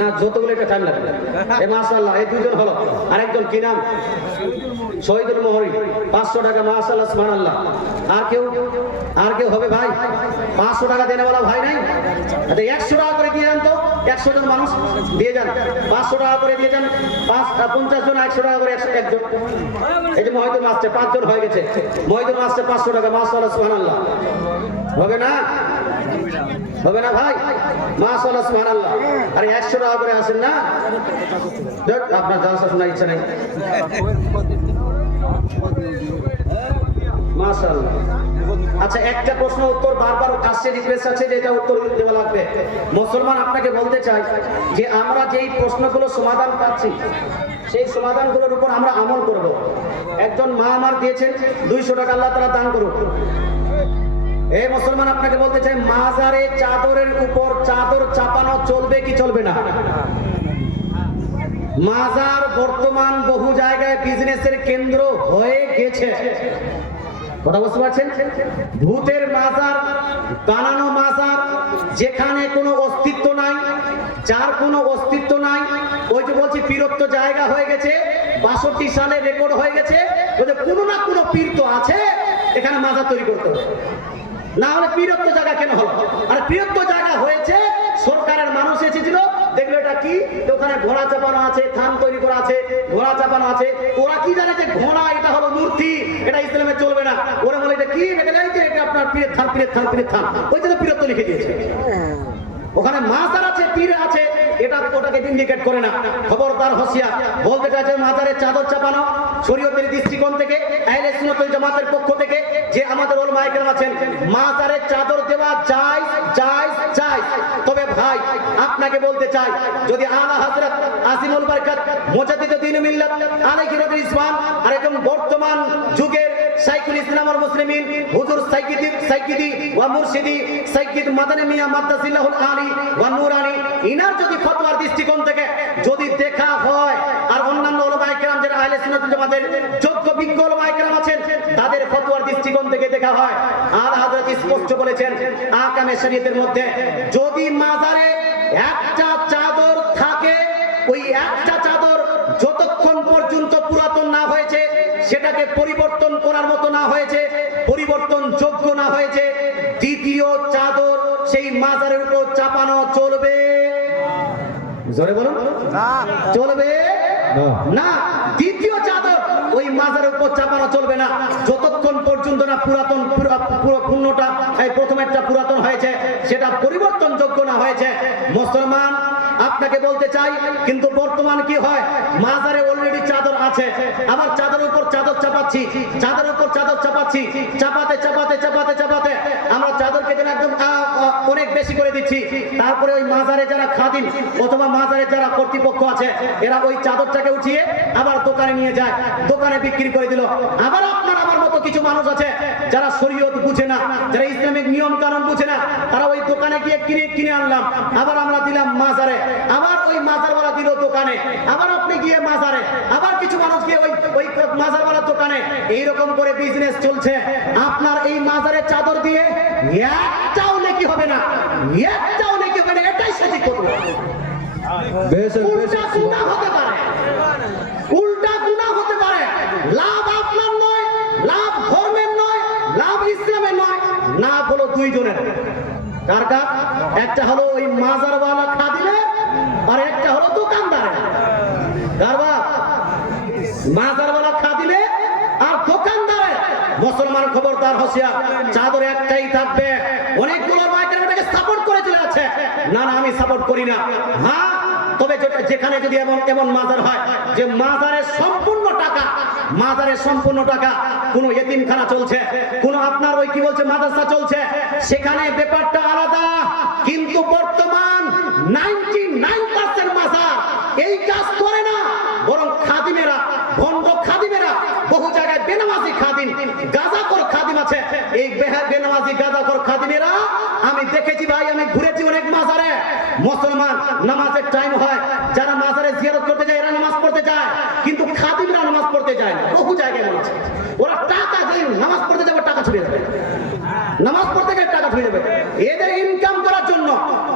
না, যতগুলো এটা টাইম লাগবে। মাশাআল্লাহ, এই দুজন হলো। আরেকজন কি নাম? শহীদুল মোহরি, 500 টাকা। মাশাআল্লাহ, সুবহানাল্লাহ। আর কেউ হবে ভাই? 500 টাকা দেনেওয়ালা ভাই নাই? আচ্ছা 100 টাকা করে দিয়ে যান তো, 100 জন মানুষ দিয়ে যান, 500 টাকা করে দিয়ে যান। 50 জন 100 টাকা করে, 101 জন। এই যে মহিদুল মাস্টার 5 জন হয়ে গেছে। মহিদুল মাস্টার 500 টাকা। মাশাআল্লাহ, সুবহানাল্লাহ। হবে না? হবে না ভাই? মাশাআল্লাহ, সুবহানাল্লাহ। আরে 100 টাকা করে আসেন না, আপনার জালসা শোনার ইচ্ছা নেই। মাশাআল্লাহ। আচ্ছা, একটা প্রশ্ন উত্তর বারবার আসছে, রিকোয়েস্ট আছে যে এটা উত্তর দেওয়া লাগবে। মুসলমান, আপনাকে বলতে চাই যে আমরা যেই প্রশ্নগুলো সমাধান পাচ্ছি, সেই সমাধানগুলোর উপর আমরা আমল করব। একজন মা আমার দিয়েছেন 200 টাকা, আল্লাহ তাআলা দান করুক। এই মুসলমান, আপনাকে বলতে চাই, মাজারে চাদরের উপর চাদর চাপানো চলবে কি চলবে না? মাজার বর্তমান বহু জায়গায় বিজনেসের কেন্দ্র হয়ে গেছে। কথা বুঝতে পারছেন? ভূতের মাজার, বানানো মাজার, যেখানে কোনো অস্তিত্ব নাই, যার কোনো অস্তিত্ব নাই, ওই যে বলছি পীরত্ব জায়গা হয়ে গেছে। 62 সালে রেকর্ড হয়ে গেছে, ওই যে কোনো না কোনো পীর তো আছে, এখানে মাজার তৈরি করতে হবে। না হলে পীরত্ব জায়গা কেন হলো? আর পীরত্ব জায়গা হয়েছে, সরকারের মানুষ এসেছিল, দেখলো এটা কি, ওখানে ঘোড়া চাপানো আছে, থান তৈরি করা আছে, ঘোড়া চাপানো আছে। ওরা কি জানে যে ঘোড়া এটা হলো মূর্তি, এটা ইসলামে চলবে না। ওরা বলে এটা কি, এটা আপনার পীরের থান, পীরের থান, পীরের থান। ওই জন্য পীরত্ব লিখে দিয়েছে। ওখানে মাজার আছে, পীর আছে, এটা ওটাকে ইন্ডিকেট করে না। খবরদার, হুঁশিয়ার। বলতে চাইছে মাজারে চাদর চাপানো শরীয়তের দৃষ্টিকোণ থেকে, আহলে সুন্নাত ওয়াল জামাতের পক্ষ থেকে, যে আমাদের উলামায়ে কেরাম আছেন, মাজারে চাদর দেওয়া জায়েজ। তবে ভাই, আপনাকে বলতে চাই, যদি আলা হযরত আজিমুল বরকত মুজাদ্দিদুদ্দিন মিল্লাত আলাইহি রিজওয়ান আর একদম বর্তমান যুগের শাইখুল ইসলাম ওয়াল মুসলিমিন হুজুর সাইয়্যিদি ওয়া মুরশিদি সাইয়্যিদ মাদানী মিয়া মাদ্দাসিল্লাহুল আলী ওয়া নূরানী, ইনার যদি ফতোয়ার দৃষ্টিকোণ থেকে যদি দেখা হয়, আর অন্যান্য উলামায়ে কেরাম যারা আহলে সুন্নাত ওয়াল জামাতের যোগ্য বিজ্ঞ উলামায়ে কেরাম আছেন, তাদের ফতোয়ার দৃষ্টিকোণ থেকে দেখা হয়, আর হযরত স্পষ্ট বলেছেন আহকামে শরীয়তের মধ্যে, যদি মাজারে একটা চাদর থাকে, ওই একটা চাদর যতক্ষণ পর্যন্ত পুরাতন না হয়েছে, সেটাকে পরিবর্তন করার মতো না হয়েছে, পরিবর্তন যোগ্য না হয়েছে, দ্বিতীয় চাদর সেই মাজারের উপর চাপানো চলবে? জোরে বলুন, চলবে না। দ্বিতীয় চাদর ওই মাজারের উপর চাপানো চলবে না, যতক্ষণ পর্যন্ত না পুরাতন পূর্ণটা, প্রথমেরটা পুরাতন হয়েছে, সেটা পরিবর্তন যোগ্য না হয়েছে। মুসলমান, আপনাকে বলতে চাই, কিন্তু বর্তমান কি হয়, মাজারে অলরেডি চাদর আছে, আবার চাদরের উপর চাদর চাপাচ্ছি, চাদরের উপর চাদর চাপাচ্ছি, চাপাতে আমরা চাদরকে যেন একদম অনেক বেশি করে দিচ্ছি। তারপরে ওই মাজারে যারা খাদিম অথবা মাজারে যারা কর্তৃপক্ষ আছে, এরা ওই চাদরটাকে উঠিয়ে আবার দোকানে নিয়ে যায়, দোকানে বিক্রি করে দিল। আবার আপনার আমার মতো কিছু মানুষ আছে যারা শরীয়ত বুঝে না, যারা ইসলামিক নিয়ম কানুন বুঝে না, তারা ওই দোকানে গিয়ে কিনে আনলাম, আবার আমরা দিলাম মাজারে, আবার ওই মাজারওয়ালা দিল দোকানে, আবার আপনি গিয়ে মাজারে, আবার কিছু মানুষ গিয়ে ওই মাজারওয়ালার দোকানে, এইরকম করে বিজনেস চলছে। আপনার এই মাজারের চাদর দিয়ে একটাও নেকি হবে না, এটাই সঠিক কথা। হতে পারে সব ইসলামে নয়, না হলো দুইজনের। কার কার? একটা হলো ওই মাজারওয়ালা খাদিমের, আর একটা হলো দোকানদারের। কার বাপ? মাজারওয়ালা খাদিমে আর দোকানদারের। মুসলমান খবরদার, হুঁশিয়ার, চাদর একটাই থাকবে। অনেকগুলো মাইকের এটাকে সাপোর্ট করে চলে আছে, না না আমি সাপোর্ট করি না। হ্যাঁ, তবে যেখানে যদি এমন মাজার হয় যে মাজারের সম্পূর্ণ টাকা কোন ইতিমখানা চলছে, কোন আপনার ওই কি বলছে মাদ্রাসা চলছে, সেখানে ব্যাপারটা আলাদা। কিন্তু বর্তমান 99% মাজার এই কাজ করে না, বরং খাদিমেরা, ভণ্ড খাদিমেরা, বহু জায়গায় বেনামাজি খাদিম, গাঁজাখোর খাদিম আছে। এই বেনামাজি গাঁজাখোর খাদিমেরা আমি দেখেছি ভাই, আমি ঘুরেছি অনেক মাজারে। মুসলমান নামাজের টাইম হয়, যারা মাজারে জিয়ারত করতে যায় এরা নামাজ পড়তে যায়, কিন্তু খাদিমরা নামাজ পড়তে যায় না। বহু জায়গায় বলেছে ওরা টাকা দিয়ে নামাজ পড়তে যাবে, টাকা ছুড়ে যাবে, নামাজ পড়তে গেলে টাকা ছুড়ে যাবে। এদের ইনকাম করার জন্য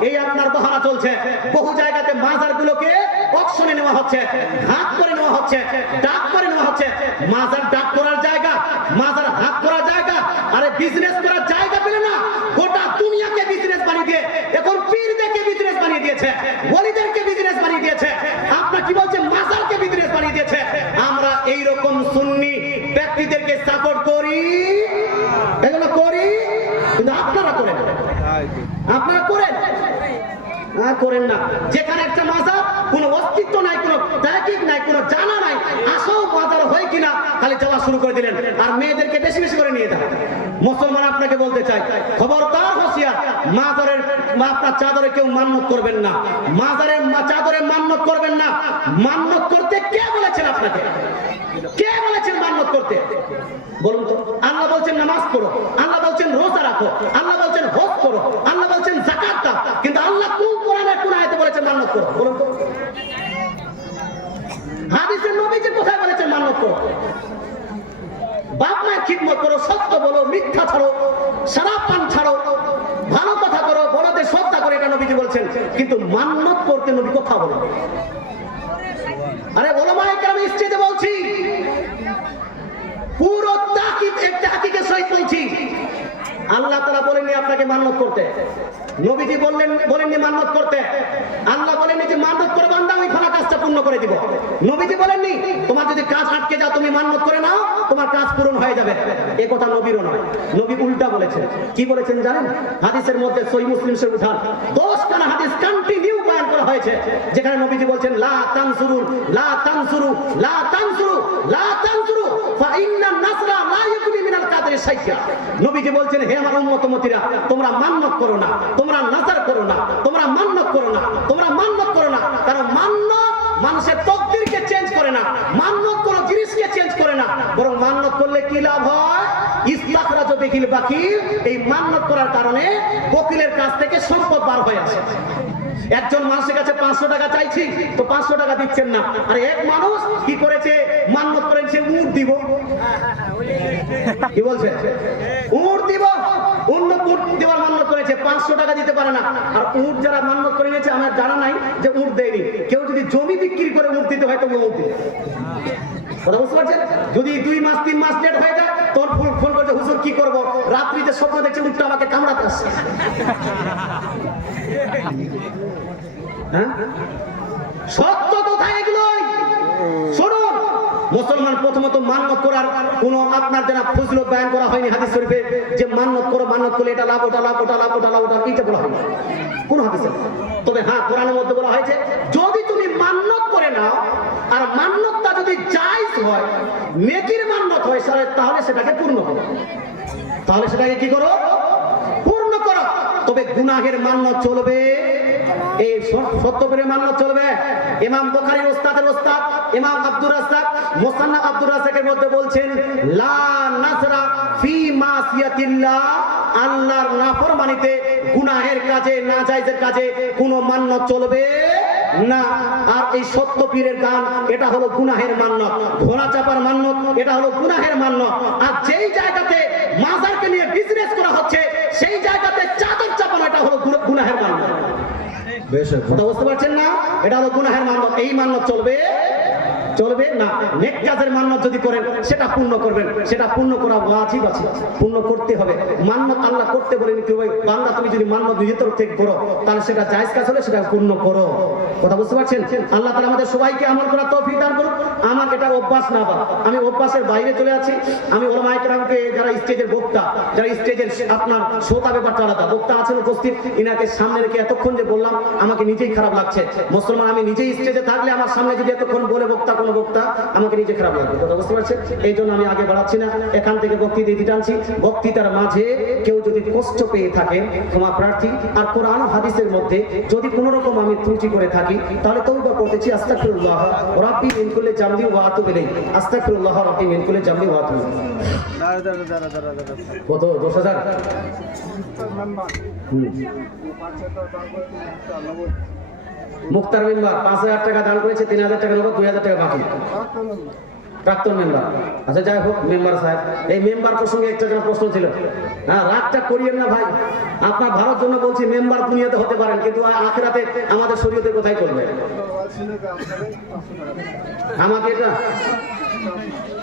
এই আপনার বাহানা চলছে। বহু জায়গাতে মাজারগুলোকে অকশনে নেওয়া হচ্ছে, হাত করে নেওয়া হচ্ছে, ডাক করে নেওয়া হচ্ছে। মাজার ডাক করার জায়গা, মাজার হাত করার জায়গা, আরে বিজনেস করার জায়গা পেলে না গোটা দুনিয়াকে বিজনেস বানিয়ে দিয়ে এখন পীরদেরকে বিজনেস বানিয়ে দিয়েছে, ওলিদেরকে বিজনেস বানিয়ে দিয়েছে। আপনারা কি বলছেন? মাজারকে বিজনেস বানিয়ে দিয়েছে। আমরা এই রকম সুন্নি ব্যক্তিদেরকে সাপোর্ট করি, এগুলো করি, কিন্তু আপনারা করেন, আপনারা করেন করেন না। যেখানে একটা মাজার কোনো অস্তিত্ব নাই, কোনো তাহকিক নাই, কোনো জানা নাই, আসল মাজার হয় কিনা খালি যাওয়া শুরু করে দিলেন, আর মেয়েদেরকে বেশি বেশি করে নিয়ে যান। মুসলমান আপনাকে বলতে চাই, খবরদার, হুঁশিয়ার, মাজারের আপনার চাদরে কেউ মান্নত করবেন না, মাজারের চাদরে মান্নত করবেন না। মান্নত করতে কে বলেছেন আপনাকে? কে বলেছেন মান্নত করতে? বলুন তো। আল্লাহ বলছেন নামাজ পড়ো, আল্লাহ বলছেন রোজা রাখো, আল্লাহ বলছেন হজ করো, আল্লাহ বলছেন যাকাত দাও, কিন্তু আল্লাহ কোন কোরআনের কোন আয়াতে বলেছেন মান্নত করো? বলুন তো। হাদিসে নবীজি কোথায় বলেছেন মান্নত করো? বাপ মায়ের খিদমত করো, সত্য বলো, মিথ্যা ছাড়ো, শরাব পান ছাড়ো, ভালো কথা করো, বড়দের শ্রদ্ধা করে, এটা নবীজি বলছেন। কিন্তু মান্নত করতে নবী কথা বলেন। আরে ওলামায়ে কেরাম স্টেজে বলছি, পুরো তাকিদের সহিত বলছি, আল্লাহ তাআলা বলেননি আপনাকে মান্নত করতে, নবীজি বলেননি মান্নত করতে, আল্লাহ বলেননি যে মান্নত করে বান্দা আমি ফলা কাজটা পূর্ণ করে দিব, নবীজি বলেননি তোমার যদি কাজ আটকে যাও তুমি মান্নত করে নাও তোমার কাজ পূরণ হয়ে যাবে। এ কথা নবীরও নয়, নবী উল্টা বলেছেন। কি বলেছেন জানেন? হাদিসের মধ্যে সহিহ মুসলিম শরীফ উঠান 10খানা হাদিস কন্টিনিউ বয়ান করা হয়েছে, যেখানে নবীজি বলছেন লা তানসুরু লা তানসুরু লা তানসুরু লা তানসুরু ফা ইন্নান নাসরা লা ইয়াকুনি মিনাল কাদরি শাইয়া। নবীজি বলছেন হে আমার উম্মতমতীরা, তোমরা মান্নত করো না, তোমরা নাজার করো না, তোমরা মান্নত করো না, তোমরা মান্নত করো না, কারণ মান্নত মানুষের তকদিরকে চেঞ্জ করে না, মান্নত কোনো জিনিসকে চেঞ্জ করে না, বরং মান্নত করলে কি লাভ হয়? ইস্তাখরাজ বিহিল বাকিল, এই মান্নত করার কারণে বকিলের কাছ থেকে সম্পদ বার হয়ে আসে। একজন মানুষের কাছে 500 টাকা চাইছি তো 500 টাকা দিচ্ছেন না, আর এক মানুষ কি করেছে? মান্নত করেছে উট দিব। কি বলছে? উট দিব, অন্য উট দেওয়ার মান্নত করেছে, 500 টাকা দিতে পারে না। আর উট যারা মান্নত করে নিয়েছে আমার জানা নাই যে উট দেয়নি। কেউ যদি জমি বিক্রি করে উট দিতে হয় তো উট দিবে। কথা বুঝতে পারছেন? যদি 2 মাস 3 মাস লেট হয়ে যায় তোর ফোন করছে হুজুর কি করব, রাত্রিতে স্বপ্ন দেখছে উটটা আমাকে কামড়াতে আসছে। হ্যাঁ, সত্য কোথায় এগুলোই? শুনুন, মুসলমান প্রথমত মান্নত করার কোন আপনার যারা ফজিলত বয়ান করা হয়নি হাদিস শরীফে, যে মান্নত করো, মান্নত করলে এটা লাভ, ওটা লাভ, ওটা লাভ, ওটা লাভ, ওটা এইটা বলা হয়নি কোন হাদিসে। তবে হ্যাঁ, কোরআনের মধ্যে বলা হয়েছে যদি তুমি মান্নত করে নাও আর মান্নতটা যদি জায়েজ হয়, নেকির মান্নত হয়, তাহলে সেটাকে পূর্ণ করো, তাহলে সেটাকে কি করো? পূর্ণ করো। তবে গুনাহের মান্নত চলবে, এই সত্যপীরের মান্নত চলবে। ইমাম বুখারীর ওস্তাদের ওস্তাদ ইমাম আব্দুর রাজ্জাক মুসান্নাফ আব্দুর রাজ্জাকের মধ্যে বলছেন লা নাসরা ফি মাসিয়াতিল্লাহ, আল্লাহর নাফরমানিতে, গুনাহের কাজে, নাজায়েজের কাজে কোনো মান্নত চলবে না। আর এই সত্য পীরের গান, এটা হলো গুনাহের মান্নত। ঘোড়া চাপার মান্নত, এটা হলো গুনাহের মান্নত। আর যেই জায়গাতে মাজারকে নিয়ে বিজনেস করা হচ্ছে সেই জায়গাতে চাদর চাপানো, এটা হলো গুনাহের মান্নত। কথা বুঝতে পারছেন না? এটা হলো গুনাহের মান্নত। এই মান্নত চলবে চলবে না। নেক কাজের মান্নত যদি করেন সেটা পূর্ণ করবেন, সেটা পূর্ণ করা ওয়াজিব আছে, পূর্ণ করতে হবে। মান্নত আল্লাহ করতে বলেন কি ওই বান্দা তুমি যদি মান্নত নিজের তরফ থেকে করো তাহলে সেটা জায়েজ কাজ হলে সেটা পূর্ণ করো। কথা বুঝতে পারছেন? আল্লাহ তাআলা আমাদের সবাইকে আমল করার তৌফিক দান করুন। আমার এটা অভ্যাস না, বা আমি অভ্যাসের বাইরে চলে আছি। আমি ওলামায়ে কেরামকে, যারা স্টেজের বক্তা, যারা স্টেজের আপনার শ্রোতা, ব্যাপারটা আলাদা। বক্তা আছেন উপস্থিত, ইনাকে সামনে রেখে এতক্ষণ যে বললাম আমাকে নিজেই খারাপ লাগছে। মুসলমান আমি নিজেই স্টেজে থাকলে আমার সামনে যদি এতক্ষণ বলে বক্তা কোনো বক্তা, আমাকে নিজে খারাপ লাগবে। কথা বুঝতে পারছেন? এই জন্য আমি আগে বাড়াচ্ছি না, এখান থেকে বক্তৃতা দিতে টানছি। বক্তৃতার মাঝে কেউ যদি কষ্ট পেয়ে থাকেন ক্ষমা প্রার্থী। আর কোরআন হাদিসের মধ্যে যদি কোনো রকম আমি ত্রুটি করে থাকি তাহলে তওবা করতেছি। আস্তাগফিরুল্লাহ রাব্বি মিন কুল্লি জামবি ওয়া আতুবু ইলাইহি। আস্তাগফিরুল্লাহ রাব্বি মিন কুল্লি জামবি ওয়া আতুবু ইলাইহি। কত? 10,000? মুখতার মেম্বার 5,000 টাকা দান করেছে, 3,000 টাকা নগদ, 2,000 টাকা বাকি। প্রাক্তন মেম্বার। আচ্ছা যাই হোক, মেম্বার সাহেব, এই মেম্বার প্রসঙ্গে একটা যেন প্রশ্ন ছিল। হ্যাঁ, রাগটা করিয়েন না ভাই, আপনার ভালোর জন্য বলছি। মেম্বার দুনিয়াতে হতে পারেন, কিন্তু আখিরাতে আমাদের শরীয়তে কোথায় চলবে? আমাকে এটা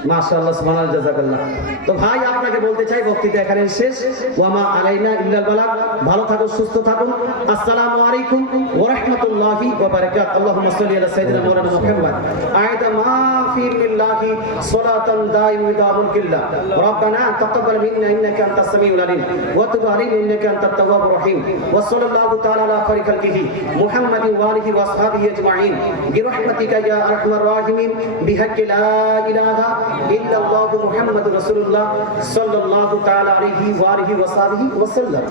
মাশাআল্লাহ, সুবহানাল্লাহ, জাযাকাল্লাহ। তো ভাই আপনাকে বলতে চাই বক্তৃতা এখানে শেষ। ওয়ামা আলাইনা ইল্লাল বালাগ। ভালো থাকুন, সুস্থ থাকুন। আসসালামু আলাইকুম ওয়া রাহমাতুল্লাহি ওয়া বারাকাতুহু। আল্লাহুম্মা সাল্লি আলা সাইয়্যিদিনা মাওলানা মুহাম্মদ আয়াতা মা ফি মিল্লাহি সালাতান দাইমা দাবুল কিল্লা। রব্বানা তাকাব্বাল মিন্না ইন্নাকা আনতাস সামিউল আলিম ওয়া তুব আলাইনা ইন্নাকা আনতাত তাওয়াবুর রহিম। ওয়া সাল্লাল্লাহু তাআলা আলা খায়রি খালকিহি মুহাম্মাদিন ওয়া আলিহি ওয়া আসহাবিহি আজমাইন বিরহমাতিকা ইয়া আরহামার রাহিমিন বিহাক্কি লা ইলাহা ইল্লাল্লাহু মুহাম্মাদুর রাসূলুল্লাহ সাল্লাল্লাহু তাআলা আলাইহি ওয়া আলিহি ওয়া সাহবিহি ওয়া সাল্লাম।